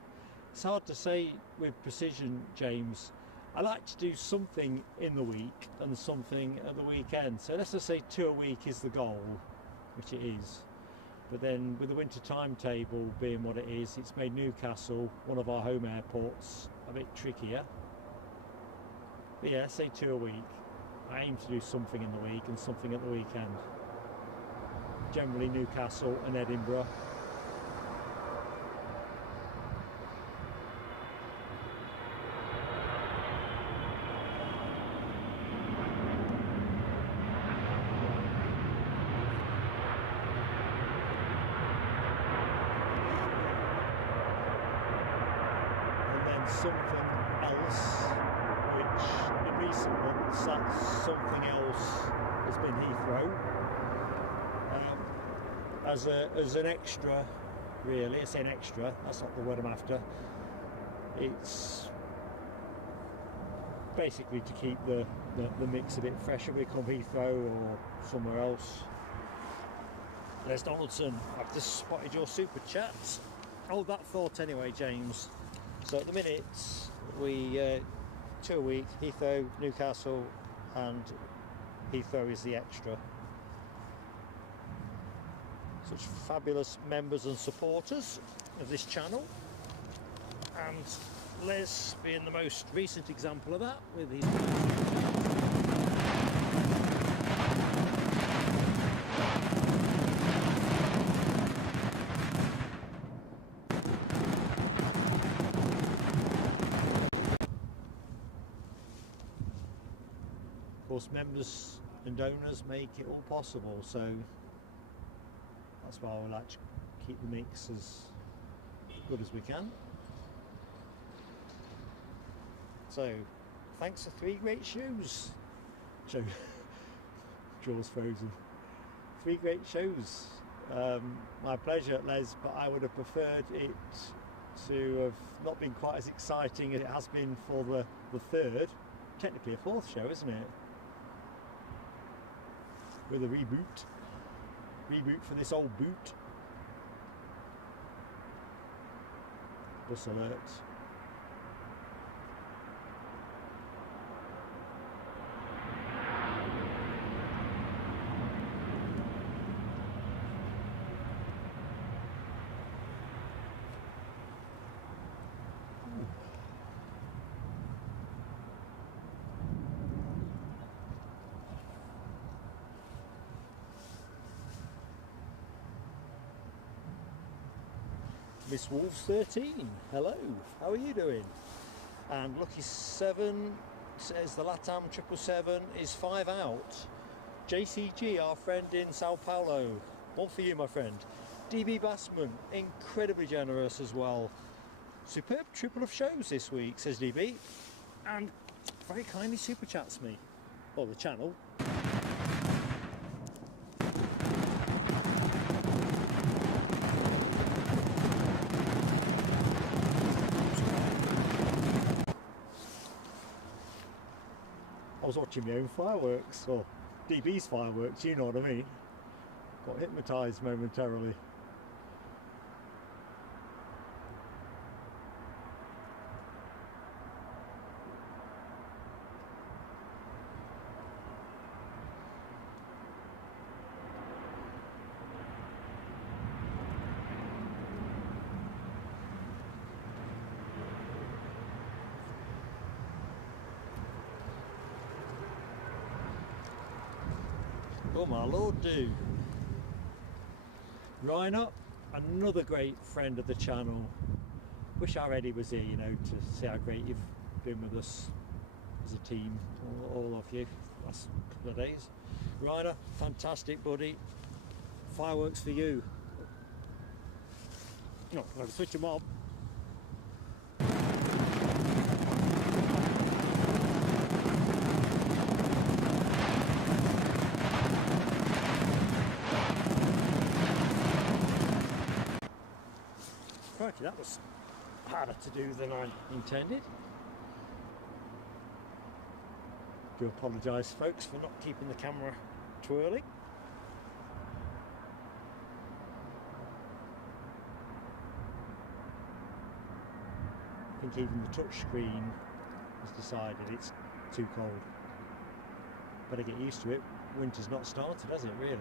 It's hard to say with precision, James. I like to do something in the week and something at the weekend. So let's just say 2 a week is the goal, which it is. But then with the winter timetable being what it is, it's made Newcastle, one of our home airports, a bit trickier. But yeah, say 2 a week. I aim to do something in the week and something at the weekend. Generally Newcastle and Edinburgh. Something else, which in recent months that something else has been Heathrow, as an extra, really. I say an extra, that's not the word I'm after. It's basically to keep the mix a bit fresher. We come Heathrow or somewhere else. There's Donaldson. I've just spotted your super chat. Hold that thought anyway, James. So at the minute we 2 a week, Heathrow, Newcastle, and Heathrow is the extra. Such fabulous members and supporters of this channel, and Les being the most recent example of that with his Of course, members and donors make it all possible, so that's why I like to keep the mix as good as we can. So, thanks for 3 great shows. Jaw's frozen. 3 great shows. My pleasure, Les, but I would have preferred it to have not been quite as exciting as it has been for the 3rd. Technically a 4th show, isn't it? With a reboot. Reboot for this old boot. Bus alert. Miss Wolves 13, hello, how are you doing? And Lucky 7 says the LATAM 777 is 5 out. JCG, our friend in Sao Paulo, one for you, my friend. DB Bassman, incredibly generous as well. Superb triple of shows this week, says DB, and very kindly super chats me, or the channel. I was watching my own fireworks, or DB's fireworks, you know what I mean. Got hypnotised momentarily. Oh my lord, do. Rhino, another great friend of the channel. Wish our Eddie was here, you know, to see how great you've been with us as a team, all of you, last couple of days. Rhino, fantastic buddy. Fireworks for you. No, I've got to switch them on. Crikey, that was harder to do than I intended. Do apologise, folks, for not keeping the camera twirling. I think even the touch screen has decided it's too cold. Better get used to it. Winter's not started, has it, really?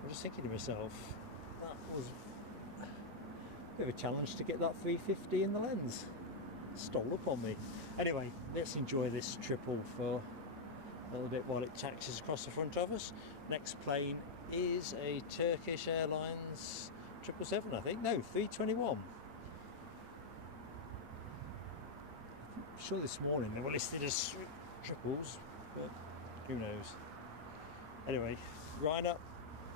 I was thinking to myself, that was a bit of a challenge to get that 350 in the lens. Stole up on me. Anyway, let's enjoy this triple for a little bit while it taxis across the front of us. Next plane is a Turkish Airlines 777, I think. No, 321. I'm sure this morning they were listed as triples, but who knows. Anyway, Ryder,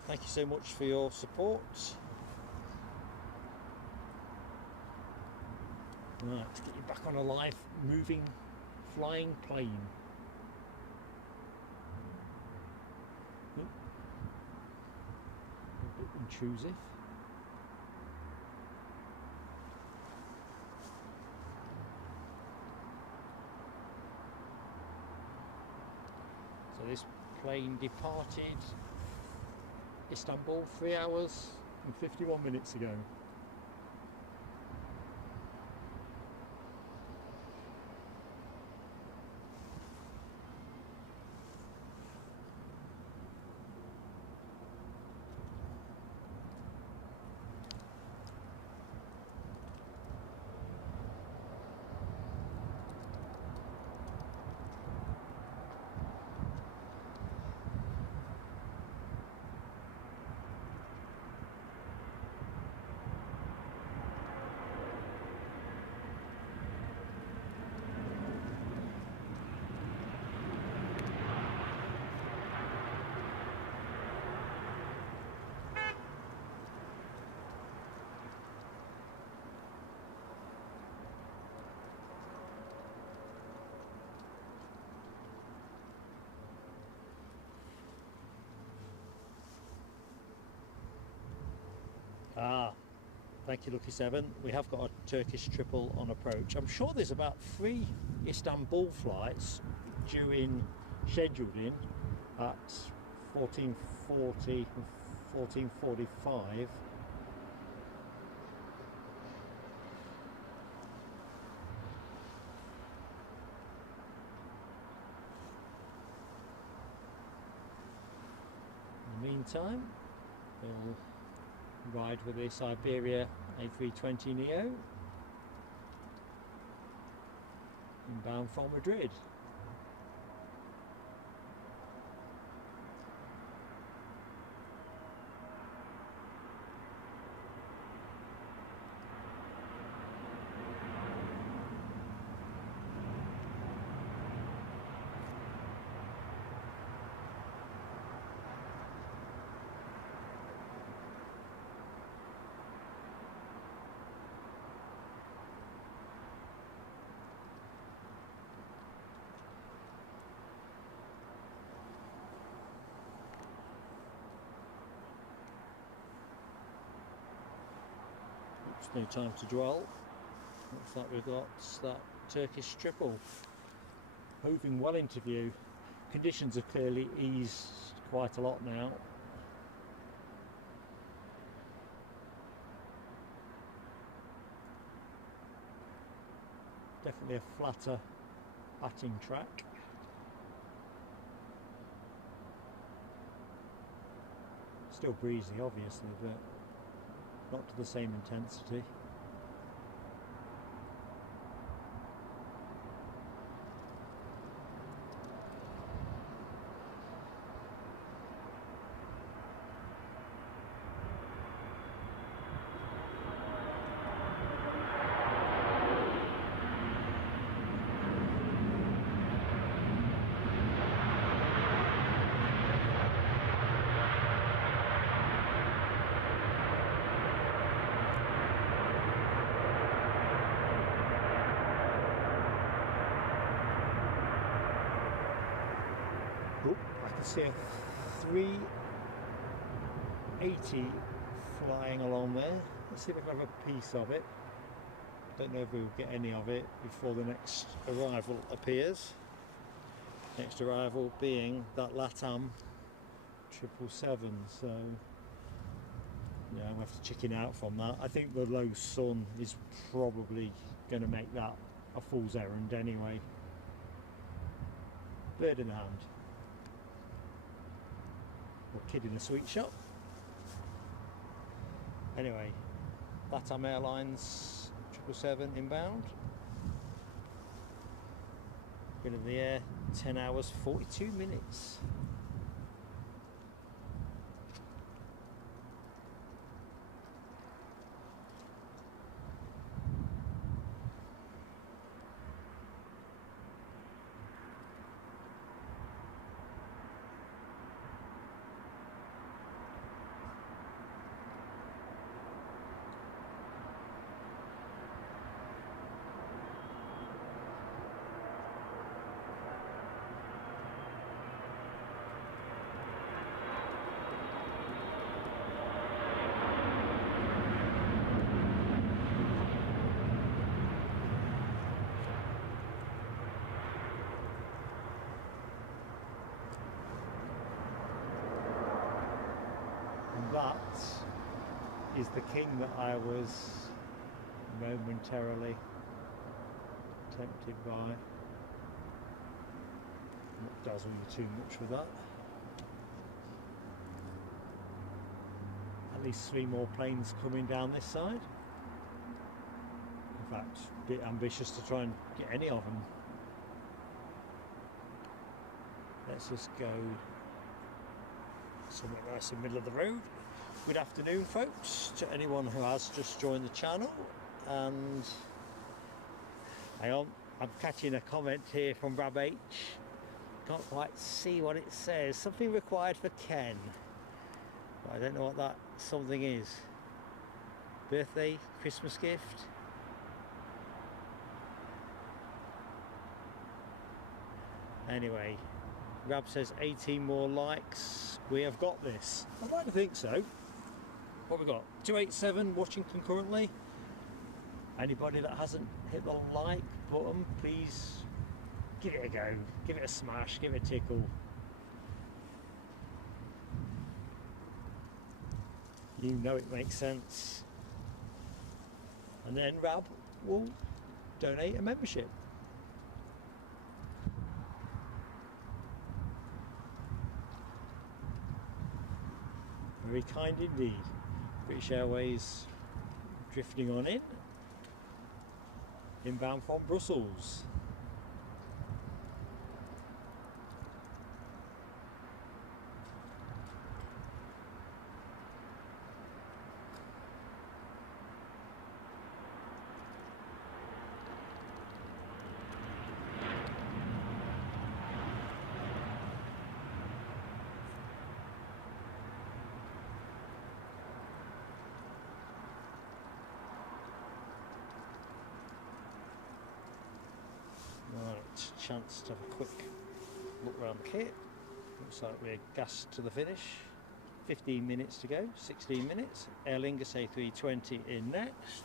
thank you so much for your support. Right, let's get you back on a live, moving, flying plane. A bit intrusive. So this plane departed Istanbul 3 hours and 51 minutes ago. Ah, thank you, Lucky 7. We have got a Turkish triple on approach. I'm sure there's about 3 Istanbul flights scheduled in at 14:40 and 14:45. In the meantime, we'll ride with the Iberia A320 Neo inbound from Madrid. No time to dwell. Looks like we've got that Turkish triple moving well into view. Conditions have clearly eased quite a lot now. Definitely a flatter batting track. Still breezy, obviously, but not to the same intensity. See a 380 flying along there. Let's see if I can have a piece of it. Don't know if we'll get any of it before the next arrival appears. Next arrival being that LATAM 777. So yeah, we'll have to chicken out from that. I think the low sun is probably going to make that a fool's errand anyway. Bird in the hand. Or kid in a sweet shop. Anyway, LATAM Airlines 777 inbound. Been in the air 10 hours 42 minutes. that is the king that I was momentarily tempted by. Not dazzle you too much with that. At least 3 more planes coming down this side. In fact, a bit ambitious to try and get any of them. Let's just go somewhere nice in the middle of the road. Good afternoon, folks, to anyone who has just joined the channel. And I'm catching a comment here from Rab H. Can't quite see what it says. Something required for Ken. But I don't know what that something is. Birthday, Christmas gift. Anyway, Rab says 18 more likes. We have got this. I'd like to think so. What we got? 287 watching concurrently. Anybody that hasn't hit the like button, please give it a go. Give it a smash. Give it a tickle. You know it makes sense. And then Rab will donate a membership. Very kind indeed. British Airways drifting on in. Inbound from Brussels. Right, chance to have a quick look around the kit. Looks like we're gassed to the finish. 15 minutes to go, 16 minutes. Aer Lingus A320 in next.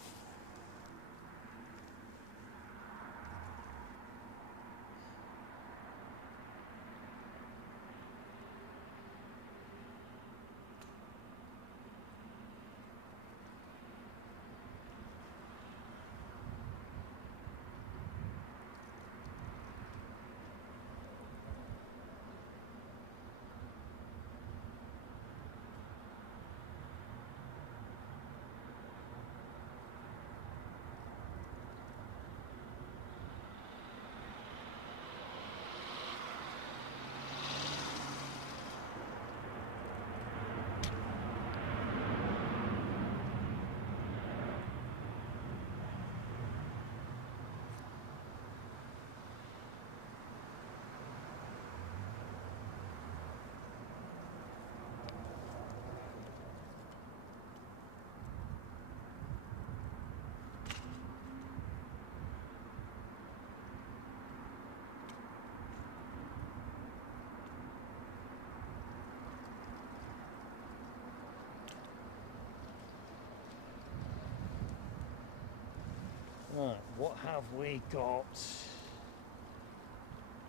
Right, what have we got?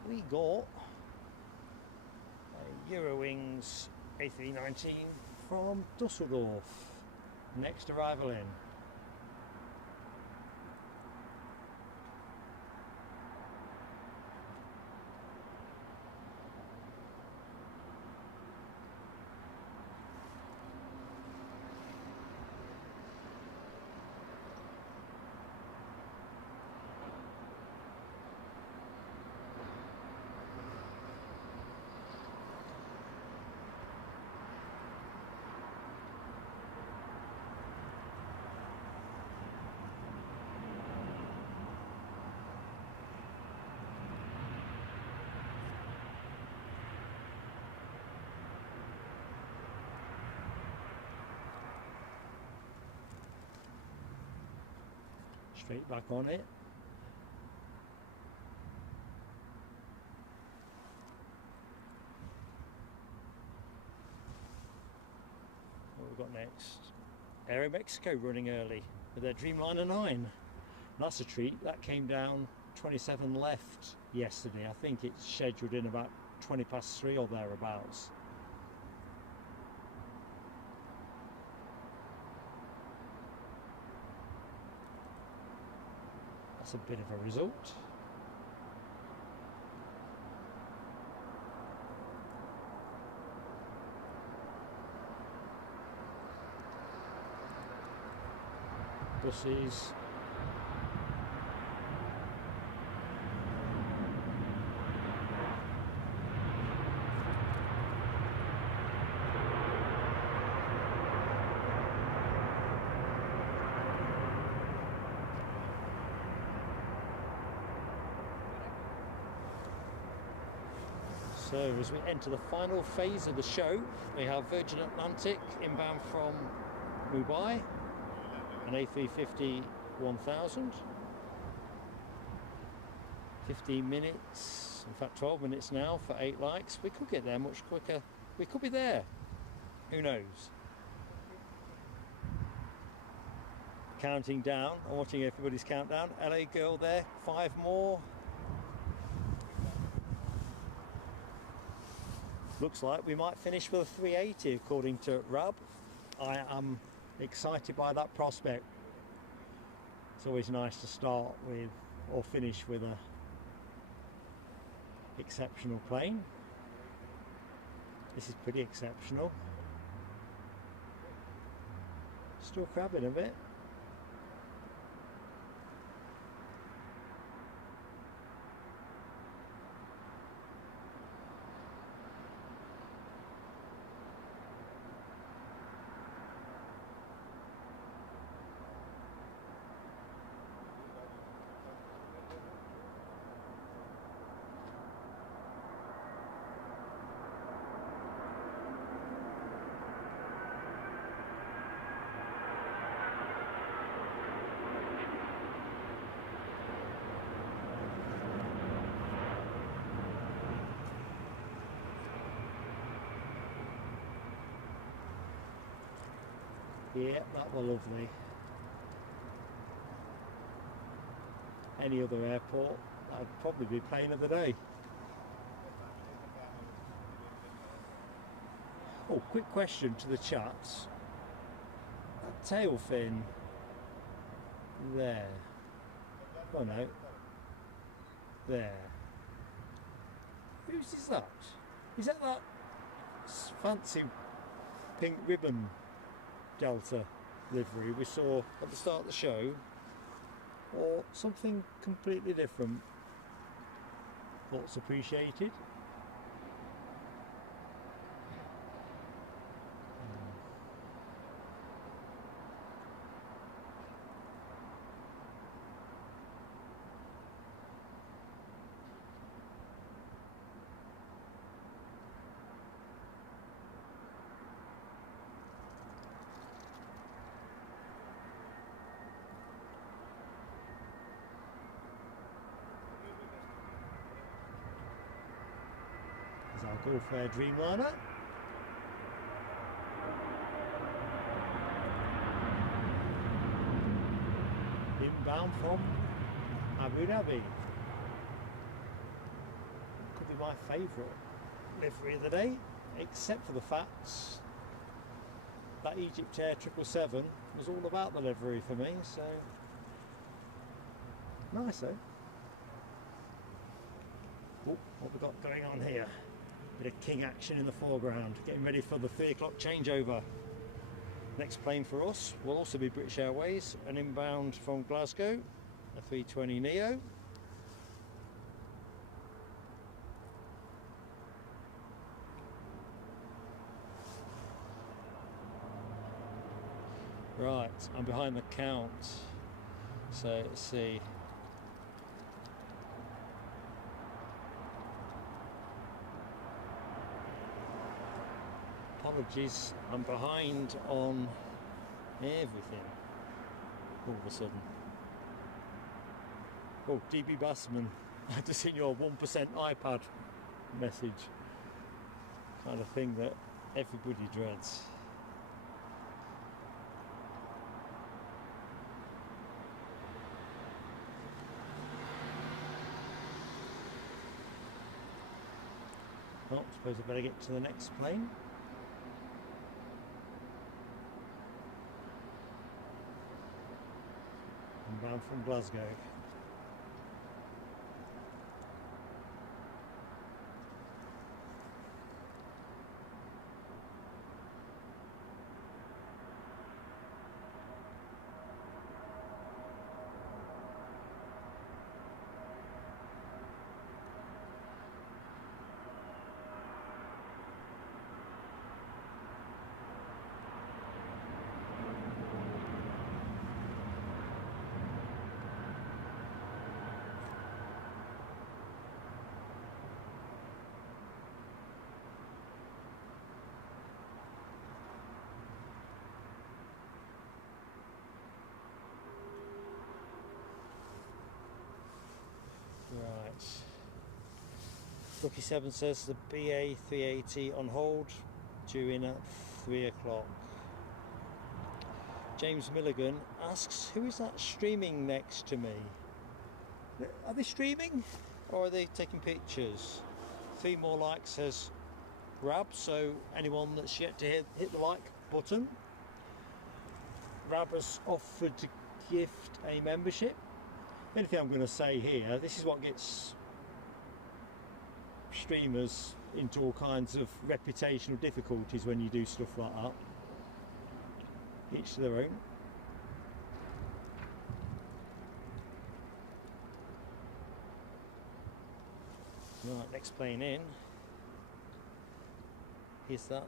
We got a Eurowings A319 from Dusseldorf. Next arrival in. Straight back on it. What have we got next? Aero Mexico running early with their Dreamliner 9. That's a treat. That came down 27 left yesterday. I think it's scheduled in about 20 past 3 or thereabouts. that's a bit of a result. Buses. So as we enter the final phase of the show, we have Virgin Atlantic inbound from Mumbai, an A350-1000. 15 minutes, in fact 12 minutes now for 8 likes. We could get there much quicker. We could be there. Who knows? Counting down, I'm watching everybody's countdown. LA girl there, 5 more. Looks like we might finish with a 380 according to Rab. I am excited by that prospect. It's always nice to start with or finish with a exceptional plane. This is pretty exceptional. Still crabbing a bit. Yeah, that was lovely. Any other airport, that'd probably be plane of the day. Oh, quick question to the chats. That tail fin there. Oh no. There. Whose is that? Is that fancy pink ribbon Delta livery we saw at the start of the show, or something completely different? Thoughts appreciated. Our Gulf Air Dreamliner. Inbound from Abu Dhabi. Could be my favourite livery of the day, except for the fact that Egypt Air 777 was all about the livery for me, so nice though. Oh, what we got going on here? Bit of king action in the foreground, getting ready for the 3 o'clock changeover. Next plane for us will also be British Airways, an inbound from Glasgow, a 320neo. Right, I'm behind the count, so let's see. Apologies, I'm behind on everything all of a sudden. Oh, DB Bassman, I just seen your 1% iPad message. Kind of thing that everybody dreads. Well, I suppose I better get to the next plane. Inbound from Glasgow. Lucky 7 says the BA 380 on hold, due in at 3 o'clock. James Milligan asks, who is that streaming next to me? Are they streaming or are they taking pictures? 3 more likes says Rab, so anyone that's yet to hit the like button. Rab has offered to gift a membership. The only thing I'm going to say here, this is what gets streamers into all kinds of reputational difficulties when you do stuff like that. Each to their own. Right, next plane in. Is that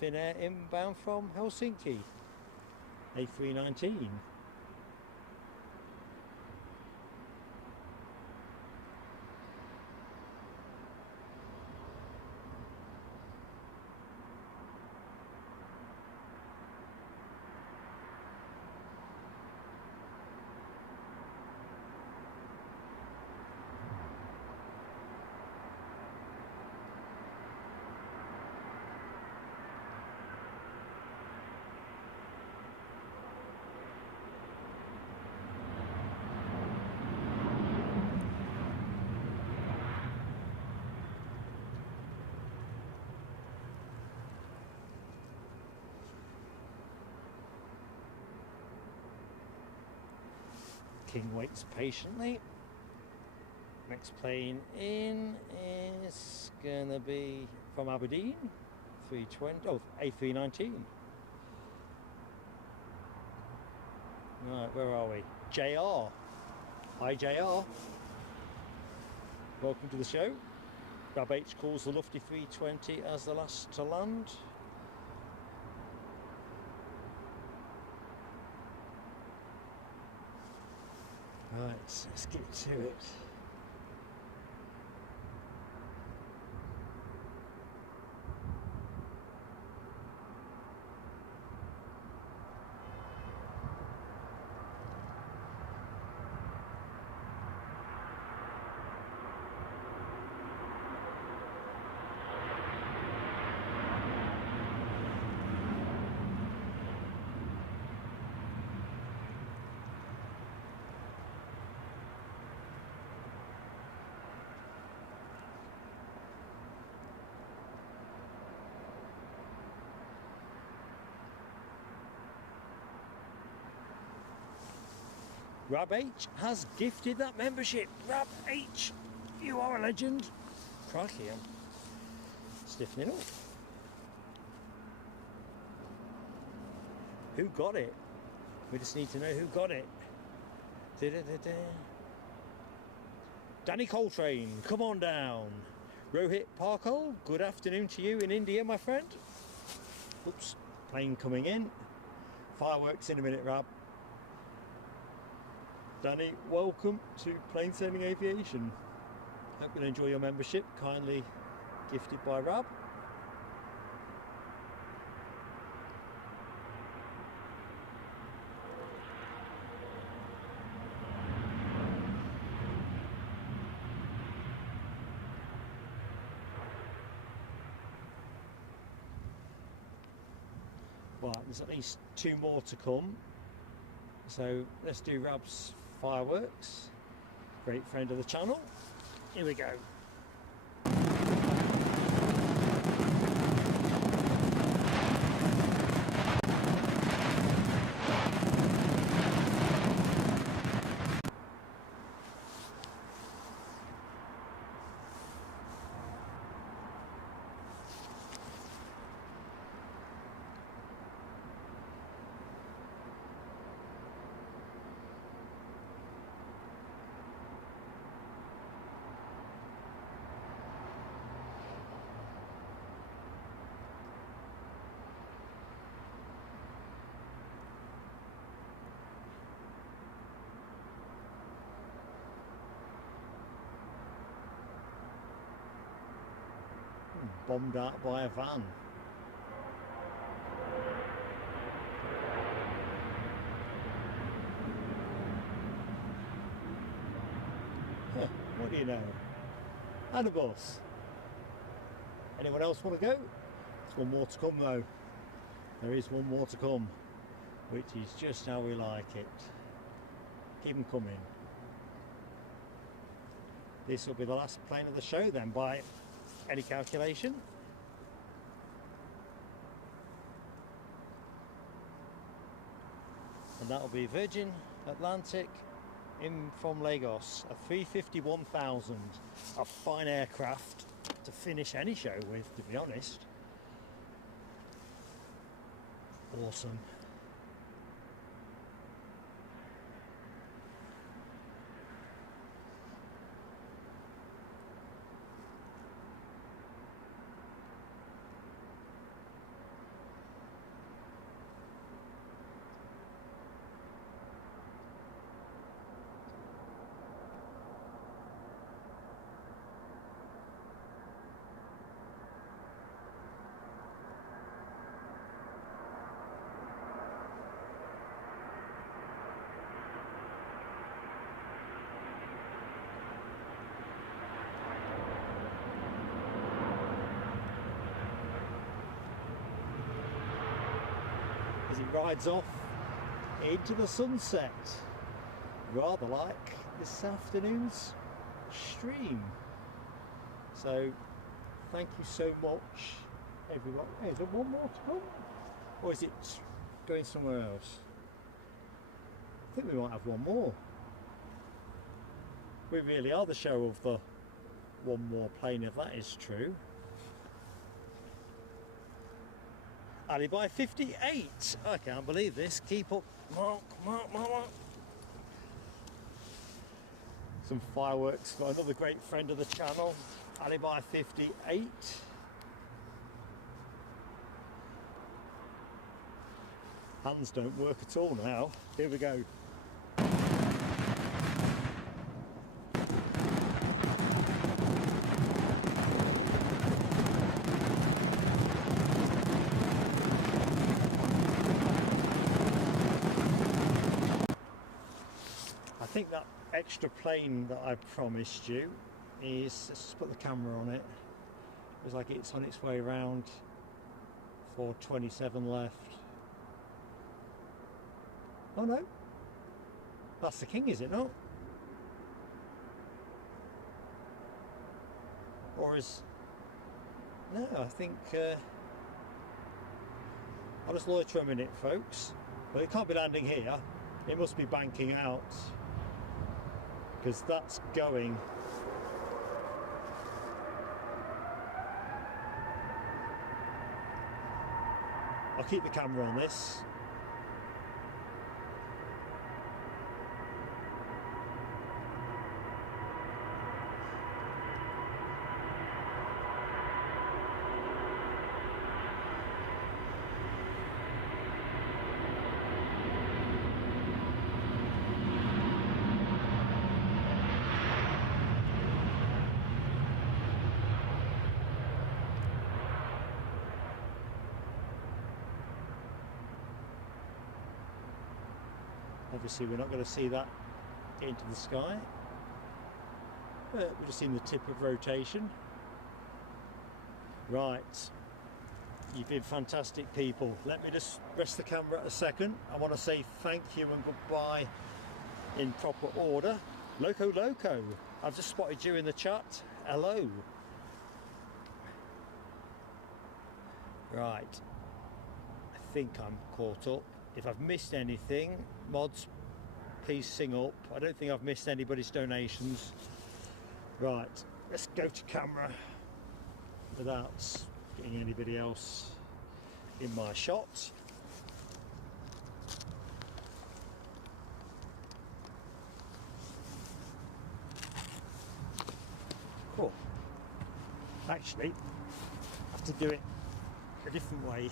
Finnair inbound from Helsinki, A319. King waits patiently. Next plane in is gonna be from Aberdeen, 320, oh, A319. Right, where are we? JR. Hi JR. Welcome to the show. Rab H calls the Lufty 320 as the last to land. Right, let's get to it. Rab H has gifted that membership. Rab H, you are a legend. Crikey, I'm stiffening up. Who got it? We just need to know who got it. Da-da-da-da. Danny Coltrane, come on down. Rohit Parkol, good afternoon to you in India, my friend. Oops, plane coming in. Fireworks in a minute, Rab. Danny, welcome to Plain Sailing Aviation. Hope you'll enjoy your membership, kindly gifted by Rab. Right, there's at least 2 more to come. So let's do Rab's fireworks. Great friend of the channel. Here we go. Bombed out by a van. What do you know? And a bus. Anyone else want to go? There's one more to come though. There is one more to come, which is just how we like it. Keep them coming. This will be the last plane of the show then, by any calculation. And that'll be Virgin Atlantic in from Lagos, a 350-1000, a fine aircraft to finish any show with, to be honest. Awesome. As it rides off into the sunset, rather like this afternoon's stream. So thank you so much everyone. Hey, is there one more to come, or is it going somewhere else? I think we might have one more. We really are the show of the one more plane, if that is true. Alibi 58. I can't believe this. Keep up. Mark. Some fireworks for another great friend of the channel, Alibi 58. Hands don't work at all now. Here we go. I think that extra plane that I promised you is, let's just put the camera on it. It was like it's on its way around for 27 left. Oh no, that's the King, is it not? Or is, no, I think, I'll just loiter a minute folks. Well, it can't be landing here, it must be banking out, because that's going. I'll keep the camera on this. Obviously we're not going to see that into the sky, but we've just seen the tip of rotation. Right, you've been fantastic people. Let me just rest the camera a second. I want to say thank you and goodbye in proper order. Loco, I've just spotted you in the chat. Hello. Right, I think I'm caught up. If I've missed anything, mods, please sing up. I don't think I've missed anybody's donations. Right, let's go to camera without getting anybody else in my shot. Cool. Actually, I have to do it a different way.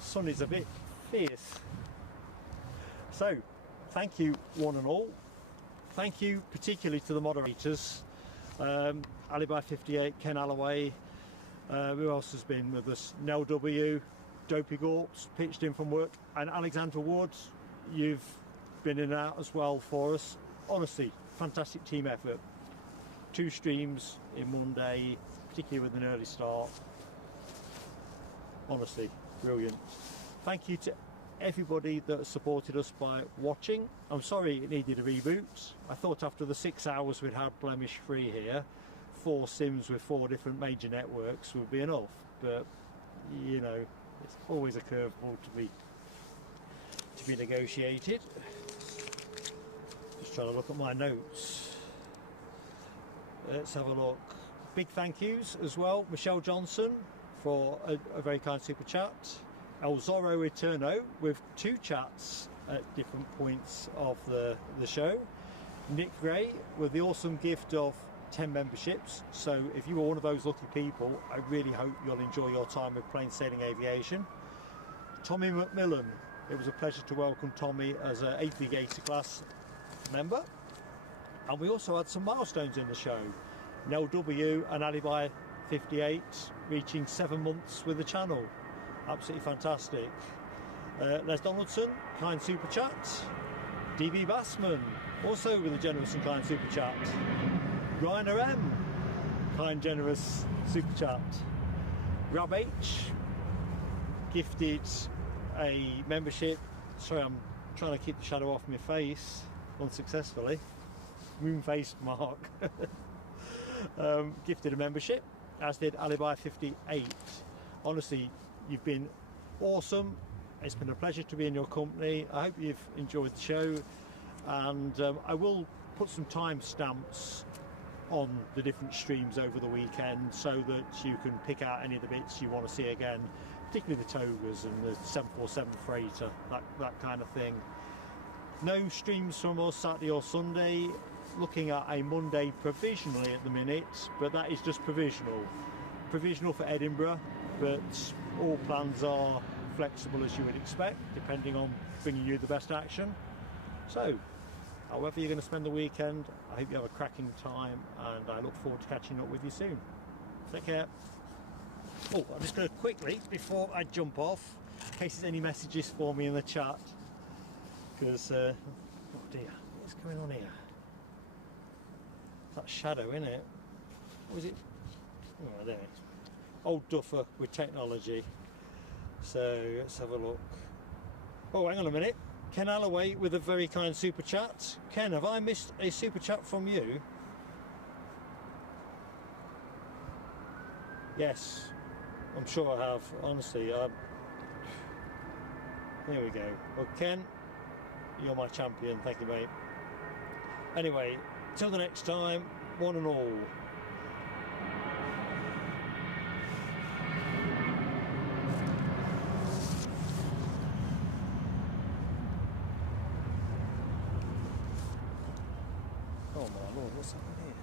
Sun is a bit fierce. So thank you one and all. Thank you particularly to the moderators, Alibi 58, Ken Alloway, who else has been with us, Nell W, Dopey Gorps pitched in from work, and Alexandra Woods, you've been in and out as well for us. Honestly, fantastic team effort. 2 streams in one day, particularly with an early start. Honestly, brilliant. Thank you to everybody that supported us by watching. I'm sorry it needed a reboot. I thought after the 6 hours we'd had blemish free here, 4 sims with 4 different major networks would be enough, but you know, it's always a curveball to be negotiated. Just trying to look at my notes. Let's have a look. Big thank yous as well, Michelle Johnson for a very kind super chat. El Zorro Eterno with 2 chats at different points of the show. Nick Gray with the awesome gift of 10 memberships. So if you were one of those lucky people, I really hope you'll enjoy your time with Plain Sailing Aviation. Tommy McMillan, it was a pleasure to welcome Tommy as an Aviator class member. And we also had some milestones in the show. Nell W and Alibi 58 reaching 7 months with the channel. Absolutely fantastic. Les Donaldson, kind super chat. DB Bassman, also with a generous and kind super chat. Rainer M, kind generous super chat. Rob H gifted a membership. Sorry, I'm trying to keep the shadow off my face unsuccessfully. Moon-faced Mark. Gifted a membership, as did Alibi 58. Honestly, you've been awesome. It's been a pleasure to be in your company. I hope you've enjoyed the show, and I will put some timestamps on the different streams over the weekend so that you can pick out any of the bits you want to see again, particularly the togas and the 747 freighter, that kind of thing. No streams from us Saturday or Sunday. Looking at a Monday provisionally at the minute, but that is just provisional for Edinburgh, but all plans are flexible as you would expect, depending on bringing you the best action. So however you're going to spend the weekend, I hope you have a cracking time, and I look forward to catching up with you soon. Take care. Oh, I'm just going to quickly, before I jump off, in case there's any messages for me in the chat, because oh dear, what's going on here? That shadow, in it. What was it? Oh, there it is. Old duffer with technology. So let's have a look. Oh, hang on a minute. Ken Alloway with a very kind super chat. Ken, have I missed a super chat from you? Yes, I'm sure I have. Honestly, there we go. Well, Ken, you're my champion. Thank you, mate. Anyway, till the next time, one and all. Oh my lord, what's happening here?